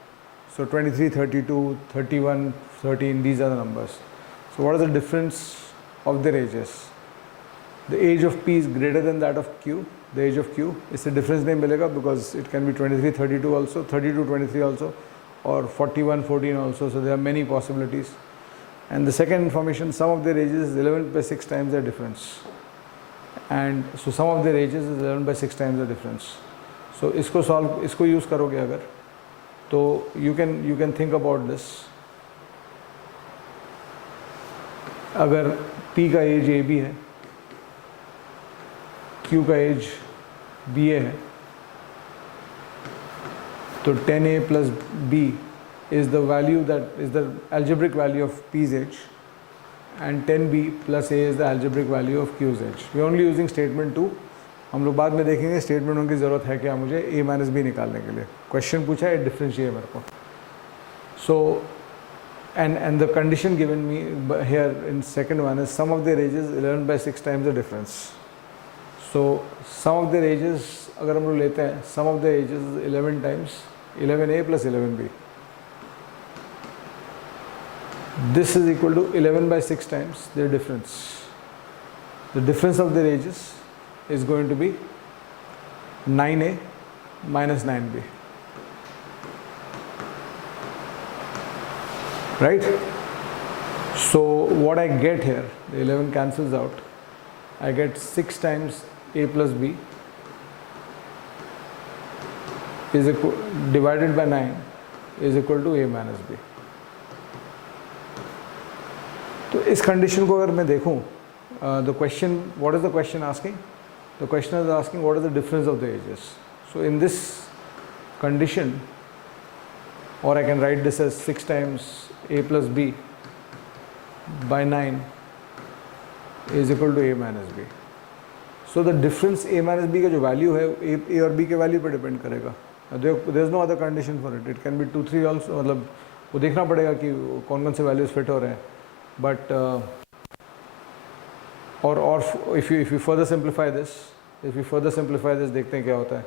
So 23, 32, 31, 13, these are the numbers. So what is the difference of their ages? The age of P is greater than that of Q, the age of Q. It's a difference नहीं मिलेगा because it can be 23, 32 also, 32, 23 also, or 41, 14 also, so there are many possibilities. And the second information, sum of their ages is 11 by 6 times their difference. And so sum of their ages is 11 by 6 times the difference. So इसको solve, इसको use करोगे अगर, तो you can think about this. अगर P का age AB है, Q का age BA है, तो 10A plus B is the value that is the algebraic value of P's age, and 10B plus A is the algebraic value of Q's age. We are only using statement 2. हम लोग बाद में देखेंगे statement उनकी ज़रूरत है क्या मुझे A minus B निकालने के लिए. Question पूछा है, difference चाहिए मेरे को. So and the condition given me here in second one is sum of their ages 11 by 6 times the difference. So sum of their ages अगर हम लोग लेते हैं, sum of their ages is 11 times 11a plus 11b. This is equal to 11 by 6 times their difference. The difference of their ages is going to be 9a minus 9b. Right? So what I get here, the 11 cancels out. I get 6 times a plus b is equal, divided by 9 is equal to a minus b. तो इस condition को अगर मैं देखूं, the question, what is the question asking? The question is asking what is the difference of the ages. So in this condition, or I can write this as 6 times a plus b by 9 is equal to a minus b. So the difference a minus b का जो value है a और b के value पर depend करेगा. There is no other condition for it. It can be 2, 3 also. मतलब वो देखना पड़ेगा कि कौन कौन से values fit हो रहे हैं. But or if you further simplify this, देखते हैं क्या होता है.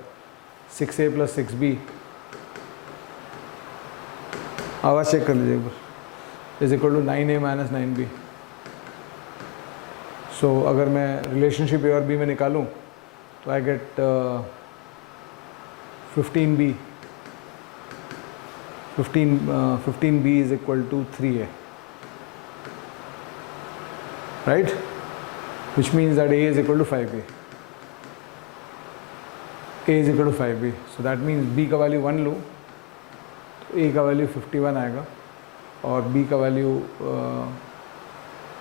6a plus 6b, आवाज़ चेक कर लीजिए एक बार, is equal to 9a minus 9b. So अगर मैं relationship a और b में निकालूँ तो I get 15b. 15b is equal to 3a. Right? Which means that a is equal to 5b. A is equal to 5b. So that means b का value 1 लूँ तो a का value 51 आएगा और b का value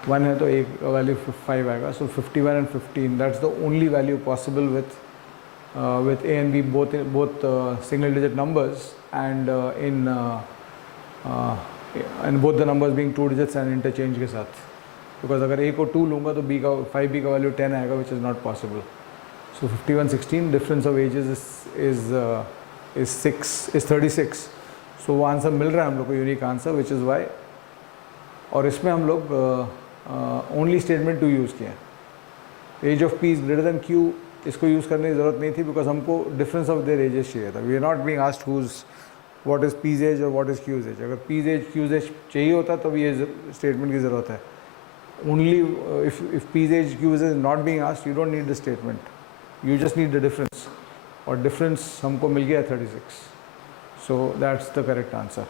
1 है तो a का value 5 आएगा. So 51 and 15, that's the only value possible with a and b both single digit numbers and and both the numbers being 2 digits and interchange के साथ. Because अगर a को 2 लूँगा तो b का 5b का value 10 आएगा, which is not possible. So 51, 16, difference of ages is 36. So वो आंसर मिल रहा है हम लोग को, unique answer, which is why. और इसमें हम लोग ओनली स्टेटमेंट 2 यूज़ किए हैं. Age of p is greater than q, इसको यूज़ करने की ज़रूरत नहीं थी बिकॉज हमको डिफरेंस ऑफ देयर एजेस चाहिए था. We are not being asked whose what is p's age और व्हाट इज़ क्यूज एज. अगर पीज एज क्यूज एज चाहिए होता तब ये स्टेटमेंट की ज़रूरत है. Only if p's age q's age not being asked, you don't need the statement, you just need the difference. और डिफरेंस हमको मिल गया 36. So that's the correct answer.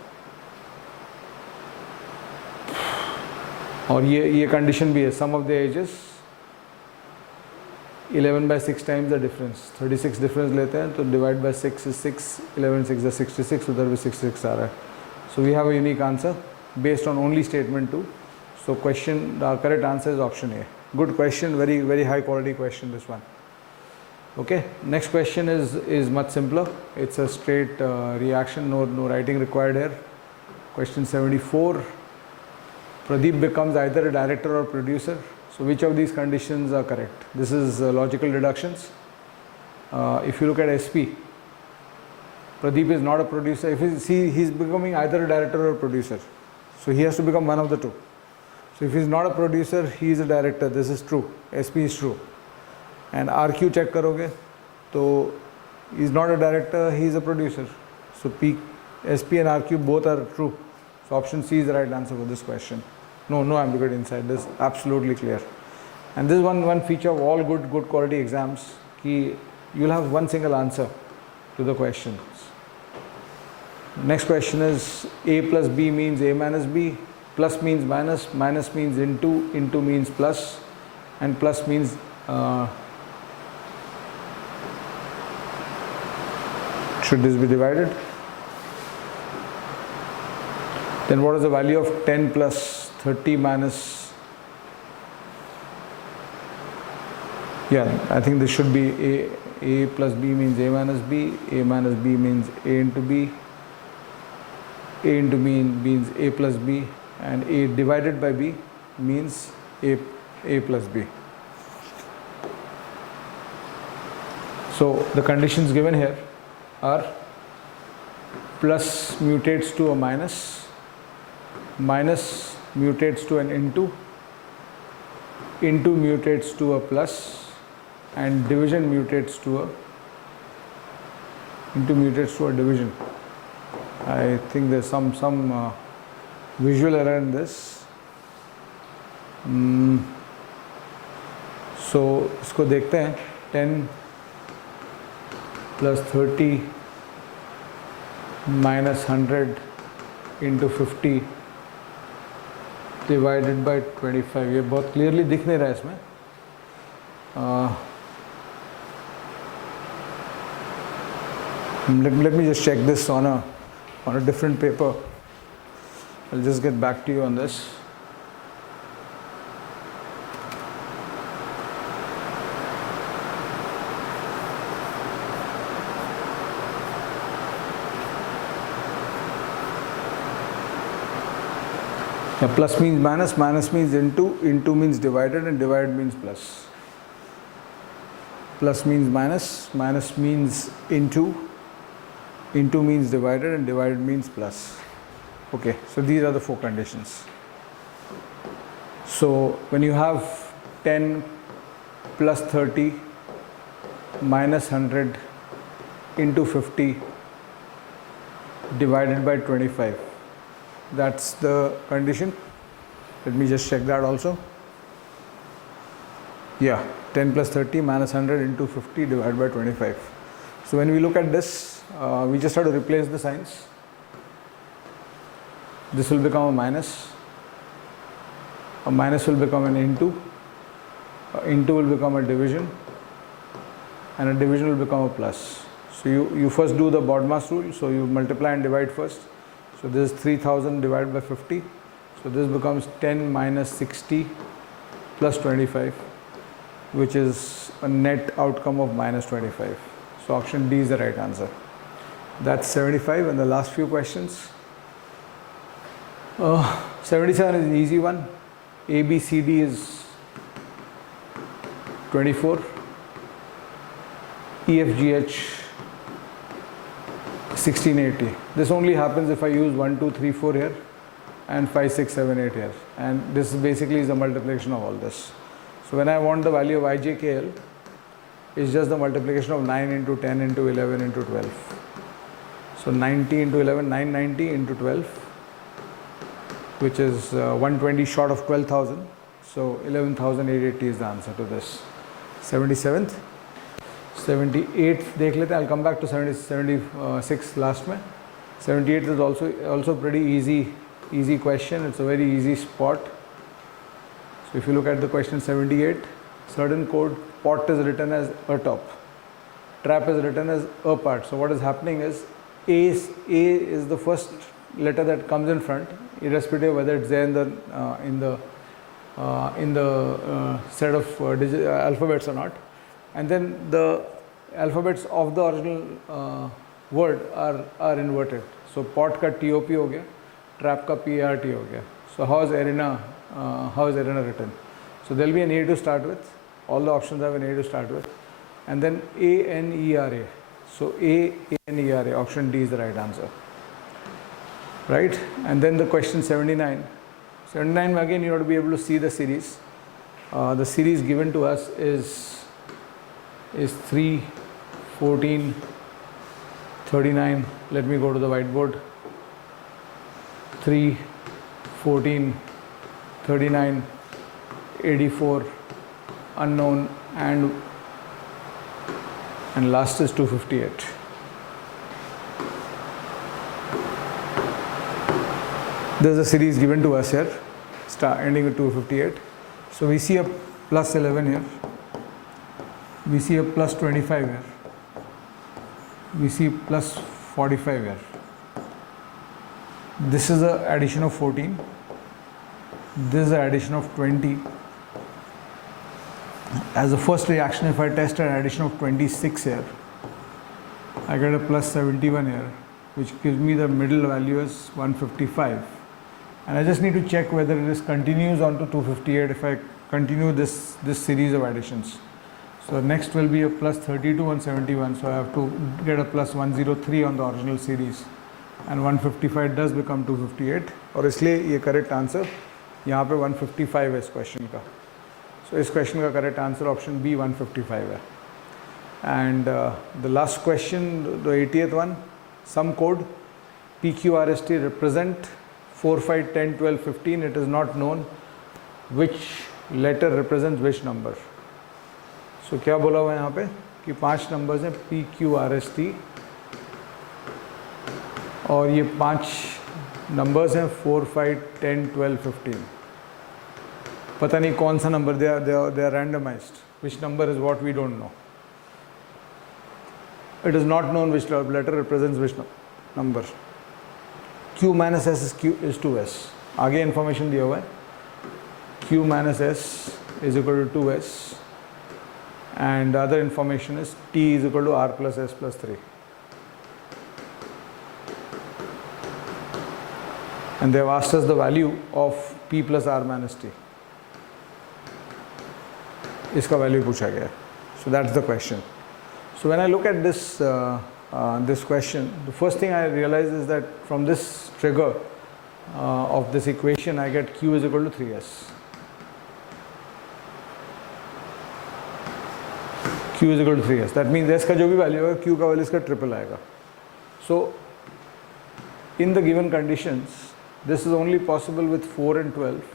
और ये कंडीशन भी है, sum of the edges 11 by 6 times the difference. 36 difference लेते हैं तो डिवाइड बाय 6 is 6, 11 6 is 66, उधर भी 66 आ रहा है. So we have a unique answer based on only statement 2. So question, the correct answer is option A. Good question, very very high quality question this one. Okay, next question is much simpler. It's a straight reaction, no writing required here. Question 74. Pradeep becomes either a director or producer. So which of these conditions are correct? This is logical deductions. If you look at SP, Pradeep is not a producer. If he's becoming either a director or a producer, so he has to become one of the two. So if he's not a producer, he is a director. This is true. SP is true. And RQ check करोगे तो he is not a director, he is a producer. So SP and RQ both are true. So option C is the right answer for this question. No ambiguity inside this, absolutely clear. And this is one feature of all good quality exams, कि you'll have one single answer to the questions. Next question is A plus B means A minus B, plus means minus, minus means into means plus, and plus means should this be divided? Then what is the value of 10 plus 30 minus, yeah, I think this should be A plus B means A minus B, A minus B means A into B, A into B means A plus B, and A divided by B means A plus B. So the conditions given here are plus mutates to a minus, minus mutates to an into mutates to a plus, and division mutates to a division. I think there's some visual error in this. So इसको देखते हैं. 10 plus 30 minus 100 into 50 divided by 25. ये बहुत clearly दिख नहीं रहा है इसमें. Let me just check this on a different paper. I'll just get back to you on this. Yeah, plus means minus, minus means into means divided, and divide means plus. Plus means minus, minus means into means divided, and divided means plus. Okay, so these are the 4 conditions. So when you have 10 plus 30 minus 100 into 50 divided by 25, that's the condition. Let me just check that also. Yeah, 10 plus 30 minus 100 into 50 divided by 25. So when we look at this, we just have to replace the signs. This will become a minus will become an into will become a division, and a division will become a plus. So you first do the BODMAS rule, so you multiply and divide first. So this is 3000 divided by 50. So this becomes 10 minus 60 plus 25, which is a net outcome of minus 25. So option D is the right answer. That's 75, and the last few questions. 77 is an easy one. A, B, C, D is 24. E, F, G, H 1680. This only happens if I use 1, 2, 3, 4 here and 5, 6, 7, 8 here. And this basically is the multiplication of all this. So when I want the value of IJKL, it's just the multiplication of 9 into 10 into 11 into 12. So 90 into 11, 990 into 12, which is 120 short of 12,000. So 11,880 is the answer to this. 77th. 78th देख लेते हैं. I'll come back to 76 last में. 78th is also pretty easy question. It's a very easy spot. So if you look at the question 78, certain code, pot is written as a top, trap is written as a part. So what is happening is A is the first letter that comes in front, irrespective of whether it's there in the set of alphabets or not. And then the alphabets of the original word are inverted. So pot ka TOP ho gaya, trap ka PART ho gaya. So how is arena written? So there will be an A to start with. All the options have an A to start with, and then ANERA. So ANERA, option D is the right answer. Right? And then the question 79. 79 again you have to be able to see the series. The series given to us is 3, 14, 39. Let me go to the whiteboard. 3, 14, 39, 84, unknown, and last is 258. There's a series given to us here, ending with 258. So we see a plus 11 here. We see a plus 25 here. We see plus 45 here. This is the addition of 14. This is the addition of 20. As a first reaction, if I test an addition of 26 here, I get a plus 71 here, which gives me the middle value as 155. And I just need to check whether it continues on to 258 if I continue this series of additions. So next will be a plus 32 on 71, so I have to get a plus 103 on the original series, and 155 does become 258, और इसलिए ये correct answer यहाँ पे 155 है इस question का. सो इस question का करेक्ट आंसर ऑप्शन बी 155 है. And the last question, the 80th one, some code PQRST represent 4, 5, 10, 12, 15. It is not known which letter represents which number. So क्या बोला हुआ है यहाँ पे कि 5 नंबर्स हैं PQRST और ये 5 नंबर्स हैं 4, 5, 10, 12, 15. पता नहीं कौन सा number, they are randomized. Which number is what we don't know. It is not known which letter represents which number. Q minus S is 2S. आगे इंफॉर्मेशन दिया हुआ है. Q minus S is equal to 2S and the other information is T is equal to R plus S plus 3. And they have asked us the value of P plus R minus T. इसका value पूछा गया है. So that's the question. So when I look at this this question, the first thing I realize is that from this trigger of this equation I get Q is equal to 3S. Q is equal to 3S. That means S का जो भी value होगा Q का value इसका triple आएगा. So in the given conditions this is only possible with 4 and 12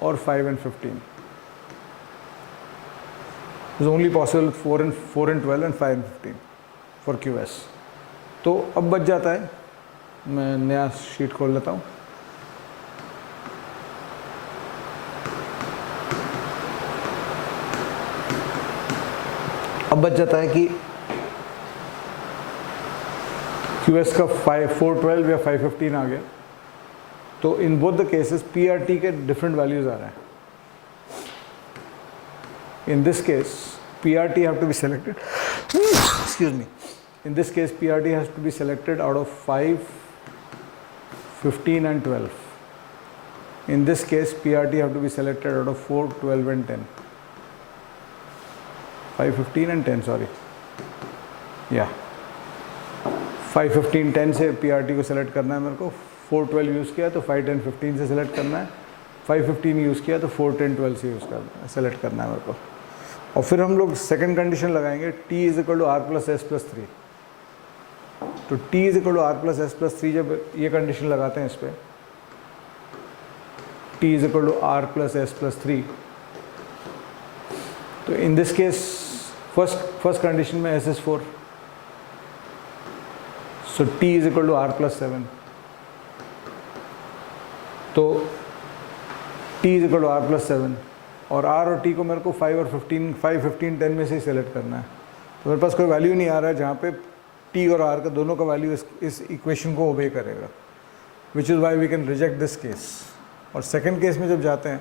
or 5 and 15. It is only possible with 4 and 12 and 5 and 15 for QS. तो अब बच जाता है, मैं नया शीट खोल लेता हूँ. अब बच जाता है कि QS का 412 या 515 आ गया. तो in both the cases PRT के डिफरेंट वैल्यूज आ रहे हैं. In this case, PRT have to be selected. Excuse me. In this case, PRT has to be selected out of 5, 15 and 12. In this case, PRT have to be selected out of 4, 12 and 10. 5, 15 and 10, sorry. Yeah. 5, 15, 10 से PRT को select करना है मेरे को. 4, 12 use किया तो 5, 10, 15 से select करना है. 5, 15 यूज़ किया तो 4, 10, 12 से यूज़ करना है, सेलेक्ट करना है मेरे को. और फिर हम लोग सेकंड कंडीशन लगाएंगे T is equal to R plus S plus 3. तो T is equal to R plus S plus 3 जब ये कंडीशन लगाते हैं इस पर, T is equal to R plus S plus 3, तो in this case first condition में S is 4, so T is equal to R plus 7. तो T is equal to R plus 7 और R और T को मेरे को 5 और 15, 5, 15, 10 में से ही सेलेक्ट करना है. तो मेरे पास कोई वैल्यू नहीं आ रहा है जहाँ पे T और R का दोनों का वैल्यू इस इक्वेशन को ओबे करेगा, which is why we can reject this case. और सेकंड केस में जब जाते हैं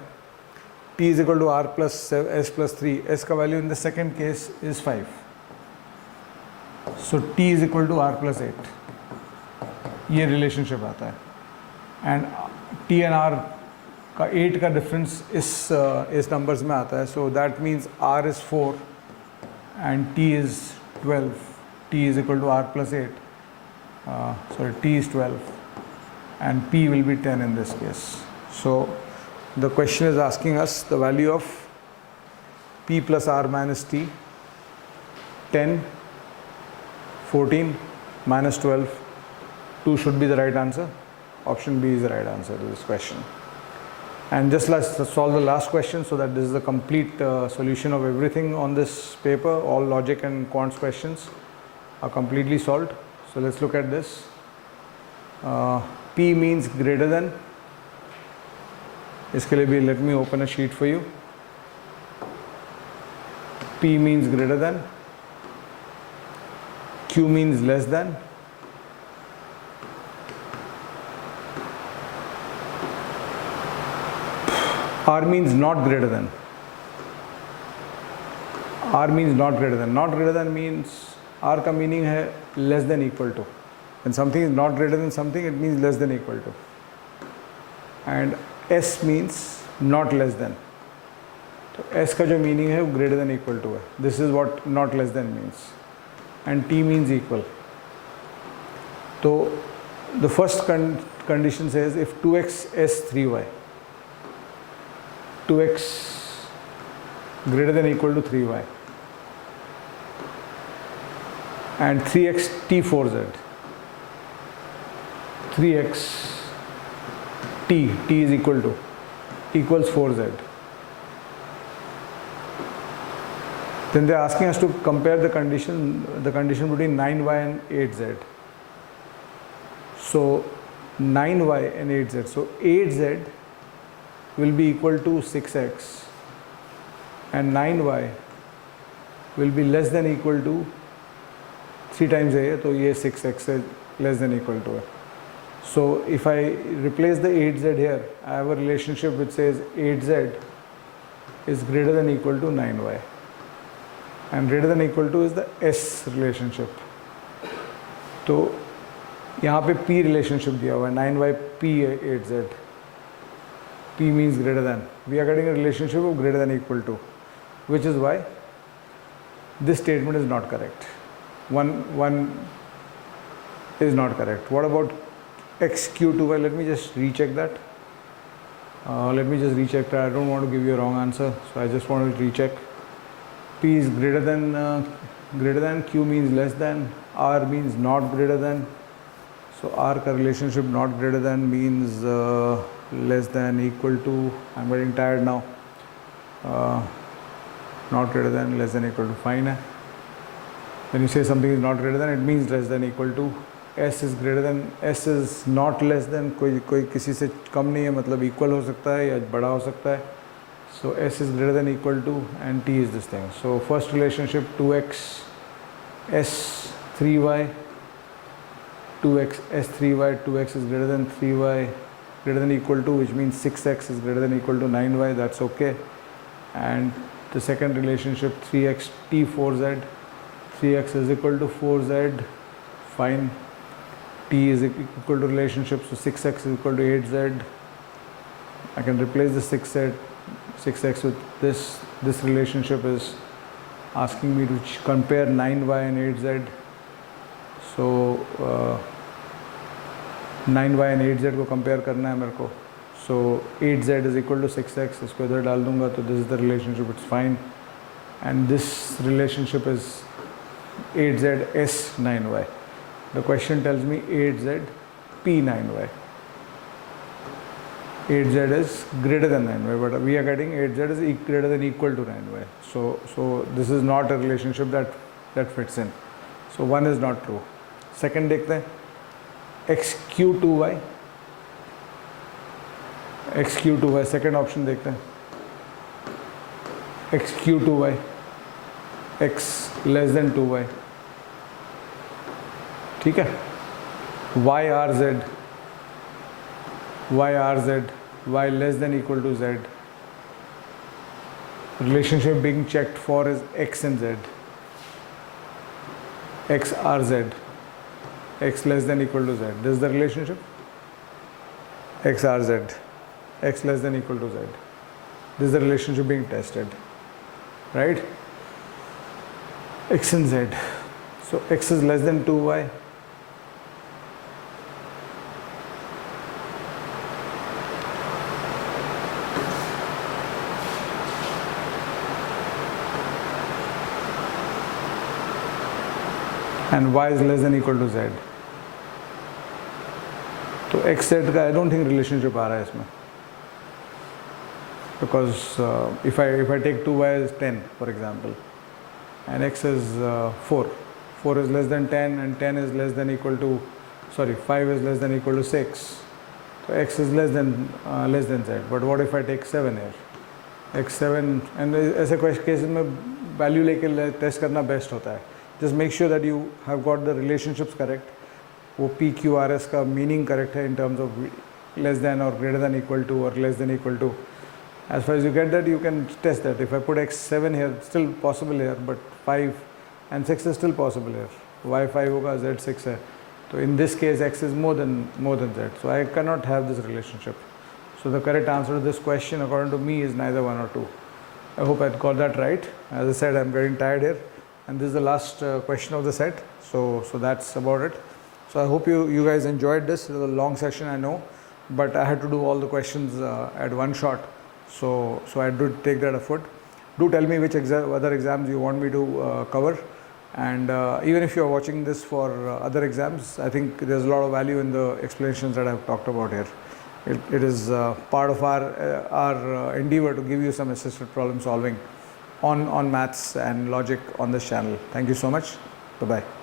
T is equal to R plus S plus 3, S का value in the second case is 5, so T is equal to R plus 8. ये relationship आता है. And T and R का 8 का डिफरेंस इस नंबर्स में आता है. So that means R is 4 and T is 12. T is equal to R plus 8, sorry, T is 12 and P will be 10 in this case. So the question is asking us the value of P plus R minus T. 10, 14 minus 12, 2 should be the right answer. Option B is the right answer to this question. And just let's solve the last question so that this is the complete solution of everything on this paper. All logic and quants questions are completely solved. So let's look at this. P means greater than. इसके लिए भी let me open a sheet for you. P means greater than. Q means less than. R means not greater than. R means not greater than. Not greater than means R का meaning है less than equal to. When something is not greater than something, it means less than equal to. And S means not less than. तो S का जो meaning है वो greater than equal to है. This is what not less than means. And T means equal. तो the first condition says if 2x S 3y, 2x greater than equal to 3y, and 3x t4z, 3x t is equals 4z. Then they are asking us to compare the condition between 9y and 8z. So 9y and 8z. So 8z will be equal to 6x and 9y will be less than equal to 3 times a, तो ये 6x is less than equal to it. So if I replace the 8z here, I have a relationship which says 8z is greater than equal to 9y, and greater than equal to is the S relationship. तो यहाँ पे P relationship दिया हुआ है, 9y P 8z. P means greater than. We are getting a relationship of greater than equal to, which is why this statement is not correct. One is not correct. What about xq2y? Let me just recheck that. I don't want to give you a wrong answer, so I just want to recheck. P is greater than, Q means less than, R means not greater than. So R का relationship not greater than means less than, equal to. I'm getting tired now. Not greater than, less than, equal to, fine है. When you say something is not greater than, it means less than, equal to. S is greater than, S is not less than, कोई किसी से कम नहीं है, मतलब equal हो सकता है या बड़ा हो सकता है. So S is greater than equal to, and T is this thing. So first relationship 2x S 3y, 2x S 3y, 2x is greater than 3y, greater than equal to, which means 6x is greater than equal to 9y, that's okay. And the second relationship 3x T 4z, 3x is equal to 4z, fine. T is equal to relationship, so 6x is equal to 8z. I can replace the 6x with this. This relationship is asking me to compare 9y and 8z. So 9y and 8z को compare करना है मेरे को. So 8z is equal to 6x. इसको इधर डाल दूँगा तो this is the relationship. It's fine. And this relationship is 8z S 9y. The question tells me 8z P 9y. 8z is greater than 9y, but we are getting 8z is greater than equal to 9y. So this is not a relationship that fits in. So one is not true. Second देखते हैं xq2y. xq2y second option देखते हैं. xq2y, x less than 2y. ठीक है. yrz, y less than equal to z. Relationship being checked for is x and z. xrz, x less than equal to z. This is the relationship. xrz, x less than equal to z. This is the relationship being tested, right? X and z. So x is less than 2y. And y is less than equal to z. तो x z का I don't think relationship आ रहा है इसमें, because if I take 2y as 10 for example, and x is 4 is less than 10 and 10 is less than equal to, 5 is less than equal to 6, so x is less than z. But what if I take 7 here, x7, and ऐसे cases में value लेके test करना best होता है. Just make sure that you have got the relationships correct. वो P Q R S का meaning correct है in terms of less than or greater than equal to or less than equal to. As far as you get that, you can test that. If I put x7 here, still possible here, but 5 and 6 is still possible here. y5 होगा, z6 है. So in this case, x is more than z. So I cannot have this relationship. So the correct answer to this question, according to me, is neither 1 or 2. I hope I got that right. As I said, I'm getting tired here. And this is the last question of the set, so that's about it. So I hope you guys enjoyed this. It was a long session, I know, but I had to do all the questions at one shot, so I did take that effort. Do tell me which other exams you want me to cover, and even if you are watching this for other exams, I think there's a lot of value in the explanations that I've talked about here. It is part of our endeavor to give you some assisted problem solving on maths and logic on this channel. Thank you so much. Bye-bye.